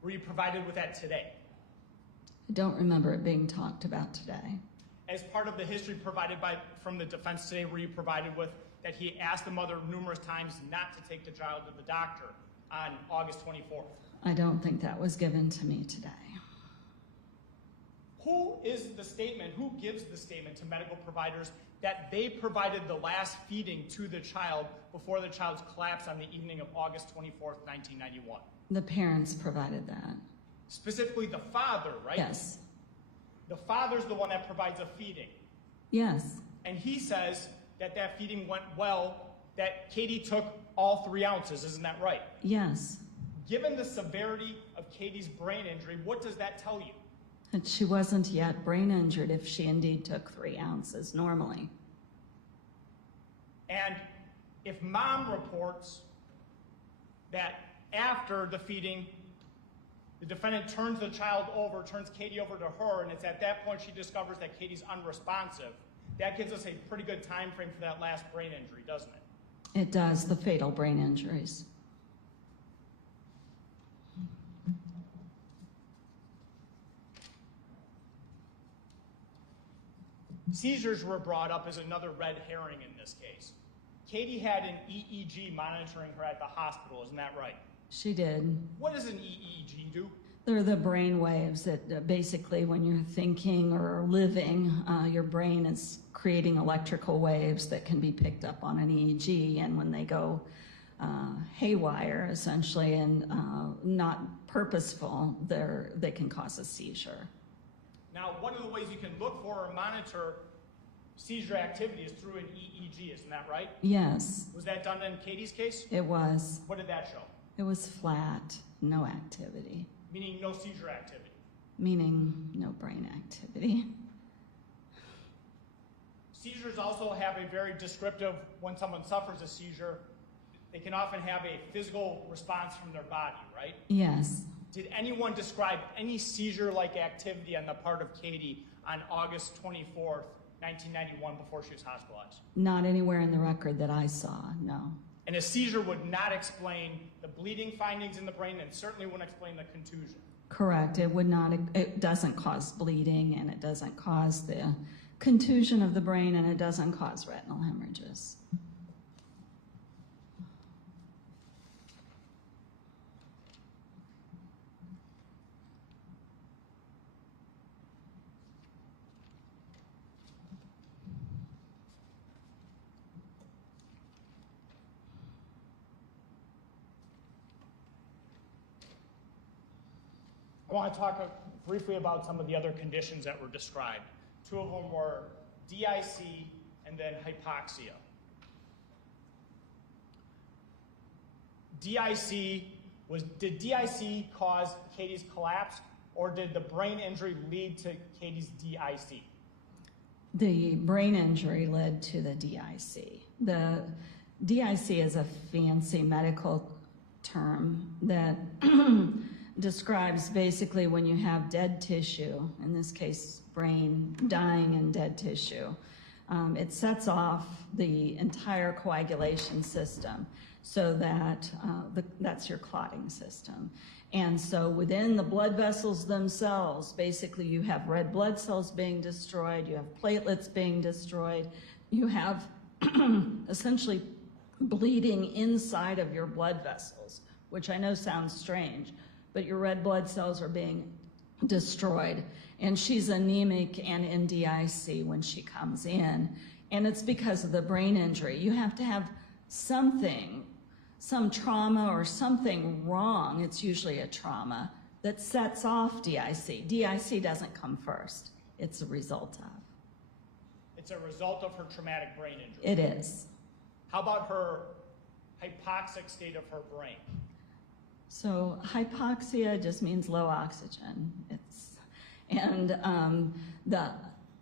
Were you provided with that today? I don't remember it being talked about today. As part of the history provided from the defense today, were you provided with that he asked the mother numerous times not to take the child to the doctor on August 24th? I don't think that was given to me today. Who gives the statement to medical providers that they provided the last feeding to the child before the child's collapse on the evening of August 24th, 1991? The parents provided that. Specifically the father, right? Yes. The father's the one that provides a feeding. Yes. And he says that that feeding went well, that Katie took all 3 ounces. Isn't that right? Yes. Given the severity of Katie's brain injury, what does that tell you? That she wasn't yet brain injured if she indeed took 3 ounces normally. And if mom reports that after the feeding, the defendant turns the child over, turns Katie over to her, and it's at that point she discovers that Katie's unresponsive, that gives us a pretty good time frame for that last brain injury, doesn't it? It does, the fatal brain injuries. Seizures were brought up as another red herring in this case. Katie had an EEG monitoring her at the hospital, isn't that right? She did. What does an EEG do? They're the brain waves that basically when you're thinking or living, your brain is creating electrical waves that can be picked up on an EEG, and when they go haywire, essentially, and not purposeful, they can cause a seizure. Now, one of the ways you can look for or monitor seizure activity is through an EEG, isn't that right? Yes, Was that done in Katie's case? it was. What did that show? It was flat, no activity, Meaning no seizure activity. meaning no brain activity. Seizures also have a very descriptive, when someone suffers a seizure, they can often have a physical response from their body, right? Yes. Did anyone describe any seizure-like activity on the part of Katie on August 24th, 1991, before she was hospitalized? Not anywhere in the record that I saw, no. And a seizure would not explain the bleeding findings in the brain and certainly wouldn't explain the contusion. Correct. It doesn't cause bleeding, and it doesn't cause the contusion of the brain, and it doesn't cause retinal hemorrhages. I want to talk briefly about some of the other conditions that were described. 2 of them were DIC and then hypoxia. Did DIC cause Katie's collapse, or did the brain injury lead to Katie's DIC? The brain injury led to the DIC. The DIC is a fancy medical term that describes basically when you have dead tissue, in this case brain dying in dead tissue. It sets off the entire coagulation system so that that's your clotting system. And so within the blood vessels themselves, basically you have red blood cells being destroyed, you have platelets being destroyed, you have essentially bleeding inside of your blood vessels, which I know sounds strange, but your red blood cells are being destroyed. And she's anemic and in DIC when she comes in. And it's because of the brain injury. You have to have something, some trauma or something wrong, it's usually a trauma, that sets off DIC. DIC doesn't come first. It's a result of. It's a result of her traumatic brain injury. It is. How about her hypoxic state of her brain? So hypoxia just means low oxygen.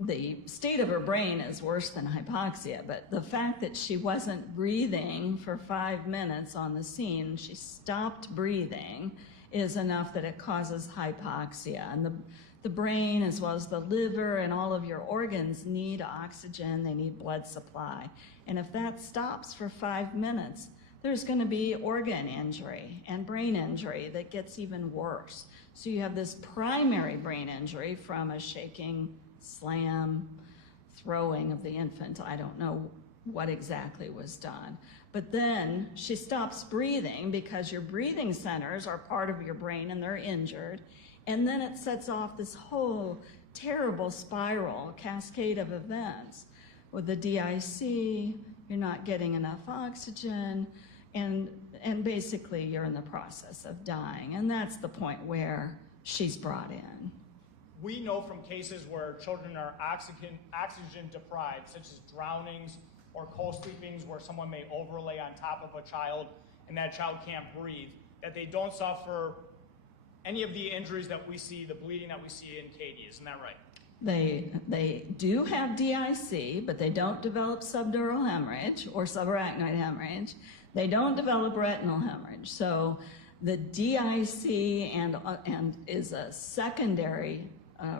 The state of her brain is worse than hypoxia, but the fact that she wasn't breathing for 5 minutes on the scene, she stopped breathing, is enough that it causes hypoxia. And the brain, as well as the liver and all of your organs, need oxygen, they need blood supply. And if that stops for 5 minutes, there's going to be organ injury and brain injury that gets even worse. So you have this primary brain injury from a shaking, slam, throwing of the infant. I don't know what exactly was done. But then she stops breathing because your breathing centers are part of your brain and they're injured. And then it sets off this whole terrible spiral, cascade of events. With the DIC, you're not getting enough oxygen, and basically you're in the process of dying. And that's the point where she's brought in. We know from cases where children are oxygen deprived, such as drownings or co-sleepings where someone may overlay on top of a child and that child can't breathe, that they don't suffer any of the injuries that we see, the bleeding that we see in Katie. Isn't that right? They do have DIC, but they don't develop subdural hemorrhage or subarachnoid hemorrhage. They don't develop retinal hemorrhage. So the DIC and is a secondary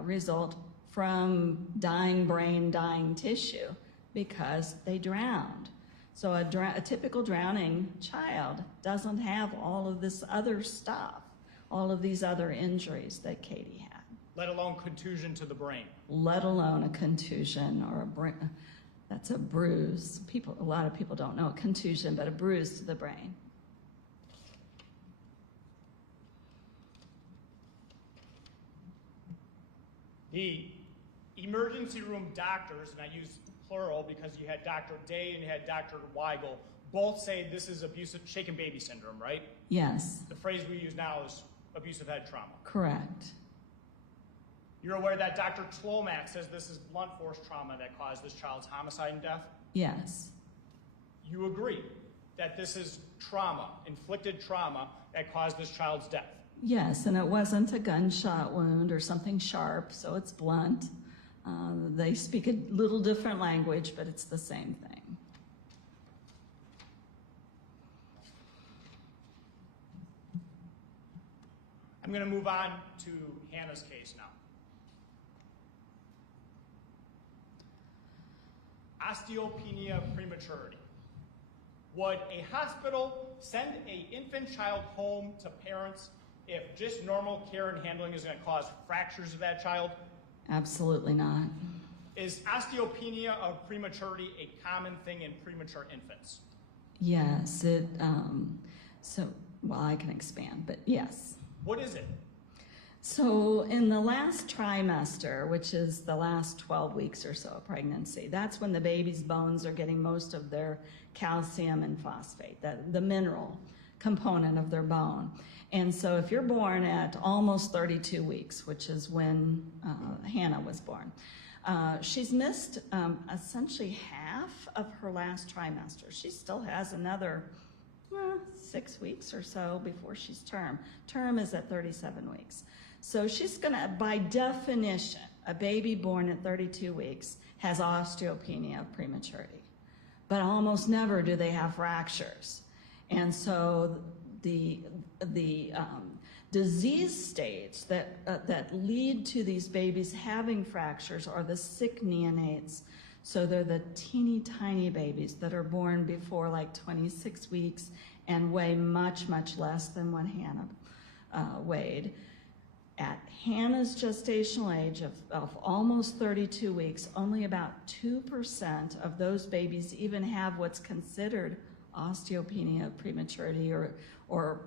result from dying brain, dying tissue, because they drowned. So a typical drowning child doesn't have all of this other stuff, all of these other injuries that Katie had. Let alone contusion to the brain. Let alone a contusion or that's a bruise. A lot of people don't know a contusion, but a bruise to the brain. The emergency room doctors, and I use plural because you had Dr. Day and you had Dr. Weigel, both say this is abusive shaken baby syndrome, right? Yes. The phrase we use now is abusive head trauma. Correct. You're aware that Dr. Tlomak says this is blunt force trauma that caused this child's homicide and death? Yes. You agree that this is trauma, inflicted trauma, that caused this child's death? Yes, and it wasn't a gunshot wound or something sharp, so it's blunt. They speak a little different language, but it's the same thing. I'm going to move on to Hannah's case now. Osteopenia prematurity. Would a hospital send an infant child home to parents if just normal care and handling is going to cause fractures of that child? Absolutely not. Is osteopenia of prematurity a common thing in premature infants? Yes, well, I can expand, but yes. What is it? So in the last trimester, which is the last 12 weeks or so of pregnancy, that's when the baby's bones are getting most of their calcium and phosphate, the mineral component of their bone. And so if you're born at almost 32 weeks, which is when Hannah was born, she's missed essentially half of her last trimester. She still has another 6 weeks or so before she's term. Term is at 37 weeks. So she's gonna, by definition, a baby born at 32 weeks has osteopenia of prematurity. But almost never do they have fractures. And so the disease states that lead to these babies having fractures are the sick neonates. So they're the teeny tiny babies that are born before like 26 weeks and weigh much, much less than what Hannah weighed. At Hannah's gestational age of almost 32 weeks, only about 2% of those babies even have what's considered osteopenia of prematurity or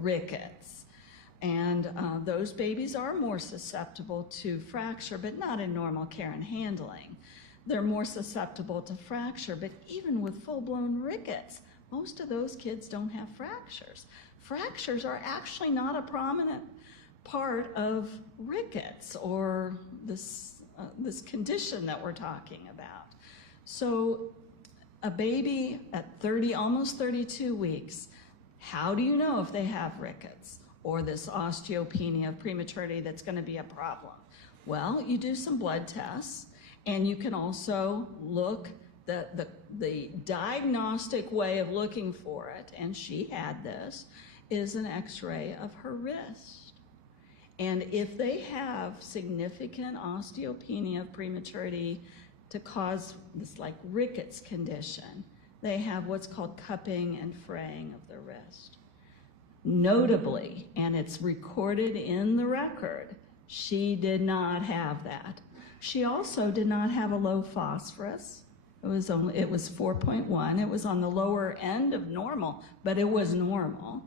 rickets. And those babies are more susceptible to fracture, but not in normal care and handling. They're more susceptible to fracture, but even with full-blown rickets, most of those kids don't have fractures. Fractures are actually not a prominent part of rickets or this condition that we're talking about. So a baby at 30, almost 32 weeks, how do you know if they have rickets or this osteopenia of prematurity that's going to be a problem? Well, you do some blood tests, and you can also look, the diagnostic way of looking for it, and she had this, is an x-ray of her wrist. And if they have significant osteopenia of prematurity to cause this like rickets condition, they have what's called cupping and fraying of the wrist. Notably, and it's recorded in the record, she did not have that. She also did not have a low phosphorus. It was 4.1. It was on the lower end of normal, but it was normal.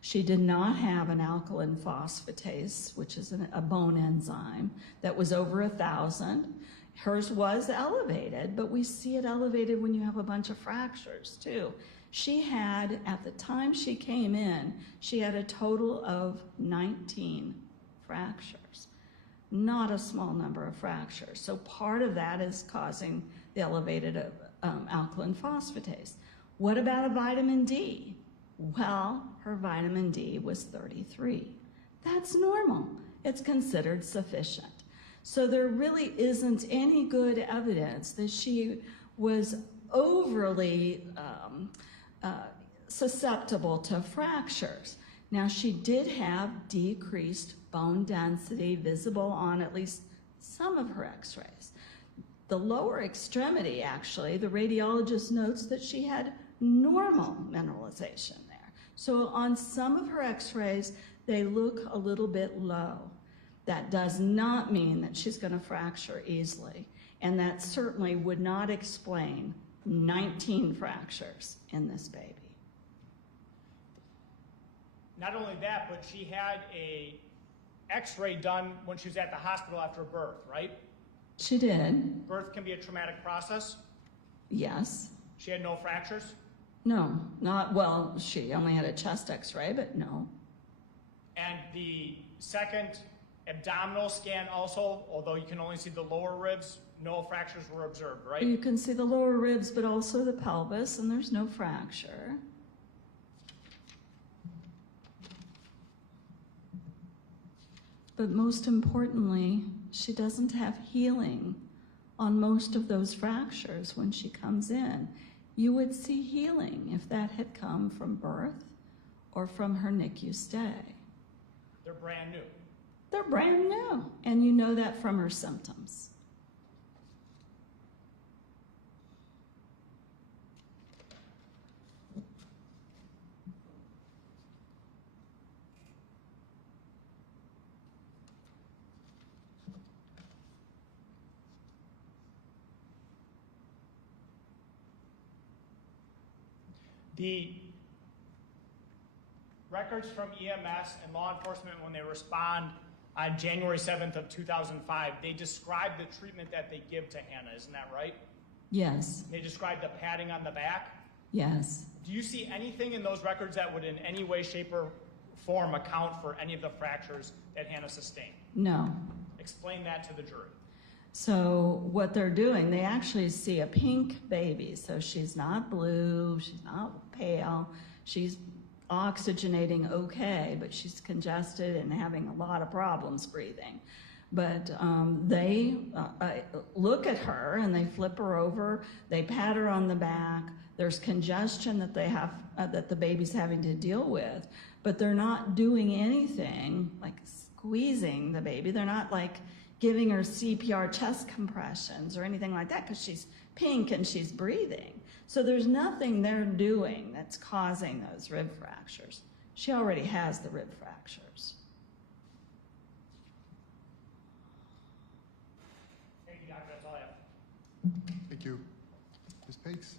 She did not have an alkaline phosphatase, which is a bone enzyme, that was over 1,000. Hers was elevated, but we see it elevated when you have a bunch of fractures too. She had, at the time she came in, she had a total of 19 fractures. Not a small number of fractures. So part of that is causing the elevated alkaline phosphatase. What about a vitamin D? Well, her vitamin D was 33. That's normal. It's considered sufficient. So there really isn't any good evidence that she was overly susceptible to fractures. Now, she did have decreased bone density visible on at least some of her x-rays. The lower extremity, actually, the radiologist notes that she had normal mineralization there. So on some of her x-rays, they look a little bit low. That does not mean that she's going to fracture easily, and that certainly would not explain 19 fractures in this baby. Not only that, but she had a x-ray done when she was at the hospital after birth, right? She did. Birth can be a traumatic process. Yes. She had no fractures? No, not, well, she only had a chest x-ray, but no. And the second abdominal scan also, although you can only see the lower ribs, no fractures were observed, right? You can see the lower ribs, but also the pelvis, and there's no fracture. But most importantly, she doesn't have healing on most of those fractures when she comes in. You would see healing if that had come from birth or from her NICU stay. They're brand new. They're brand new, and you know that from her symptoms. The records from EMS and law enforcement, when they respond on January 7th of 2005, they describe the treatment that they give to Hannah, isn't that right? Yes, They describe the padding on the back. yes. Do you see anything in those records that would in any way, shape, or form account for any of the fractures that Hannah sustained? No. Explain that to the jury. So what they're doing, they actually see a pink baby. So she's not blue, she's not pale, she's oxygenating okay, but she's congested and having a lot of problems breathing. But they look at her and they flip her over, they pat her on the back. There's congestion that they have, that the baby's having to deal with, but they're not doing anything like squeezing the baby. They're not like giving her CPR chest compressions or anything like that because she's pink and she's breathing. So there's nothing they're doing that's causing those rib fractures. She already has the rib fractures. Thank you, doctor. That's all I have. Thank you. Ms. Pakes?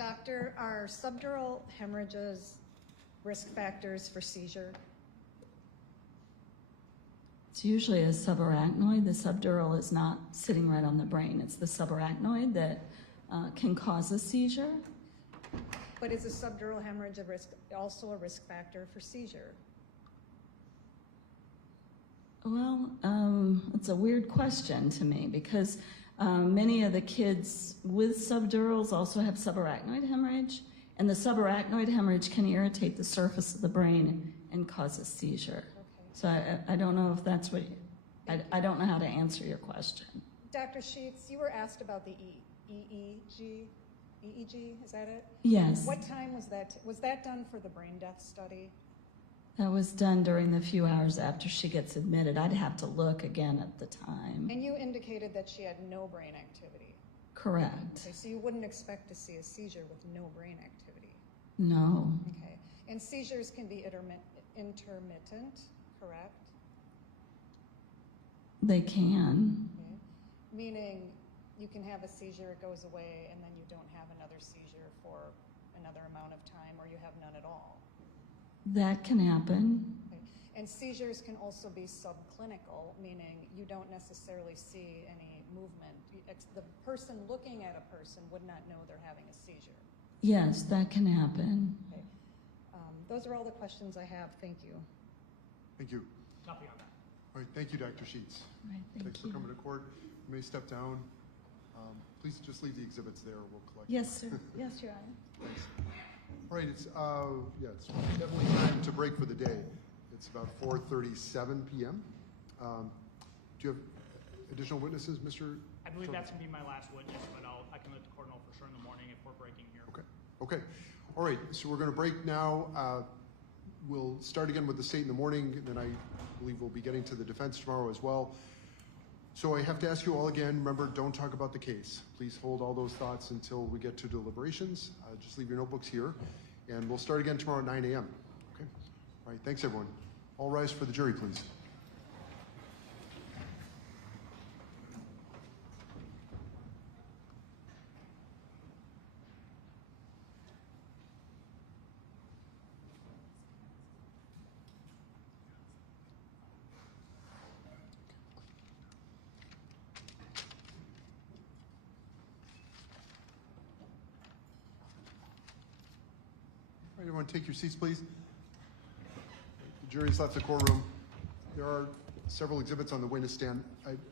Doctor, are subdural hemorrhages risk factors for seizure? It's usually a subarachnoid. The subdural is not sitting right on the brain. It's the subarachnoid that can cause a seizure. But is a subdural hemorrhage also a risk factor for seizure? Well, it's a weird question to me because many of the kids with subdurals also have subarachnoid hemorrhage, and the subarachnoid hemorrhage can irritate the surface of the brain and cause a seizure. Okay. So I don't know if that's what, I don't know how to answer your question. Dr. Sheets, you were asked about the EEG. EEG, is that it? Yes, What time was that? Was that done for the brain death study? that was done during the few hours after she gets admitted. I'd have to look again at the time. And you indicated that she had no brain activity. Correct. Okay, so you wouldn't expect to see a seizure with no brain activity. No. Okay. And seizures can be intermittent, correct? They can. Okay. Meaning you can have a seizure, it goes away, and then you don't have another seizure for another amount of time, or you have none at all. That can happen. Okay. And seizures can also be subclinical, meaning you don't necessarily see any movement. The person looking at a person would not know they're having a seizure. Yes, that can happen. Okay. Those are all the questions I have. Thank you. Thank you. Nothing on that. All right, thank you, Dr. Sheets. All right, thank Thanks you. for coming to court. You may step down. Please just leave the exhibits there. We'll collect. Yes, sir. Yes, Your Honor. Thanks. All right, it's definitely time to break for the day. It's about 4:37 p.m. Do you have additional witnesses, Mr.? I believe that's going to be my last witness, but I can let the court know for sure in the morning if we're breaking here. Okay. Okay. All right. So we're going to break now. We'll start again with the state in the morning. Then I believe we'll be getting to the defense tomorrow as well. So I have to ask you all again, remember, don't talk about the case. Please hold all those thoughts until we get to deliberations. Just leave your notebooks here. And we'll start again tomorrow at 9 a.m. Okay? All right. Thanks, everyone. All rise for the jury, please. All right, everyone, take your seats, please. The jury's left the courtroom. There are several exhibits on the witness stand.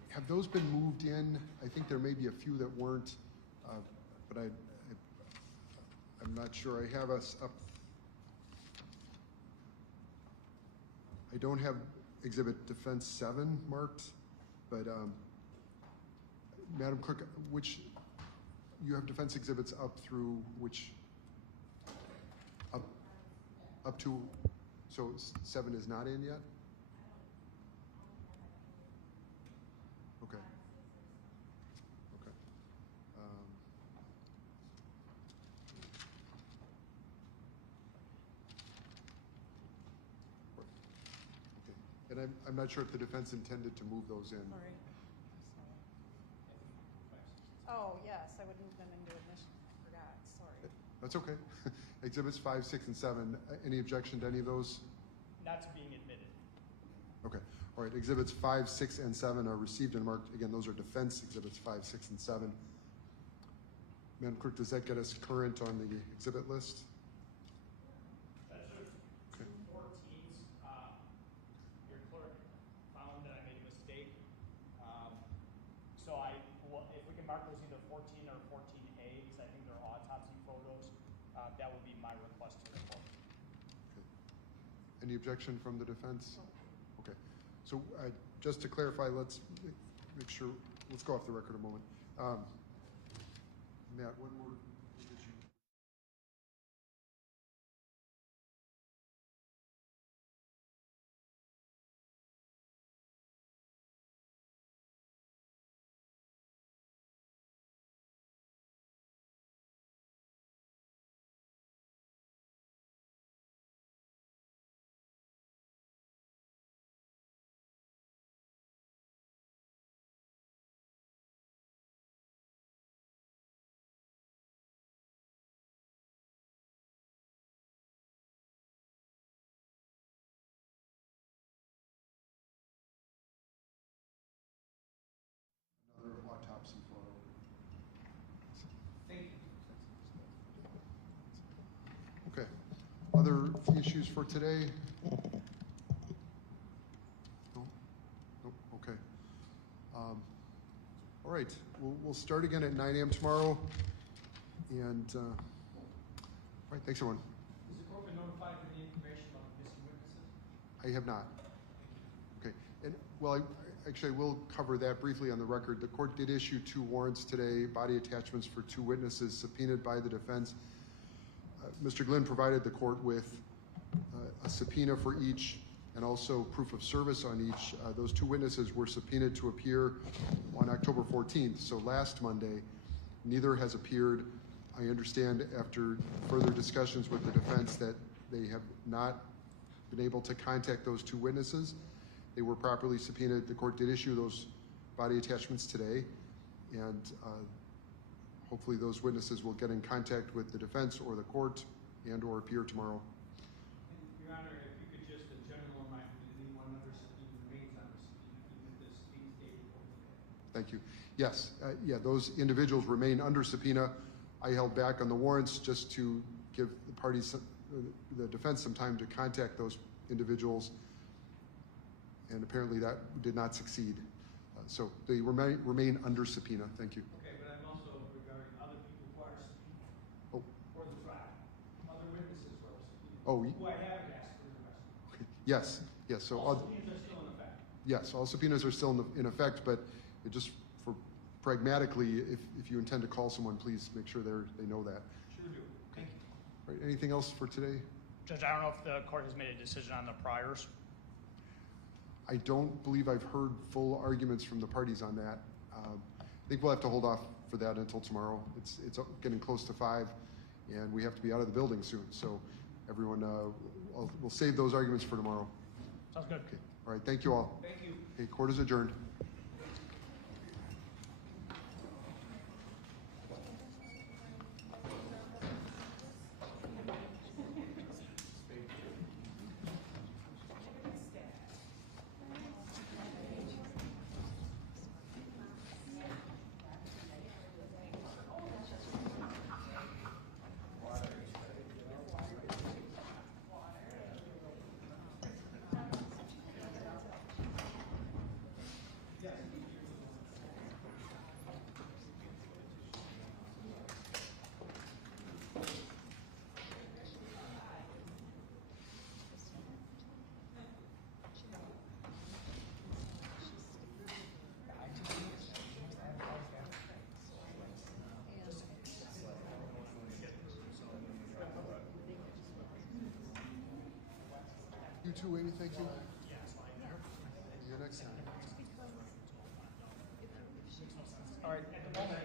Have those been moved in? I think there may be a few that weren't, but I'm not sure. I have us up. I don't have exhibit defense 7 marked, but Madam Clerk, you have defense exhibits up through which? Up to, so 7 is not in yet? Okay. Okay. Okay. And I'm not sure if the defense intended to move those in. All right. Oh, yes, I would move them into admission. I forgot, sorry. That's okay. Exhibits 5, 6, and 7. Any objection to any of those? Not to being admitted. Okay. All right. Exhibits 5, 6, and 7 are received and marked. Again, those are defense exhibits 5, 6, and 7. Madam Clerk, does that get us current on the exhibit list? That's Okay. 14s. Your clerk found that I made a mistake. So if we can mark those either 14 or 14A, because I think they're autopsy photos, that would be my request to the court. Okay. Any objection from the defense? Okay. So just to clarify, let's make sure, let's go off the record a moment. Matt, one more. issues for today? No? Nope, okay. All right, we'll start again at 9 a.m. tomorrow. And, all right, thanks, everyone. Has the court been notified of the information on missing witnesses? I have not. Okay, and, well, actually, we'll cover that briefly on the record. The court did issue 2 warrants today, body attachments for 2 witnesses subpoenaed by the defense. Mr. Glenn provided the court with a subpoena for each and also proof of service on each. Those 2 witnesses were subpoenaed to appear on October 14th, so last Monday. Neither has appeared. I understand after further discussions with the defense that they have not been able to contact those 2 witnesses. They were properly subpoenaed. The court did issue those body attachments today, and hopefully those witnesses will get in contact with the defense or the court and or appear tomorrow. Your Honor, if you could just, a general reminder, that anyone under subpoena remains under subpoena, even if this being stated over the day. Thank you. Yes, yeah, those individuals remain under subpoena. I held back on the warrants just to give the parties, the defense, some time to contact those individuals, and apparently that did not succeed. So they remain under subpoena. Thank you. Okay, but I'm also regarding other people who are subpoenaed Oh, for the trial. Other witnesses who are subpoenaed. oh, Who I haven't asked for the rest. yes, yes. So All subpoenas are still in effect. yes, all subpoenas are still in effect, but it just for pragmatically, if you intend to call someone, please make sure they know that. Sure do. Thank you. All right, anything else for today? Judge, I don't know if the court has made a decision on the priors. I don't believe I've heard full arguments from the parties on that. I think we'll have to hold off for that until tomorrow. It's getting close to 5, and we have to be out of the building soon. So everyone, we'll save those arguments for tomorrow. Sounds good. Okay. All right, thank you all. Thank you. Okay, court is adjourned. You too, Amy, thank you. See you next time. All right, at the moment,